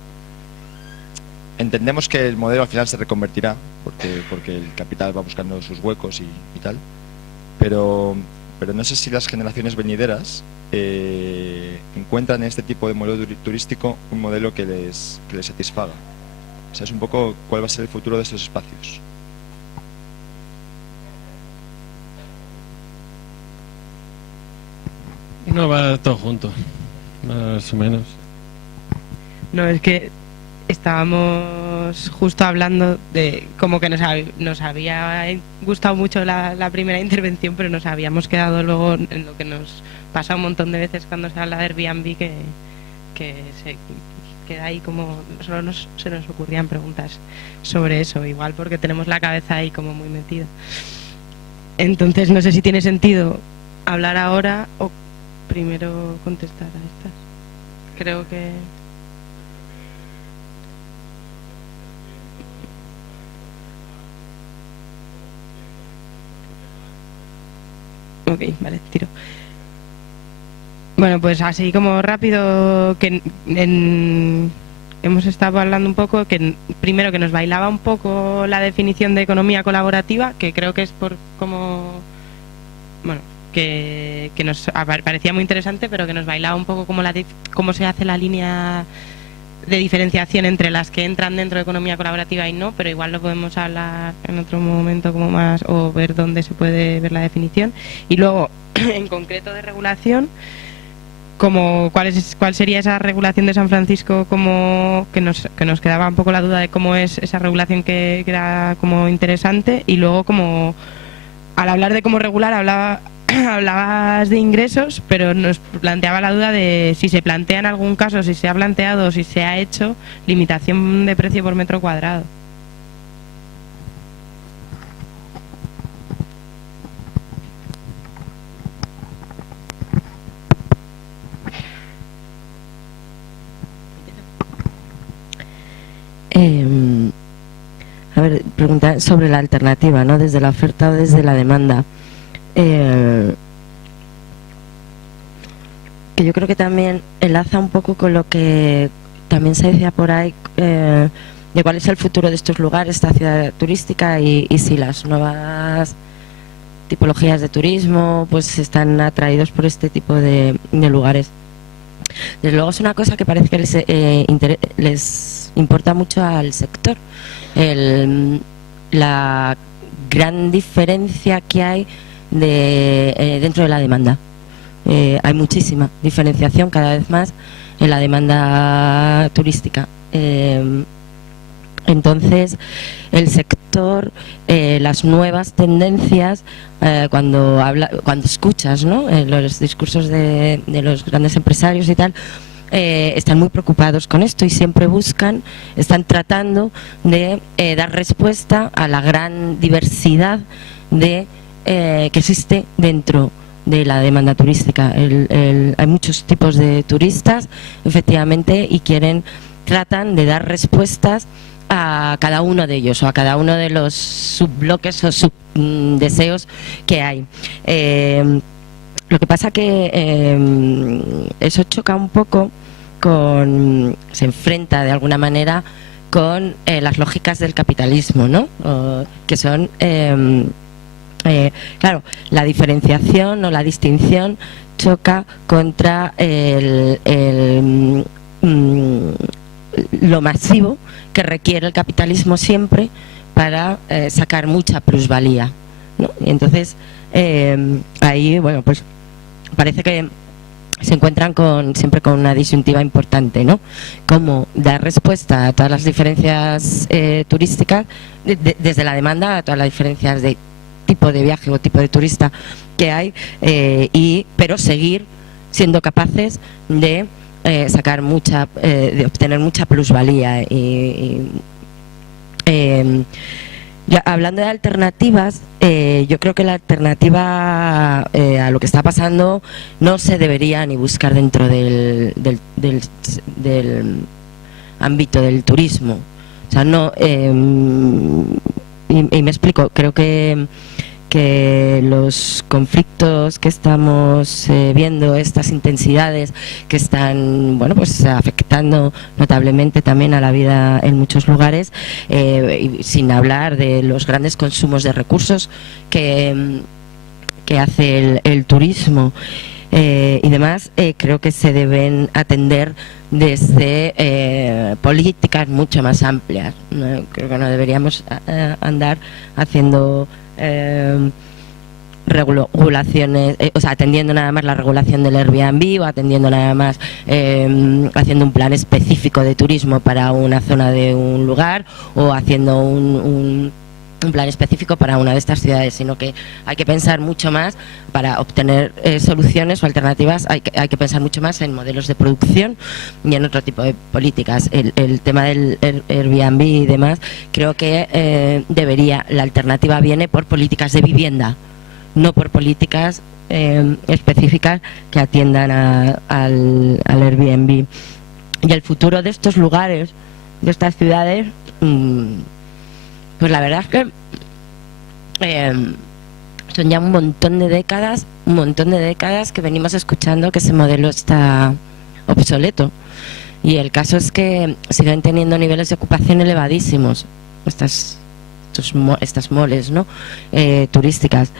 Entendemos que el modelo al final se reconvertirá, porque el capital va buscando sus huecos y tal, pero no sé si las generaciones venideras encuentran en este tipo de modelo turístico un modelo que les satisfaga. O sea, es un poco cuál va a ser el futuro de estos espacios. No, va todo junto, más o menos. No, es que estábamos justo hablando de como que nos había gustado mucho la primera intervención, pero nos habíamos quedado luego en lo que nos pasa un montón de veces cuando se habla de Airbnb, que se queda ahí como solo se nos ocurrían preguntas sobre eso, igual porque tenemos la cabeza ahí como muy metida. Entonces no sé si tiene sentido hablar ahora o primero contestar a estas. Creo que... Ok, vale, tiro. Bueno, pues así como rápido, que hemos estado hablando un poco, que primero que nos bailaba un poco la definición de economía colaborativa, que creo que es por como, bueno, que nos parecía muy interesante, pero que nos bailaba un poco como cómo se hace la línea de diferenciación entre las que entran dentro de economía colaborativa y no, pero igual lo podemos hablar en otro momento como más, o ver dónde se puede ver la definición. Y luego, en concreto de regulación, como cuál sería esa regulación de San Francisco, como que nos quedaba un poco la duda de cómo es esa regulación que era como interesante. Y luego, como al hablar de cómo regular hablabas de ingresos, pero nos planteaba la duda de si se plantea en algún caso, si se ha planteado o si se ha hecho limitación de precio por metro cuadrado. A ver, preguntar sobre la alternativa, ¿no? Desde la oferta o desde la demanda. Que yo creo que también enlaza un poco con lo que también se decía por ahí, de cuál es el futuro de estos lugares, esta ciudad turística, y si las nuevas tipologías de turismo pues están atraídos por este tipo de lugares. Desde luego es una cosa que parece que les importa mucho al sector, la gran diferencia que hay dentro de la demanda. Hay muchísima diferenciación cada vez más en la demanda turística. Entonces, el sector, las nuevas tendencias, cuando escuchas, ¿no?, los discursos de los grandes empresarios y tal, están muy preocupados con esto y siempre están tratando de dar respuesta a la gran diversidad que existe dentro de la demanda turística. Hay muchos tipos de turistas, efectivamente, y tratan de dar respuestas a cada uno de ellos o a cada uno de los subbloques o subdeseos que hay. Lo que pasa que eso choca un poco se enfrenta de alguna manera con las lógicas del capitalismo, ¿no? Que son, claro, la diferenciación o la distinción choca contra lo masivo que requiere el capitalismo siempre para sacar mucha plusvalía, ¿no? Y entonces ahí, bueno, pues parece que se encuentran siempre con una disyuntiva importante, ¿no? Cómo dar respuesta a todas las diferencias turísticas, desde la demanda a todas las diferencias de tipo de viaje o tipo de turista que hay, pero seguir siendo capaces de sacar de obtener mucha plusvalía. Ya, hablando de alternativas, yo creo que la alternativa a lo que está pasando no se debería ni buscar dentro del ámbito del turismo. O sea, no, y me explico, creo que los conflictos que estamos viendo, estas intensidades que están, bueno, pues afectando notablemente también a la vida en muchos lugares, y sin hablar de los grandes consumos de recursos que hace el turismo y demás, creo que se deben atender desde políticas mucho más amplias, ¿no? Creo que no deberíamos andar haciendo regulaciones, o sea, atendiendo nada más la regulación del Airbnb, o atendiendo nada más haciendo un plan específico de turismo para una zona de un lugar, o haciendo un plan específico para una de estas ciudades, sino que hay que pensar mucho más para obtener soluciones o alternativas. Hay que pensar mucho más en modelos de producción y en otro tipo de políticas. El tema del Airbnb y demás, creo que la alternativa viene por políticas de vivienda, no por políticas específicas que atiendan al Airbnb. Y el futuro de estos lugares, de estas ciudades, pues la verdad es que son ya un montón de décadas que venimos escuchando que ese modelo está obsoleto. Y el caso es que siguen teniendo niveles de ocupación elevadísimos estas moles, ¿no? Turísticas.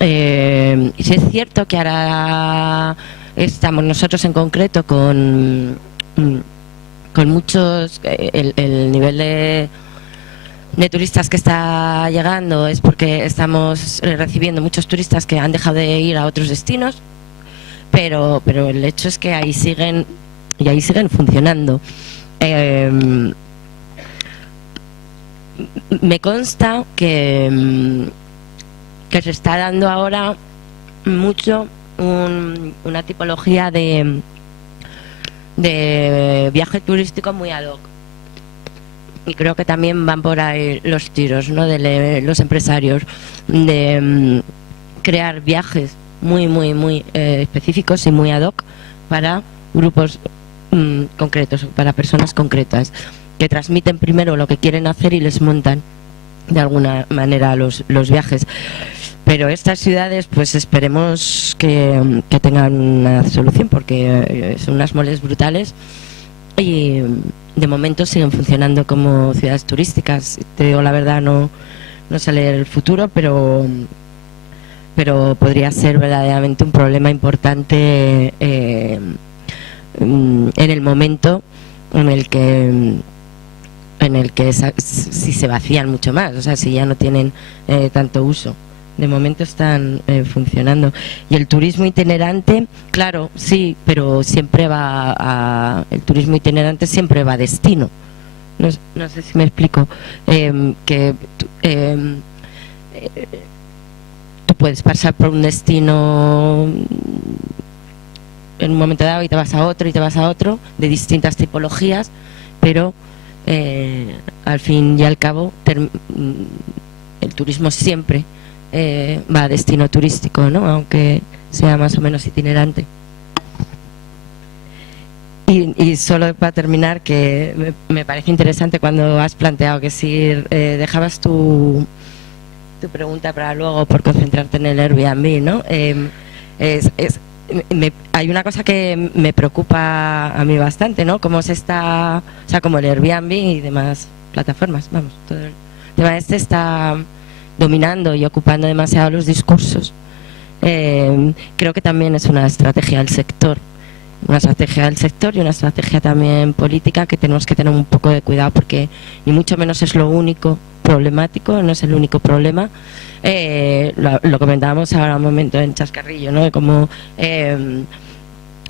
Y sí es cierto que ahora estamos nosotros en concreto con muchos, el nivel de turistas que está llegando es porque estamos recibiendo muchos turistas que han dejado de ir a otros destinos, pero el hecho es que ahí siguen funcionando. Me consta que se está dando ahora mucho una tipología de viaje turístico muy ad hoc. Y creo que también van por ahí los tiros, ¿no? De los empresarios, de crear viajes muy específicos y muy ad hoc para grupos concretos, para personas concretas, que transmiten primero lo que quieren hacer y les montan de alguna manera los viajes. Pero estas ciudades, pues esperemos que tengan una solución, porque son unas moles brutales y de momento siguen funcionando como ciudades turísticas. Te digo la verdad, no sé leer el futuro, pero podría ser verdaderamente un problema importante en el momento en el que si se vacían mucho más, o sea, si ya no tienen tanto uso. De momento están funcionando. Y el turismo itinerante, claro, sí, pero siempre el turismo itinerante siempre va a destino. No sé si me explico. Tú puedes pasar por un destino en un momento dado y te vas a otro y te vas a otro, de distintas tipologías, pero al fin y al cabo el turismo siempre va a destino turístico, ¿no? Aunque sea más o menos itinerante. Y solo para terminar, que me parece interesante cuando has planteado que si dejabas tu pregunta para luego por concentrarte en el Airbnb, ¿no? Hay una cosa que me preocupa a mí bastante, ¿no? Como como el Airbnb y demás plataformas, vamos, todo el tema está dominando y ocupando demasiado los discursos. Creo que también es una estrategia del sector y una estrategia también política, que tenemos que tener un poco de cuidado, porque ni mucho menos es lo único problemático, no es el único problema. Lo comentábamos ahora un momento en Chascarrillo, ¿no? De cómo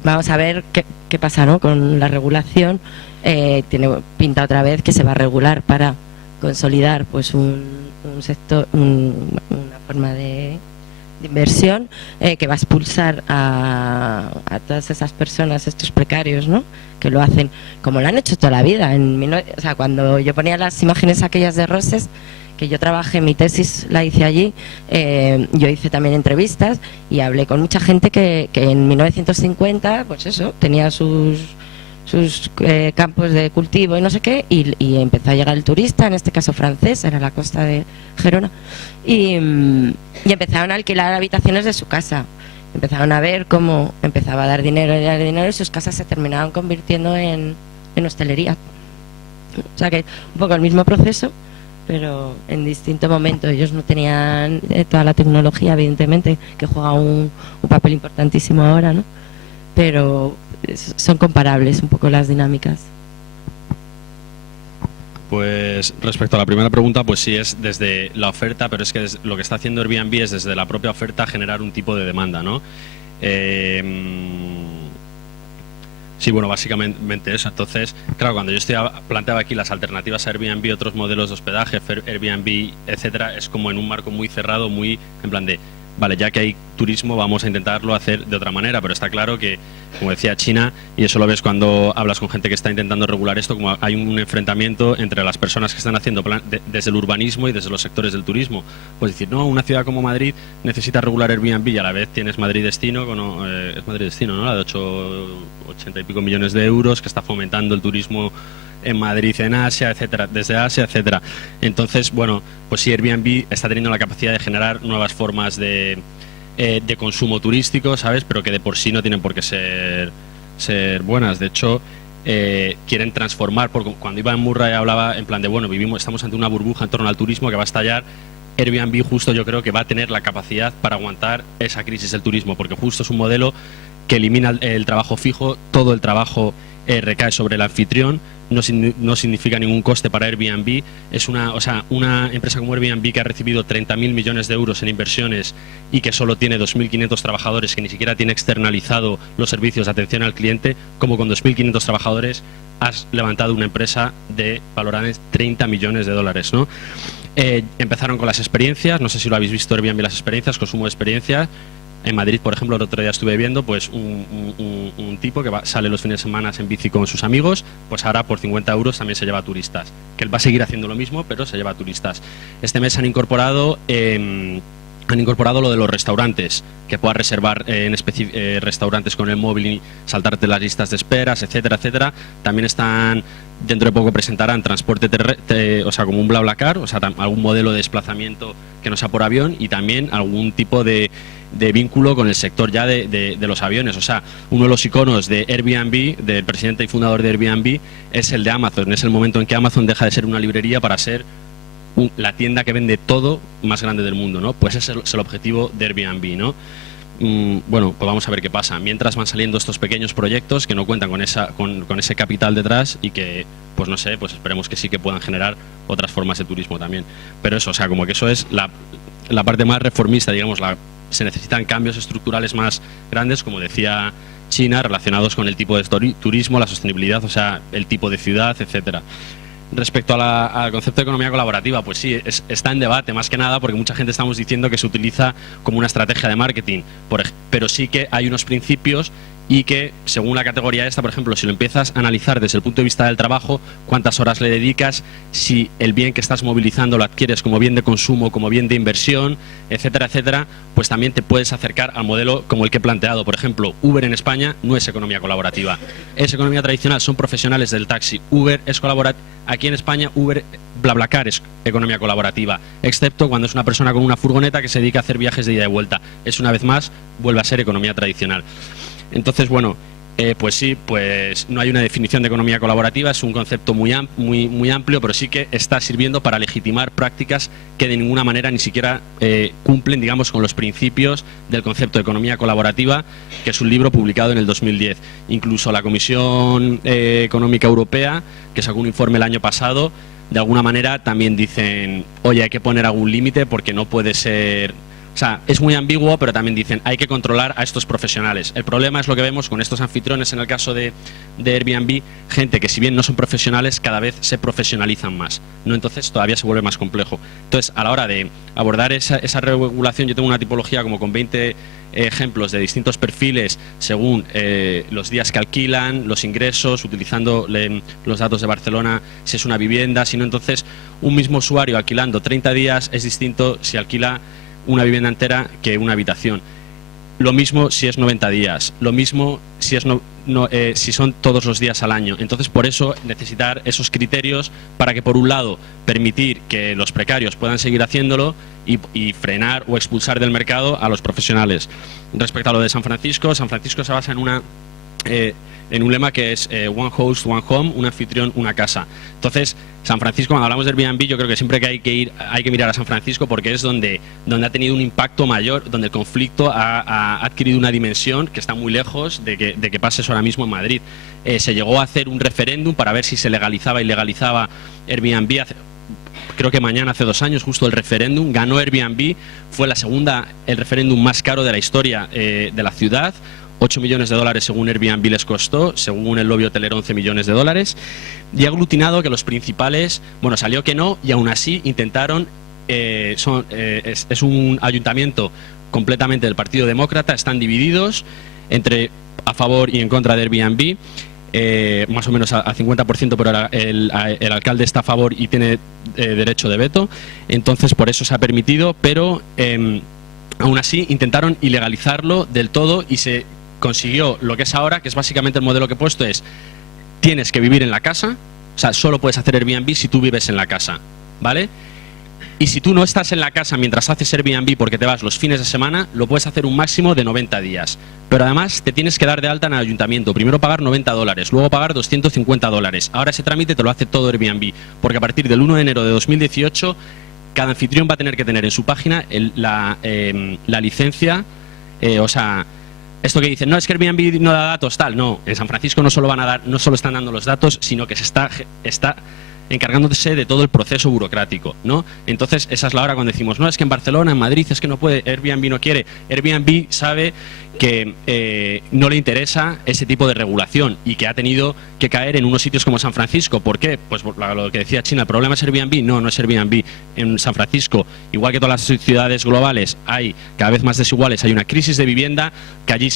vamos a ver qué pasa, ¿no? Con la regulación. Tiene pinta otra vez que se va a regular para consolidar pues un sector, una forma de inversión que va a expulsar a todas esas personas, estos precarios, ¿no? Que lo hacen como lo han hecho toda la vida. O sea, cuando yo ponía las imágenes aquellas de Roses, que yo trabajé, mi tesis la hice allí, yo hice también entrevistas y hablé con mucha gente que en 1950, pues eso, tenía sus campos de cultivo y no sé qué, y empezó a llegar el turista, en este caso francés, era la costa de Gerona, y empezaron a alquilar habitaciones de su casa. Empezaron a ver cómo empezaba a dar dinero y sus casas se terminaban convirtiendo en hostelería. O sea que un poco el mismo proceso, pero en distinto momento. Ellos no tenían toda la tecnología, evidentemente, que juega un papel importantísimo ahora, ¿no? Pero son comparables un poco las dinámicas. Pues respecto a la primera pregunta, pues sí es desde la oferta, pero es que lo que está haciendo Airbnb es desde la propia oferta generar un tipo de demanda, ¿no? Sí, bueno, básicamente eso. Entonces, claro, cuando yo planteaba aquí las alternativas a Airbnb, otros modelos de hospedaje, Airbnb, etcétera, es como en un marco muy cerrado, muy en plan de, vale, ya que hay turismo, vamos a intentarlo hacer de otra manera, pero está claro que, como decía China, y eso lo ves cuando hablas con gente que está intentando regular esto, como hay un enfrentamiento entre las personas que están haciendo desde el urbanismo y desde los sectores del turismo. Pues decir, no, una ciudad como Madrid necesita regular Airbnb y a la vez tienes Madrid Destino, es Madrid Destino, ¿no? La de 80 y pico millones de euros, que está fomentando el turismo en Madrid, en Asia, etcétera, desde Asia, etcétera. Entonces, bueno, pues sí, Airbnb está teniendo la capacidad de generar nuevas formas de consumo turístico, ¿sabes? Pero que de por sí no tienen por qué ser buenas. De hecho, quieren transformar, porque cuando Ivan Murray hablaba en plan de, bueno, estamos ante una burbuja en torno al turismo que va a estallar. Airbnb justo yo creo que va a tener la capacidad para aguantar esa crisis del turismo, porque justo es un modelo que elimina el trabajo fijo, todo el trabajo recae sobre el anfitrión, no significa ningún coste para Airbnb. Es una empresa como Airbnb que ha recibido 30.000 millones de euros en inversiones y que solo tiene 2.500 trabajadores, que ni siquiera tiene externalizado los servicios de atención al cliente, como con 2.500 trabajadores has levantado una empresa de valorada en 30 millones de dólares, ¿no? Empezaron con las experiencias, no sé si lo habéis visto Airbnb, las experiencias, consumo de experiencias. En Madrid, por ejemplo, el otro día estuve viendo pues un tipo que sale los fines de semana en bici con sus amigos, pues ahora por 50 euros también se lleva turistas. Que él va a seguir haciendo lo mismo, pero se lleva turistas. Este mes han incorporado lo de los restaurantes, que puedas reservar en restaurantes con el móvil y saltarte las listas de esperas, etcétera, etcétera. También están, dentro de poco presentarán transporte como un BlaBlaCar, o sea, algún modelo de desplazamiento que no sea por avión, y también algún tipo de vínculo con el sector ya de los aviones. O sea, uno de los iconos de Airbnb, del presidente y fundador de Airbnb, es el de Amazon. Es el momento en que Amazon deja de ser una librería para ser la tienda que vende todo más grande del mundo, ¿no? Pues ese es el objetivo de Airbnb, ¿no? Bueno, pues vamos a ver qué pasa. Mientras van saliendo estos pequeños proyectos que no cuentan con ese capital detrás y que, pues no sé, pues esperemos que sí que puedan generar otras formas de turismo también. Pero eso, o sea, como que eso es la parte más reformista, digamos. Se necesitan cambios estructurales más grandes, como decía China, relacionados con el tipo de turismo, la sostenibilidad, o sea, el tipo de ciudad, etcétera. Respecto al concepto de economía colaborativa, pues sí, está en debate más que nada porque mucha gente estamos diciendo que se utiliza como una estrategia de marketing, pero sí que hay unos principios y que según la categoría esta, por ejemplo, si lo empiezas a analizar desde el punto de vista del trabajo, cuántas horas le dedicas, si el bien que estás movilizando lo adquieres como bien de consumo, como bien de inversión, etcétera, etcétera, pues también te puedes acercar al modelo como el que he planteado. Por ejemplo, Uber en España no es economía colaborativa, es economía tradicional, son profesionales del taxi. Uber es colaborativa. Aquí en España, BlaBlaCar es economía colaborativa, excepto cuando es una persona con una furgoneta que se dedica a hacer viajes de ida y vuelta. Es, una vez más, vuelve a ser economía tradicional. Entonces, bueno, pues sí, pues no hay una definición de economía colaborativa, es un concepto muy amplio, pero sí que está sirviendo para legitimar prácticas que de ninguna manera ni siquiera cumplen, digamos, con los principios del concepto de economía colaborativa, que es un libro publicado en el 2010. Incluso la Comisión Económica Europea, que sacó un informe el año pasado, de alguna manera también dicen, oye, hay que poner algún límite porque no puede ser... O sea, es muy ambiguo, pero también dicen, hay que controlar a estos profesionales. El problema es lo que vemos con estos anfitriones, en el caso de Airbnb, gente que si bien no son profesionales, cada vez se profesionalizan más, ¿no? Entonces todavía se vuelve más complejo. Entonces, a la hora de abordar esa regulación, yo tengo una tipología como con 20 ejemplos de distintos perfiles según los días que alquilan, los ingresos, utilizando los datos de Barcelona, si es una vivienda, si no. Entonces, un mismo usuario alquilando 30 días es distinto si alquila una vivienda entera que una habitación. Lo mismo si es 90 días, lo mismo si si son todos los días al año. Entonces, por eso necesitar esos criterios para que, por un lado, permitir que los precarios puedan seguir haciéndolo y frenar o expulsar del mercado a los profesionales. Respecto a lo de San Francisco se basa en un lema que es One Host, One Home, un anfitrión, una casa. Entonces, San Francisco, cuando hablamos de Airbnb, yo creo que siempre que hay que mirar a San Francisco porque es donde ha tenido un impacto mayor, donde el conflicto ha adquirido una dimensión que está muy lejos de que pase eso ahora mismo en Madrid. Se llegó a hacer un referéndum para ver si se legalizaba y ilegalizaba Airbnb. Creo que mañana, hace 2 años, justo el referéndum, ganó Airbnb, fue el referéndum más caro de la historia de la ciudad. 8 millones de dólares según Airbnb les costó, según el lobby hotelero 11 millones de dólares, y ha aglutinado que los principales, bueno, salió que no, y aún así intentaron, es un ayuntamiento completamente del Partido Demócrata, están divididos entre a favor y en contra de Airbnb, más o menos a 50%, pero el alcalde está a favor y tiene derecho de veto, entonces por eso se ha permitido, pero aún así intentaron ilegalizarlo del todo y se consiguió lo que es ahora, que es básicamente el modelo que he puesto, es tienes que vivir en la casa, O sea, solo puedes hacer Airbnb si tú vives en la casa, ¿vale? Y si tú no estás en la casa mientras haces Airbnb porque te vas los fines de semana, lo puedes hacer un máximo de 90 días. Pero además te tienes que dar de alta en el ayuntamiento. Primero pagar $90, luego pagar $250. Ahora ese trámite te lo hace todo Airbnb, porque a partir del 1 de enero de 2018 cada anfitrión va a tener que tener en su página la licencia, o sea, esto que dicen, no, es que Airbnb no da datos, tal. No, en San Francisco no solo están dando los datos, sino que se está encargándose de todo el proceso burocrático, ¿no? Entonces, esa es la hora cuando decimos, no, es que en Barcelona, en Madrid, es que no puede, Airbnb no quiere. Airbnb sabe que no le interesa ese tipo de regulación y que ha tenido que caer en unos sitios como San Francisco. ¿Por qué? Pues por lo que decía China, ¿el problema es Airbnb? No, no es Airbnb. En San Francisco, igual que todas las ciudades globales, hay cada vez más desiguales, hay una crisis de vivienda que allí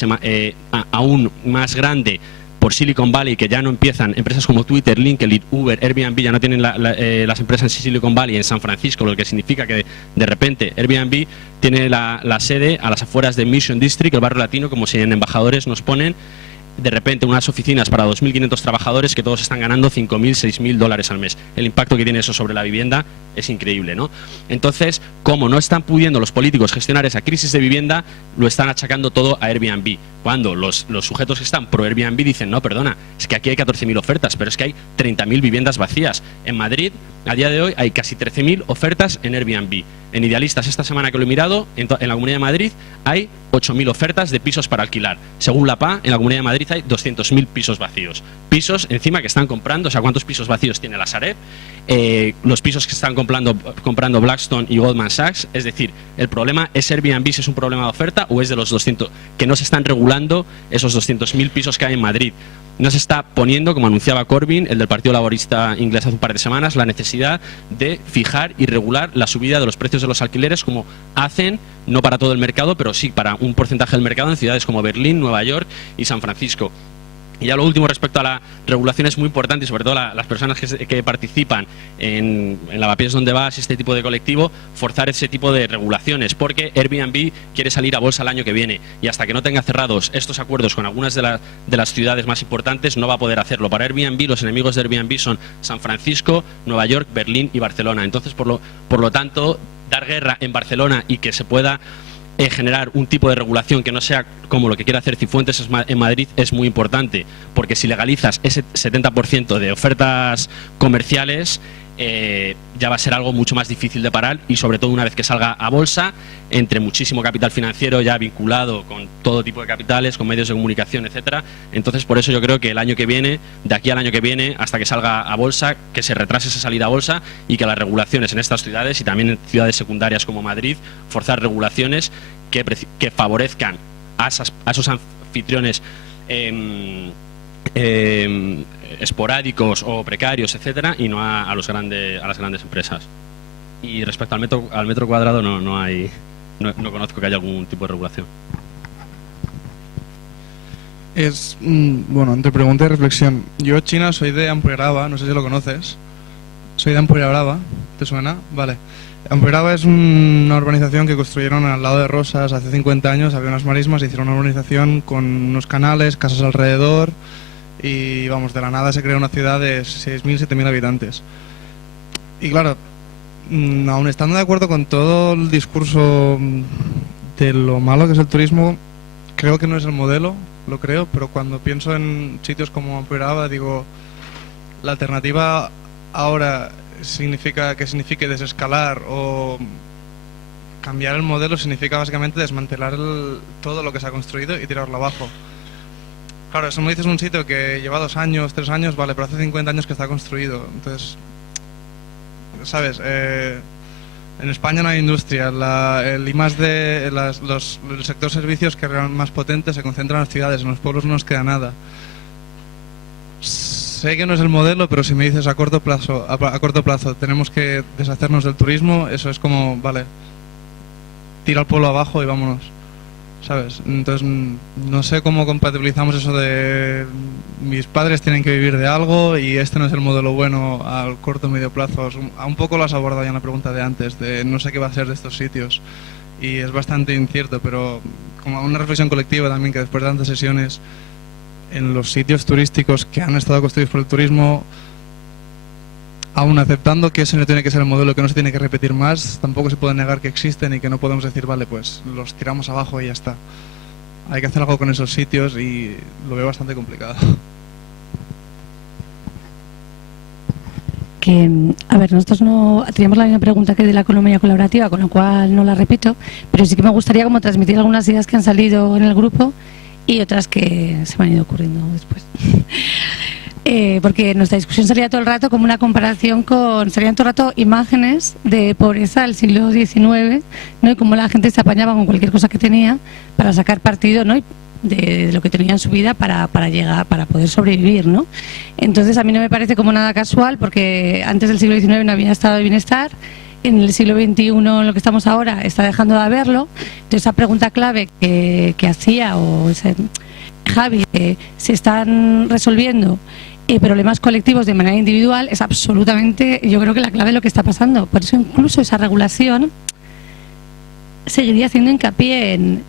aún más grande por Silicon Valley, que ya no empiezan empresas como Twitter, LinkedIn, Uber, Airbnb, ya no tienen las empresas en Silicon Valley, en San Francisco, lo que significa que de repente Airbnb tiene la sede a las afueras de Mission District, el barrio latino, como si en embajadores nos ponen, de repente unas oficinas para 2.500 trabajadores que todos están ganando $5.000, $6.000 al mes. El impacto que tiene eso sobre la vivienda es increíble, ¿no? Entonces, como no están pudiendo los políticos gestionar esa crisis de vivienda, lo están achacando todo a Airbnb. Cuando los sujetos que están pro Airbnb dicen, no, perdona, es que aquí hay 14.000 ofertas, pero es que hay 30.000 viviendas vacías. En Madrid, a día de hoy, hay casi 13.000 ofertas en Airbnb. En Idealistas, esta semana que lo he mirado, en la Comunidad de Madrid hay 8.000 ofertas de pisos para alquilar. Según la PA, en la Comunidad de Madrid hay 200.000 pisos vacíos. Pisos encima que están comprando, o sea, ¿cuántos pisos vacíos tiene la Sareb? Los pisos que están comprando Blackstone y Goldman Sachs. Es decir, el problema es Airbnb, si es un problema de oferta, o es de los 200, que no se están regulando esos 200.000 pisos que hay en Madrid. No se está poniendo, como anunciaba Corbyn, el del Partido Laborista inglés hace un par de semanas, la necesidad de fijar y regular la subida de los precios de los alquileres, como hacen, no para todo el mercado, pero sí para un porcentaje del mercado en ciudades como Berlín, Nueva York y San Francisco. Y ya lo último respecto a la regulación es muy importante, y sobre todo las personas que participan en Lavapiés donde vas, este tipo de colectivo, forzar ese tipo de regulaciones, porque Airbnb quiere salir a bolsa el año que viene y hasta que no tenga cerrados estos acuerdos con algunas de las ciudades más importantes no va a poder hacerlo. Para Airbnb, los enemigos de Airbnb son San Francisco, Nueva York, Berlín y Barcelona. Entonces, por lo tanto, dar guerra en Barcelona y que se pueda generar un tipo de regulación que no sea como lo que quiere hacer Cifuentes en Madrid es muy importante, porque si legalizas ese 70% de ofertas comerciales, ya va a ser algo mucho más difícil de parar, y sobre todo una vez que salga a bolsa, entre muchísimo capital financiero ya vinculado con todo tipo de capitales, con medios de comunicación, etcétera. Entonces, por eso yo creo que el año que viene, de aquí al año que viene, hasta que salga a bolsa, que se retrase esa salida a bolsa y que las regulaciones en estas ciudades y también en ciudades secundarias como Madrid, forzar regulaciones que favorezcan a esos anfitriones esporádicos o precarios, etcétera, y no a las grandes empresas. Y respecto al metro cuadrado no conozco que haya algún tipo de regulación. Bueno, entre pregunta y reflexión. Yo, China, soy de Ampueraba, no sé si lo conoces. Soy de Ampueraba, ¿te suena? Vale. Ampueraba es una urbanización que construyeron al lado de Rosas hace 50 años, había unas marismas, hicieron una urbanización con unos canales, casas alrededor, y vamos, de la nada se creó una ciudad de 6.000, 7.000 habitantes. Y claro, aun estando de acuerdo con todo el discurso de lo malo que es el turismo, creo que no es el modelo, lo creo, pero cuando pienso en sitios como Ampueraba, digo, la alternativa ahora signifique desescalar o cambiar el modelo, significa básicamente desmantelar todo lo que se ha construido y tirarlo abajo. Claro, eso me dices un sitio que lleva 2 años, 3 años, vale, pero hace 50 años que está construido. Entonces, ¿sabes? En España no hay industria. El I+D, el sector servicios, que es más potente, se concentra en las ciudades. En los pueblos no nos queda nada. Sé que no es el modelo, pero si me dices a corto plazo tenemos que deshacernos del turismo, eso es como, vale, tira el pueblo abajo y vámonos, ¿sabes? Entonces no sé cómo compatibilizamos eso de mis padres tienen que vivir de algo y este no es el modelo bueno al corto o medio plazo. Un poco lo has abordado ya en la pregunta de antes, de no sé qué va a ser de estos sitios, y es bastante incierto, pero como una reflexión colectiva también, que después de tantas sesiones en los sitios turísticos que han estado construidos por el turismo, aún aceptando que ese no tiene que ser el modelo, que no se tiene que repetir más, tampoco se puede negar que existen y que no podemos decir, vale, pues los tiramos abajo y ya está. Hay que hacer algo con esos sitios y lo veo bastante complicado. A ver, nosotros no teníamos la misma pregunta que de la economía colaborativa, con lo cual no la repito, pero sí que me gustaría como transmitir algunas ideas que han salido en el grupo y otras que se me han ido ocurriendo después. Porque nuestra discusión sería todo el rato como una comparación serían todo el rato imágenes de pobreza del siglo XIX, ¿no? Y cómo la gente se apañaba con cualquier cosa que tenía para sacar partido, ¿no? De lo que tenía en su vida para poder sobrevivir, ¿no? Entonces a mí no me parece como nada casual, porque antes del siglo XIX no había estado de bienestar, en el siglo XXI, en lo que estamos ahora, está dejando de haberlo. Entonces esa pregunta clave que hacía Javi, se están resolviendo problemas colectivos de manera individual, es absolutamente, yo creo que la clave de lo que está pasando. Por eso incluso esa regulación seguiría haciendo hincapié en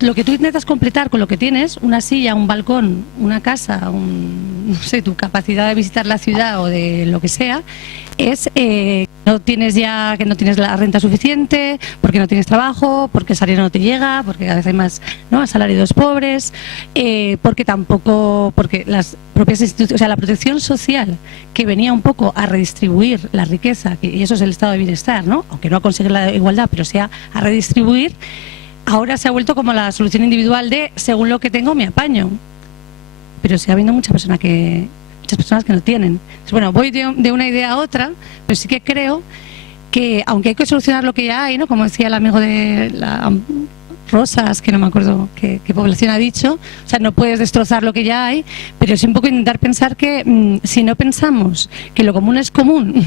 lo que tú intentas completar con lo que tienes, una silla, un balcón, una casa, no sé, tu capacidad de visitar la ciudad o de lo que sea, es que no tienes la renta suficiente, porque no tienes trabajo, porque el salario no te llega, porque cada vez hay más, ¿no?, asalariados pobres, porque las propias instituciones, o sea, la protección social que venía un poco a redistribuir la riqueza, y eso es el estado de bienestar, ¿no?, aunque no a conseguir la igualdad, pero sea a redistribuir, ahora se ha vuelto como la solución individual de según lo que tengo me apaño, pero sigue habiendo muchas personas que no tienen. Entonces, bueno, voy de una idea a otra, pero sí que creo que aunque hay que solucionar lo que ya hay, ¿no?, como decía el amigo de Rosas, que no me acuerdo qué población ha dicho, o sea, no puedes destrozar lo que ya hay, pero es un poco intentar pensar que si no pensamos que lo común es común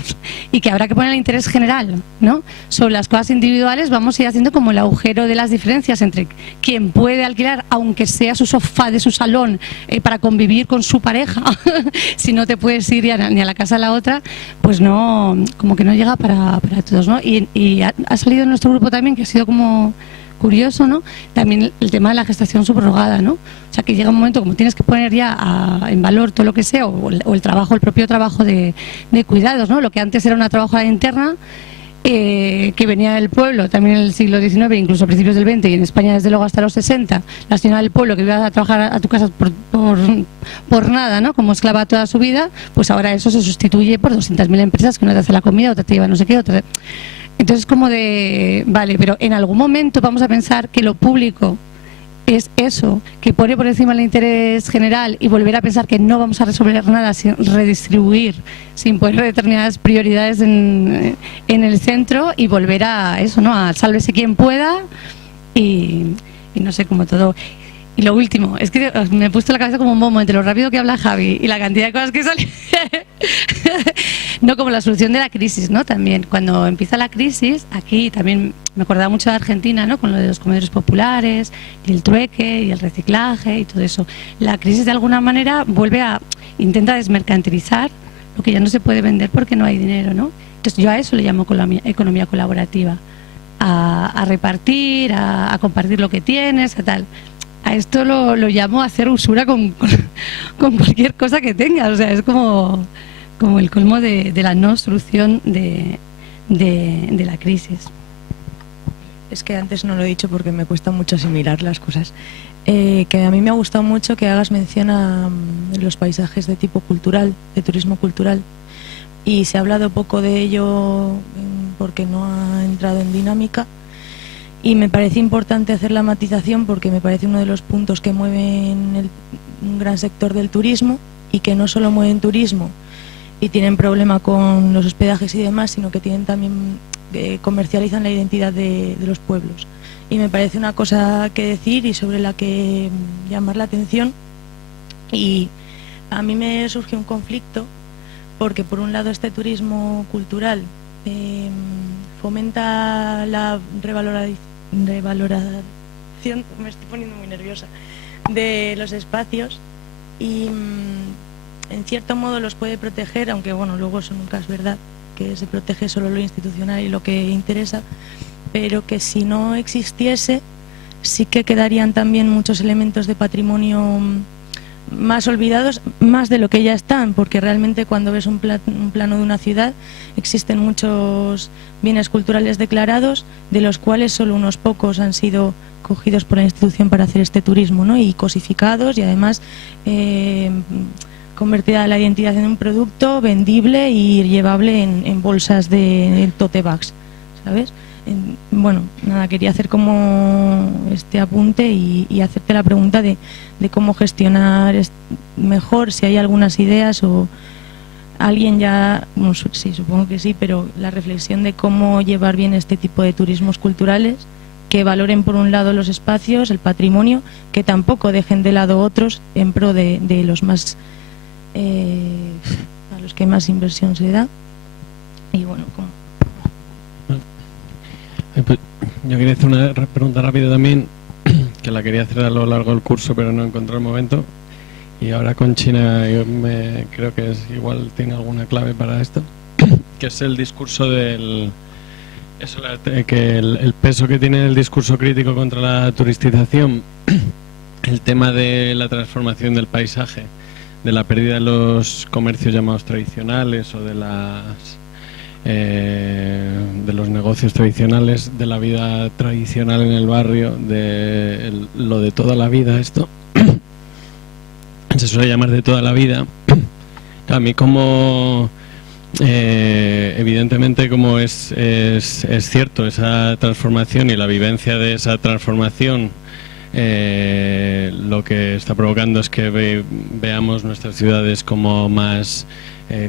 y que habrá que poner el interés general, ¿no?, sobre las cosas individuales, vamos a ir haciendo como el agujero de las diferencias entre quien puede alquilar, aunque sea su sofá de su salón, para convivir con su pareja, si no te puedes ir ni a la casa de la otra, pues no, como que no llega para todos, ¿no? Y ha salido en nuestro grupo también, que ha sido como curioso, ¿no?, también el tema de la gestación subrogada, ¿no? O sea, que llega un momento como tienes que poner ya en valor todo lo que sea, o el propio trabajo de cuidados, ¿no? Lo que antes era una trabajadora interna que venía del pueblo, también en el siglo XIX, incluso a principios del XX, y en España desde luego hasta los 60, la señora del pueblo que iba a trabajar a tu casa por nada, ¿no?, como esclava toda su vida, pues ahora eso se sustituye por 200.000 empresas que una te hace la comida, otra te lleva no sé qué, otra. Entonces, como vale, pero en algún momento vamos a pensar que lo público es eso, que pone por encima el interés general, y volver a pensar que no vamos a resolver nada sin redistribuir, sin poner determinadas prioridades en el centro, y volver a eso, ¿no?, a sálvese quien pueda y no sé, como todo. Y lo último, es que me he puesto la cabeza como un bombo entre lo rápido que habla Javi y la cantidad de cosas que salen. No, como la solución de la crisis, ¿no? También, cuando empieza la crisis, aquí también me acordaba mucho de Argentina, ¿no?, con lo de los comedores populares, y el trueque, y el reciclaje, y todo eso. La crisis, de alguna manera, intenta desmercantilizar lo que ya no se puede vender porque no hay dinero, ¿no? Entonces, yo a eso le llamo economía colaborativa. A repartir, a compartir lo que tienes, a tal. A esto lo llamo hacer usura con cualquier cosa que tengas, o sea, es como el colmo de la no solución de la crisis. Es que antes no lo he dicho porque me cuesta mucho asimilar las cosas. Que a mí me ha gustado mucho que hagas mención a los paisajes de tipo cultural, de turismo cultural, y se ha hablado poco de ello porque no ha entrado en dinámica. Y me parece importante hacer la matización porque me parece uno de los puntos que mueven un gran sector del turismo, y que no solo mueven turismo y tienen problema con los hospedajes y demás, sino que tienen también comercializan la identidad de los pueblos. Y me parece una cosa que decir y sobre la que llamar la atención. Y a mí me surge un conflicto porque por un lado este turismo cultural fomenta la revaloración, me estoy poniendo muy nerviosa, de los espacios, y en cierto modo los puede proteger, aunque bueno, luego eso nunca es verdad, que se protege solo lo institucional y lo que interesa, pero que si no existiese sí que quedarían también muchos elementos de patrimonio más olvidados, más de lo que ya están, porque realmente cuando ves un plano de una ciudad existen muchos bienes culturales declarados, de los cuales solo unos pocos han sido cogidos por la institución para hacer este turismo, ¿no? Y cosificados, y además convertida la identidad en un producto vendible y llevable en bolsas de tote bags, ¿sabes? Bueno, nada, quería hacer como este apunte y hacerte la pregunta de cómo gestionar mejor, si hay algunas ideas o alguien ya, bueno, sí, supongo que sí, pero la reflexión de cómo llevar bien este tipo de turismos culturales, que valoren por un lado los espacios, el patrimonio, que tampoco dejen de lado otros en pro de los más a los que más inversión se da. Y bueno, como yo quería hacer una pregunta rápida también, que la quería hacer a lo largo del curso, pero no encontré el momento. Y ahora con China yo creo que igual tiene alguna clave para esto, que es el discurso del... que el peso que tiene el discurso crítico contra la turistización, el tema de la transformación del paisaje, de la pérdida de los comercios llamados tradicionales o de los negocios tradicionales, de la vida tradicional en el barrio, de lo de toda la vida, esto se suele llamar de toda la vida. A mí como evidentemente como es cierto esa transformación y la vivencia de esa transformación, lo que está provocando es que veamos nuestras ciudades como más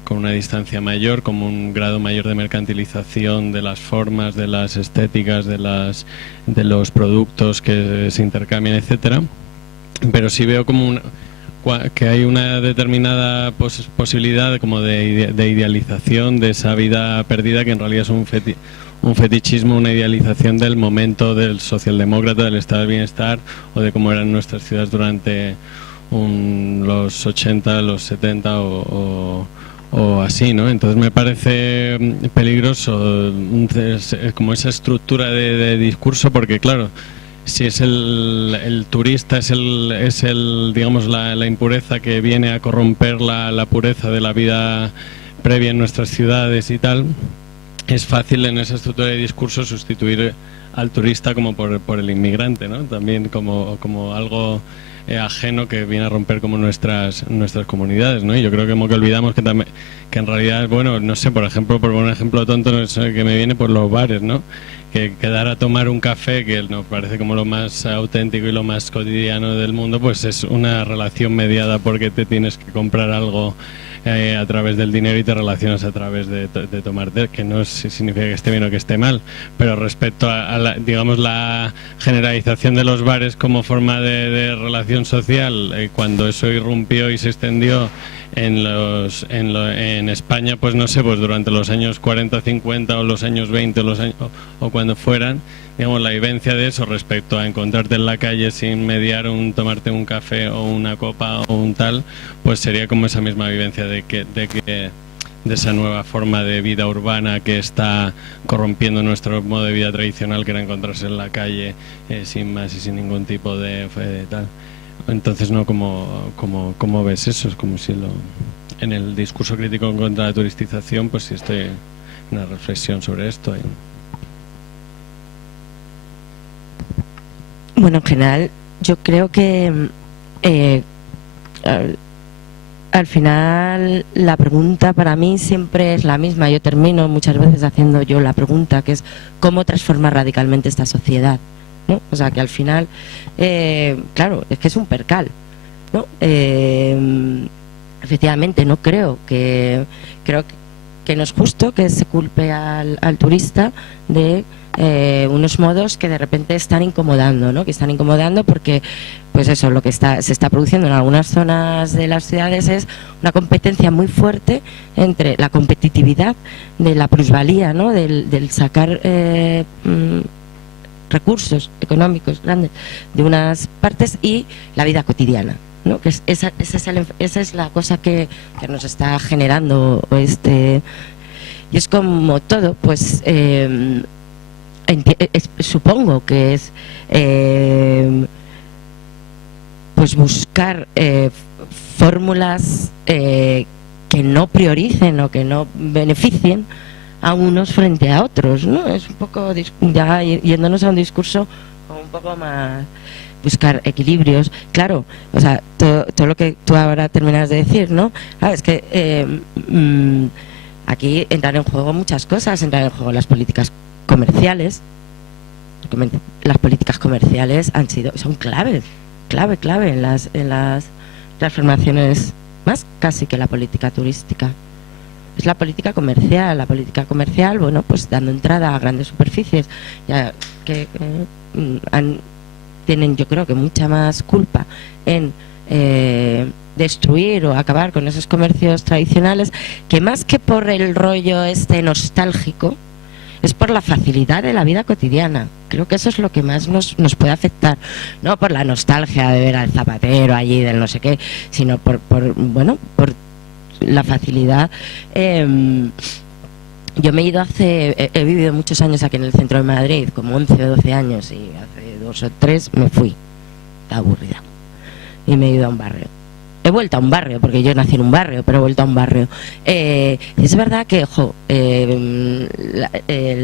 con una distancia mayor, como un grado mayor de mercantilización de las formas, de las estéticas, de los productos que se intercambian, etcétera. Pero sí veo como que hay una determinada posibilidad como de idealización de esa vida perdida, que en realidad es un fetichismo, una idealización del momento del socialdemócrata, del estado del bienestar o de cómo eran nuestras ciudades durante los 80, los 70 o así, ¿no? Entonces me parece peligroso como esa estructura de discurso, porque claro, si es el turista, es el digamos la impureza que viene a corromper la pureza de la vida previa en nuestras ciudades y tal, es fácil en esa estructura de discurso sustituir al turista como por el inmigrante, ¿no? También como algo ajeno que viene a romper como nuestras comunidades, ¿no? Y yo creo que como que olvidamos que en realidad, bueno, no sé, por ejemplo, por un ejemplo tonto que me viene por los bares, ¿no? Que quedar a tomar un café, que nos parece como lo más auténtico y lo más cotidiano del mundo, pues es una relación mediada porque te tienes que comprar algo a través del dinero y te relacionas a través de tomarte, que no significa que esté bien o que esté mal, pero respecto a la generalización de los bares como forma de relación social, cuando eso irrumpió y se extendió en España, pues no sé, pues durante los años 40, 50 o los años 20 o cuando fueran, digamos, la vivencia de eso respecto a encontrarte en la calle sin mediar tomarte un café o una copa o un tal, pues sería como esa misma vivencia de esa nueva forma de vida urbana que está corrompiendo nuestro modo de vida tradicional, que era encontrarse en la calle sin más y sin ningún tipo de tal. Entonces, ¿no? ¿Cómo ves eso? Es como si en el discurso crítico contra la turistización, pues si estoy una reflexión sobre esto. Bueno, en general, yo creo que al final la pregunta para mí siempre es la misma. Yo termino muchas veces haciendo yo la pregunta, que es ¿cómo transformar radicalmente esta sociedad? ¿No? O sea, que al final, claro, es que es un percal, ¿no? Efectivamente, no creo que no es justo que se culpe al turista de unos modos que de repente están incomodando, ¿no? Que están incomodando porque, pues eso, lo que se está produciendo en algunas zonas de las ciudades es una competencia muy fuerte entre la competitividad de la plusvalía, ¿no? Del sacar recursos económicos grandes de unas partes y la vida cotidiana, ¿no? Que esa es la cosa que nos está generando y es como todo, pues supongo que es pues buscar fórmulas que no prioricen o que no beneficien a unos frente a otros, ¿no? Es un poco ya yéndonos a un discurso como un poco más buscar equilibrios. Claro, o sea, todo lo que tú ahora terminas de decir, ¿no? Es que aquí entran en juego muchas cosas, entran en juego las políticas comerciales. Las políticas comerciales son clave en las transformaciones, más casi que la política turística. Es la política comercial, bueno, pues dando entrada a grandes superficies ya que tienen, yo creo que mucha más culpa en destruir o acabar con esos comercios tradicionales, que más que por el rollo nostálgico, es por la facilidad de la vida cotidiana. Creo que eso es lo que más nos puede afectar, no por la nostalgia de ver al zapatero allí del no sé qué, sino por la facilidad. Yo me he ido he vivido muchos años aquí en el centro de Madrid, como 11 o 12 años, y hace 2 o 3 me fui, aburrida, y me he ido a un barrio. He vuelto a un barrio, porque yo nací en un barrio, pero he vuelto a un barrio. Es verdad que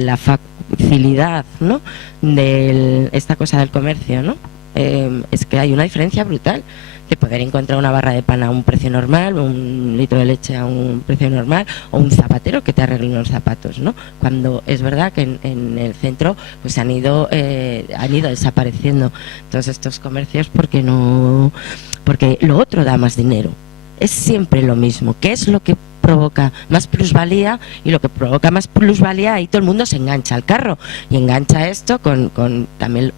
la facilidad, ¿no?, de esta cosa del comercio, ¿no? Es que hay una diferencia brutal de poder encontrar una barra de pan a un precio normal, un litro de leche a un precio normal, o un zapatero que te arregle unos zapatos, ¿no? Cuando es verdad que en el centro pues han ido desapareciendo todos estos comercios porque lo otro da más dinero. Es siempre lo mismo. ¿Qué es lo que provoca más plusvalía? Y lo que provoca más plusvalía, ahí todo el mundo se engancha al carro, y engancha esto con también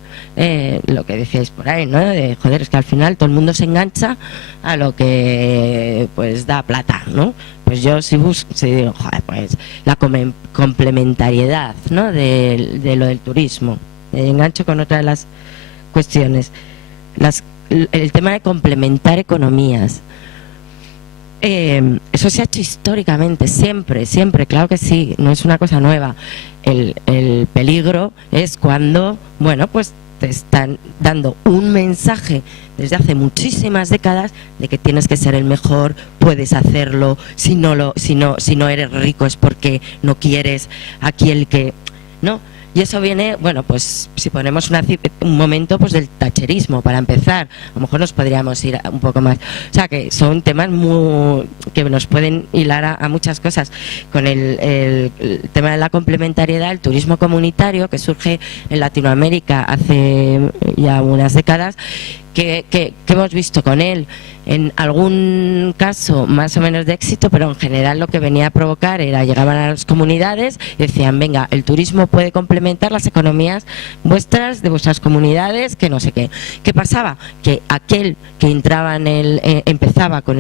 lo que decíais por ahí, ¿no? De joder, es que al final todo el mundo se engancha a lo que pues da plata, ¿no? Pues yo digo, joder, pues la complementariedad, ¿no?, de lo del turismo. Engancho con otra de las cuestiones, el tema de complementar economías. Eso se ha hecho históricamente, siempre, claro que sí, no es una cosa nueva. El peligro es cuando, bueno, pues te están dando un mensaje desde hace muchísimas décadas de que tienes que ser el mejor, puedes hacerlo, si no eres rico es porque no quieres, aquí el que, ¿no? Y eso viene, bueno, pues si ponemos un momento pues del tacherismo para empezar, a lo mejor nos podríamos ir un poco más. O sea que son temas que nos pueden hilar a muchas cosas. Con el tema de la complementariedad, el turismo comunitario que surge en Latinoamérica hace ya unas décadas, que hemos visto con él en algún caso más o menos de éxito, pero en general lo que venía a provocar era, llegaban a las comunidades y decían, venga, el turismo puede complementar las economías vuestras, de vuestras comunidades, que no sé qué. ¿Qué pasaba? Que aquel que entraba empezaba con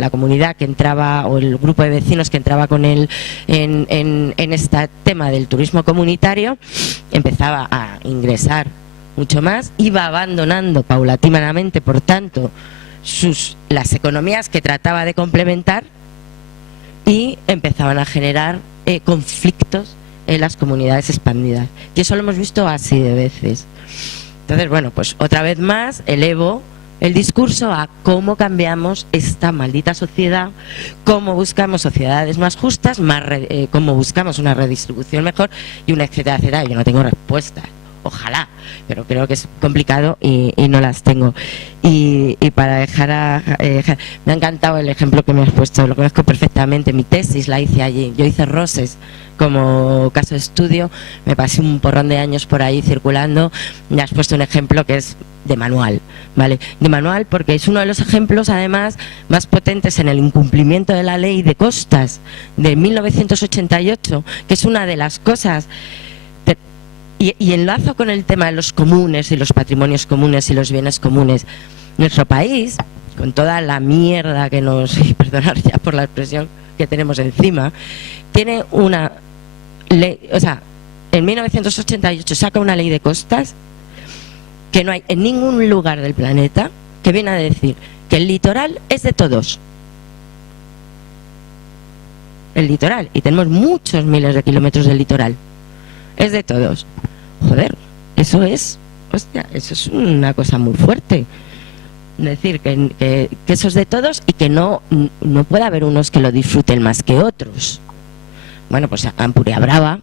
la comunidad que entraba, o el grupo de vecinos que entraba con él en este tema del turismo comunitario, empezaba a ingresar mucho más, iba abandonando paulatinamente, por tanto, las economías que trataba de complementar, y empezaban a generar conflictos en las comunidades expandidas. Y eso lo hemos visto así de veces. Entonces, bueno, pues otra vez más elevo el discurso a cómo cambiamos esta maldita sociedad, cómo buscamos sociedades más justas, cómo buscamos una redistribución mejor y una etcétera, etcétera. Yo no tengo respuestas. Ojalá, pero creo que es complicado y no las tengo. Y para dejar me ha encantado el ejemplo que me has puesto, lo conozco perfectamente. Mi tesis la hice allí, yo hice Roses como caso de estudio, me pasé un porrón de años por ahí circulando. Me has puesto un ejemplo que es de manual, ¿vale? De manual, porque es uno de los ejemplos además más potentes en el incumplimiento de la ley de costas de 1988, que es una de las cosas. Y enlazo con el tema de los comunes y los patrimonios comunes y los bienes comunes. Nuestro país, con toda la mierda que nos, perdonar ya por la expresión que tenemos encima, tiene una ley, o sea, en 1988 saca una ley de costas que no hay en ningún lugar del planeta, que viene a decir que el litoral es de todos. El litoral, y tenemos muchos miles de kilómetros del litoral, es de todos. Joder, eso es una cosa muy fuerte. Es decir, que eso es de todos y que no puede haber unos que lo disfruten más que otros. Bueno, pues Ampuriabrava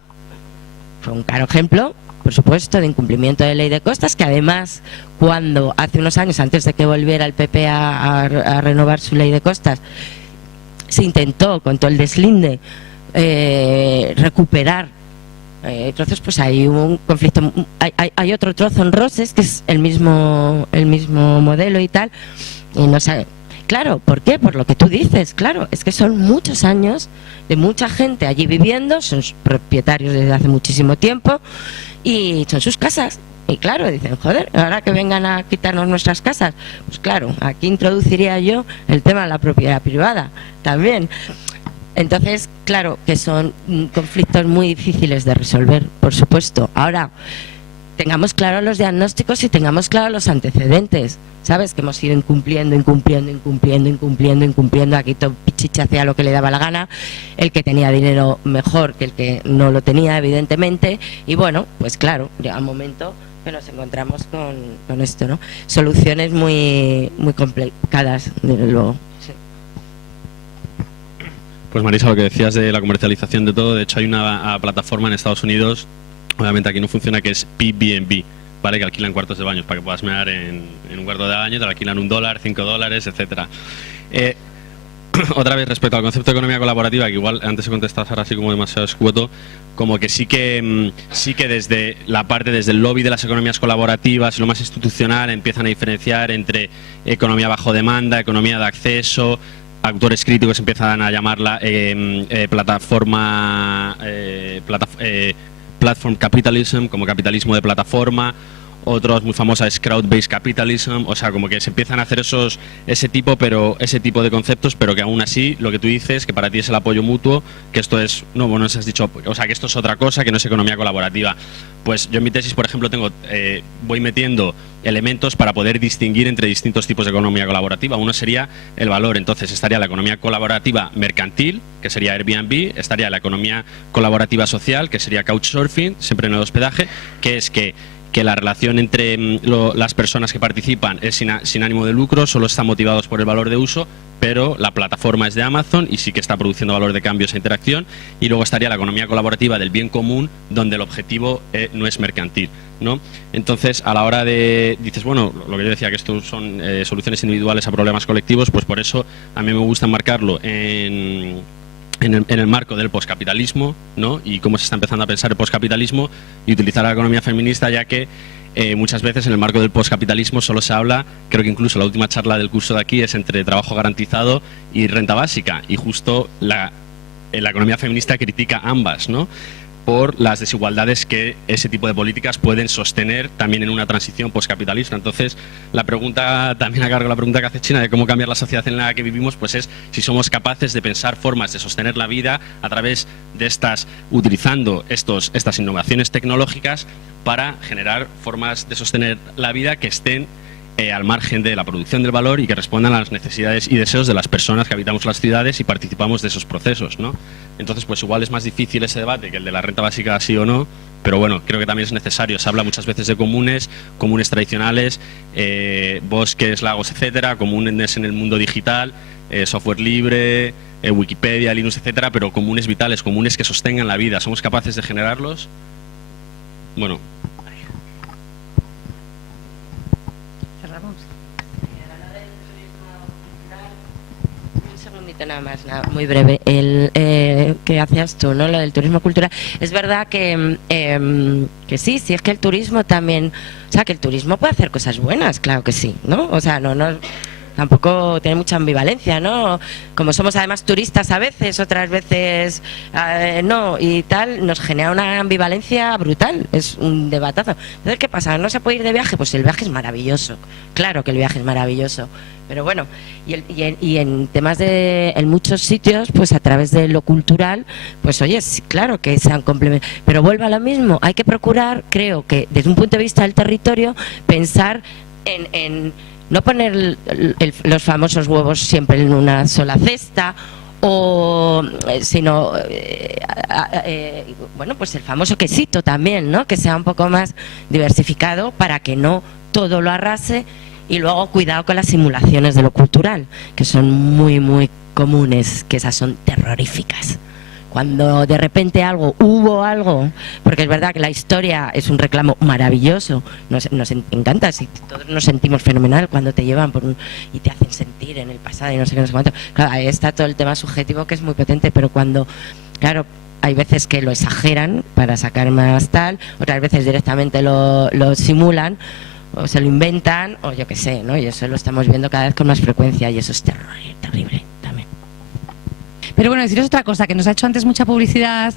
fue un claro ejemplo, por supuesto, de incumplimiento de ley de costas, que además, cuando hace unos años, antes de que volviera el PP a renovar su ley de costas, se intentó, con todo el deslinde, recuperar trozos, pues hay un conflicto, hay otro trozo en Roses, que es el mismo modelo y tal, y no sé. Claro, ¿por qué? Por lo que tú dices, claro, es que son muchos años de mucha gente allí viviendo, son propietarios desde hace muchísimo tiempo y son sus casas. Y claro, dicen, joder, ahora que vengan a quitarnos nuestras casas, pues claro, aquí introduciría yo el tema de la propiedad privada también. Entonces, claro, que son conflictos muy difíciles de resolver, por supuesto. Ahora, tengamos claros los diagnósticos y tengamos claros los antecedentes. ¿Sabes? Que hemos ido incumpliendo. Aquí todo Pichichi hacía lo que le daba la gana. El que tenía dinero mejor que el que no lo tenía, evidentemente. Y bueno, pues claro, llega un momento que nos encontramos con esto, ¿no? Soluciones muy complicadas, desde luego. Sí. Pues Marisa, lo que decías de la comercialización de todo, de hecho hay una plataforma en Estados Unidos, obviamente aquí no funciona, que es PBNB, ¿vale? Que alquilan cuartos de baños para que puedas mear en un cuarto de baño, te lo alquilan $1, $5, etcétera. Otra vez, respecto al concepto de economía colaborativa, que igual antes se contestaba ahora así como demasiado escueto, como que sí que desde la parte, desde el lobby de las economías colaborativas, lo más institucional, empiezan a diferenciar entre economía bajo demanda, economía de acceso. Autores críticos empiezan a llamarla platform capitalism, como capitalismo de plataforma. Otros muy famosos es crowd-based capitalism, o sea, como que se empiezan a hacer ese tipo de conceptos, pero que aún así lo que tú dices, que para ti es el apoyo mutuo, que esto es, no, bueno, has dicho, o sea, que esto es otra cosa, que no es economía colaborativa. Pues yo en mi tesis, por ejemplo, voy metiendo elementos para poder distinguir entre distintos tipos de economía colaborativa. Uno sería el valor, entonces estaría la economía colaborativa mercantil, que sería Airbnb, estaría la economía colaborativa social, que sería Couchsurfing, siempre en el hospedaje, que es que la relación entre las personas que participan es sin ánimo de lucro, solo están motivados por el valor de uso, pero la plataforma es de Amazon y sí que está produciendo valor de cambio esa interacción. Y luego estaría la economía colaborativa del bien común, donde el objetivo no es mercantil, ¿no? Entonces, a la hora de, dices, bueno, lo que yo decía, que esto son soluciones individuales a problemas colectivos, pues por eso a mí me gusta enmarcarlo en el marco del poscapitalismo, ¿no? Y cómo se está empezando a pensar el poscapitalismo y utilizar la economía feminista, ya que muchas veces en el marco del poscapitalismo solo se habla, creo que incluso la última charla del curso de aquí es entre trabajo garantizado y renta básica, y justo la economía feminista critica ambas, ¿no? Por las desigualdades que ese tipo de políticas pueden sostener también en una transición poscapitalista. Entonces, la pregunta, también a cargo la pregunta que hace China de cómo cambiar la sociedad en la que vivimos, pues es si somos capaces de pensar formas de sostener la vida a través de utilizando estas innovaciones tecnológicas para generar formas de sostener la vida que estén al margen de la producción del valor y que respondan a las necesidades y deseos de las personas que habitamos las ciudades y participamos de esos procesos, ¿no? Entonces, pues igual es más difícil ese debate que el de la renta básica sí o no, pero bueno, creo que también es necesario. Se habla muchas veces de comunes tradicionales, bosques, lagos, etcétera, comunes en el mundo digital, software libre, Wikipedia, Linux, etcétera, pero comunes vitales, comunes que sostengan la vida. ¿Somos capaces de generarlos? Bueno. Nada más, muy breve. ¿Qué hacías tú, no? Lo del turismo cultural. Es verdad que sí, es que el turismo también, o sea, que el turismo puede hacer cosas buenas, claro que sí, ¿no? O sea, no tampoco tiene mucha ambivalencia, ¿no? Como somos además turistas a veces, otras veces no, y tal, nos genera una ambivalencia brutal, es un debatazo. Entonces, ¿qué pasa? ¿No se puede ir de viaje? Pues el viaje es maravilloso, claro que el viaje es maravilloso, pero bueno, y en temas en muchos sitios, pues a través de lo cultural, pues oye, sí, claro que sean complementarios, pero vuelvo a lo mismo, hay que procurar, creo que desde un punto de vista del territorio, pensar en no poner los famosos huevos siempre en una sola cesta, sino bueno, pues el famoso quesito también, ¿no? Que sea un poco más diversificado para que no todo lo arrase Y luego cuidado con las simulaciones de lo cultural, que son muy, muy comunes, que esas son terroríficas. Cuando de repente hubo algo, porque es verdad que la historia es un reclamo maravilloso, nos encanta, si todos nos sentimos fenomenal cuando te llevan y te hacen sentir en el pasado y no sé qué, no sé cuánto. Claro, ahí está todo el tema subjetivo que es muy potente, pero cuando, claro, hay veces que lo exageran para sacar más tal, otras veces directamente lo simulan, o se lo inventan, o yo qué sé, ¿no? Y eso lo estamos viendo cada vez con más frecuencia y eso es terrible también. Pero bueno, deciros otra cosa, que nos ha hecho antes mucha publicidad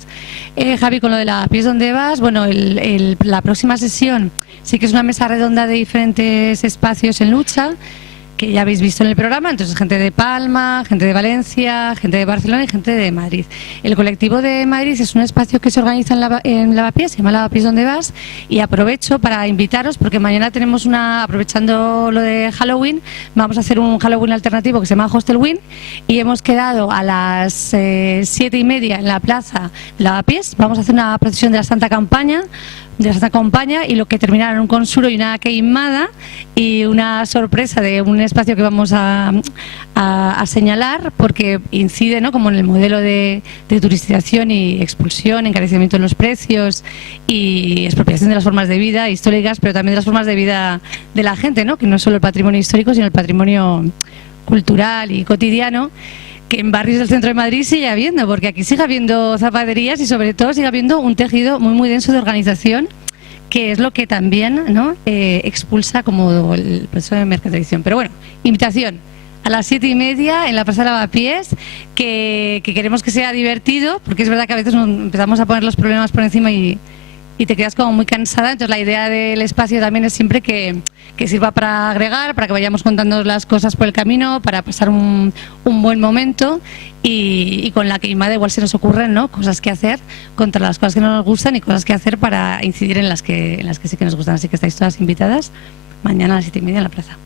Javi con lo de la Pies donde vas. Bueno, la próxima sesión sí que es una mesa redonda de diferentes espacios en lucha, que ya habéis visto en el programa, entonces gente de Palma, gente de Valencia, gente de Barcelona y gente de Madrid. El colectivo de Madrid es un espacio que se organiza en Lavapiés, se llama Lavapiés donde vas, y aprovecho para invitaros porque mañana tenemos aprovechando lo de Halloween, vamos a hacer un Halloween alternativo que se llama Hostelwin y hemos quedado a las 7:30 en la plaza Lavapiés, vamos a hacer una procesión de la Santa Campaña y lo que terminará en un consuro y una queimada y una sorpresa de un espacio que vamos a señalar porque incide, ¿no?, como en el modelo de turistización y expulsión, encarecimiento en los precios y expropiación de las formas de vida históricas, pero también de las formas de vida de la gente, ¿no?, que no es solo el patrimonio histórico sino el patrimonio cultural y cotidiano, que en barrios del centro de Madrid sigue habiendo, porque aquí sigue habiendo zapaterías y sobre todo sigue habiendo un tejido muy muy denso de organización, que es lo que también, ¿no?, expulsa como el proceso de mercantilización. Pero bueno, invitación a las 7:30 en la Plaza Lavapiés, que queremos que sea divertido, porque es verdad que a veces empezamos a poner los problemas por encima y te quedas como muy cansada. Entonces la idea del espacio también es siempre que sirva para agregar, para que vayamos contando las cosas por el camino, para pasar un buen momento y con la queimada igual se nos ocurren, ¿no?, cosas que hacer contra las cosas que no nos gustan y cosas que hacer para incidir en las que sí que nos gustan. Así que estáis todas invitadas mañana a las 7:30 en la plaza.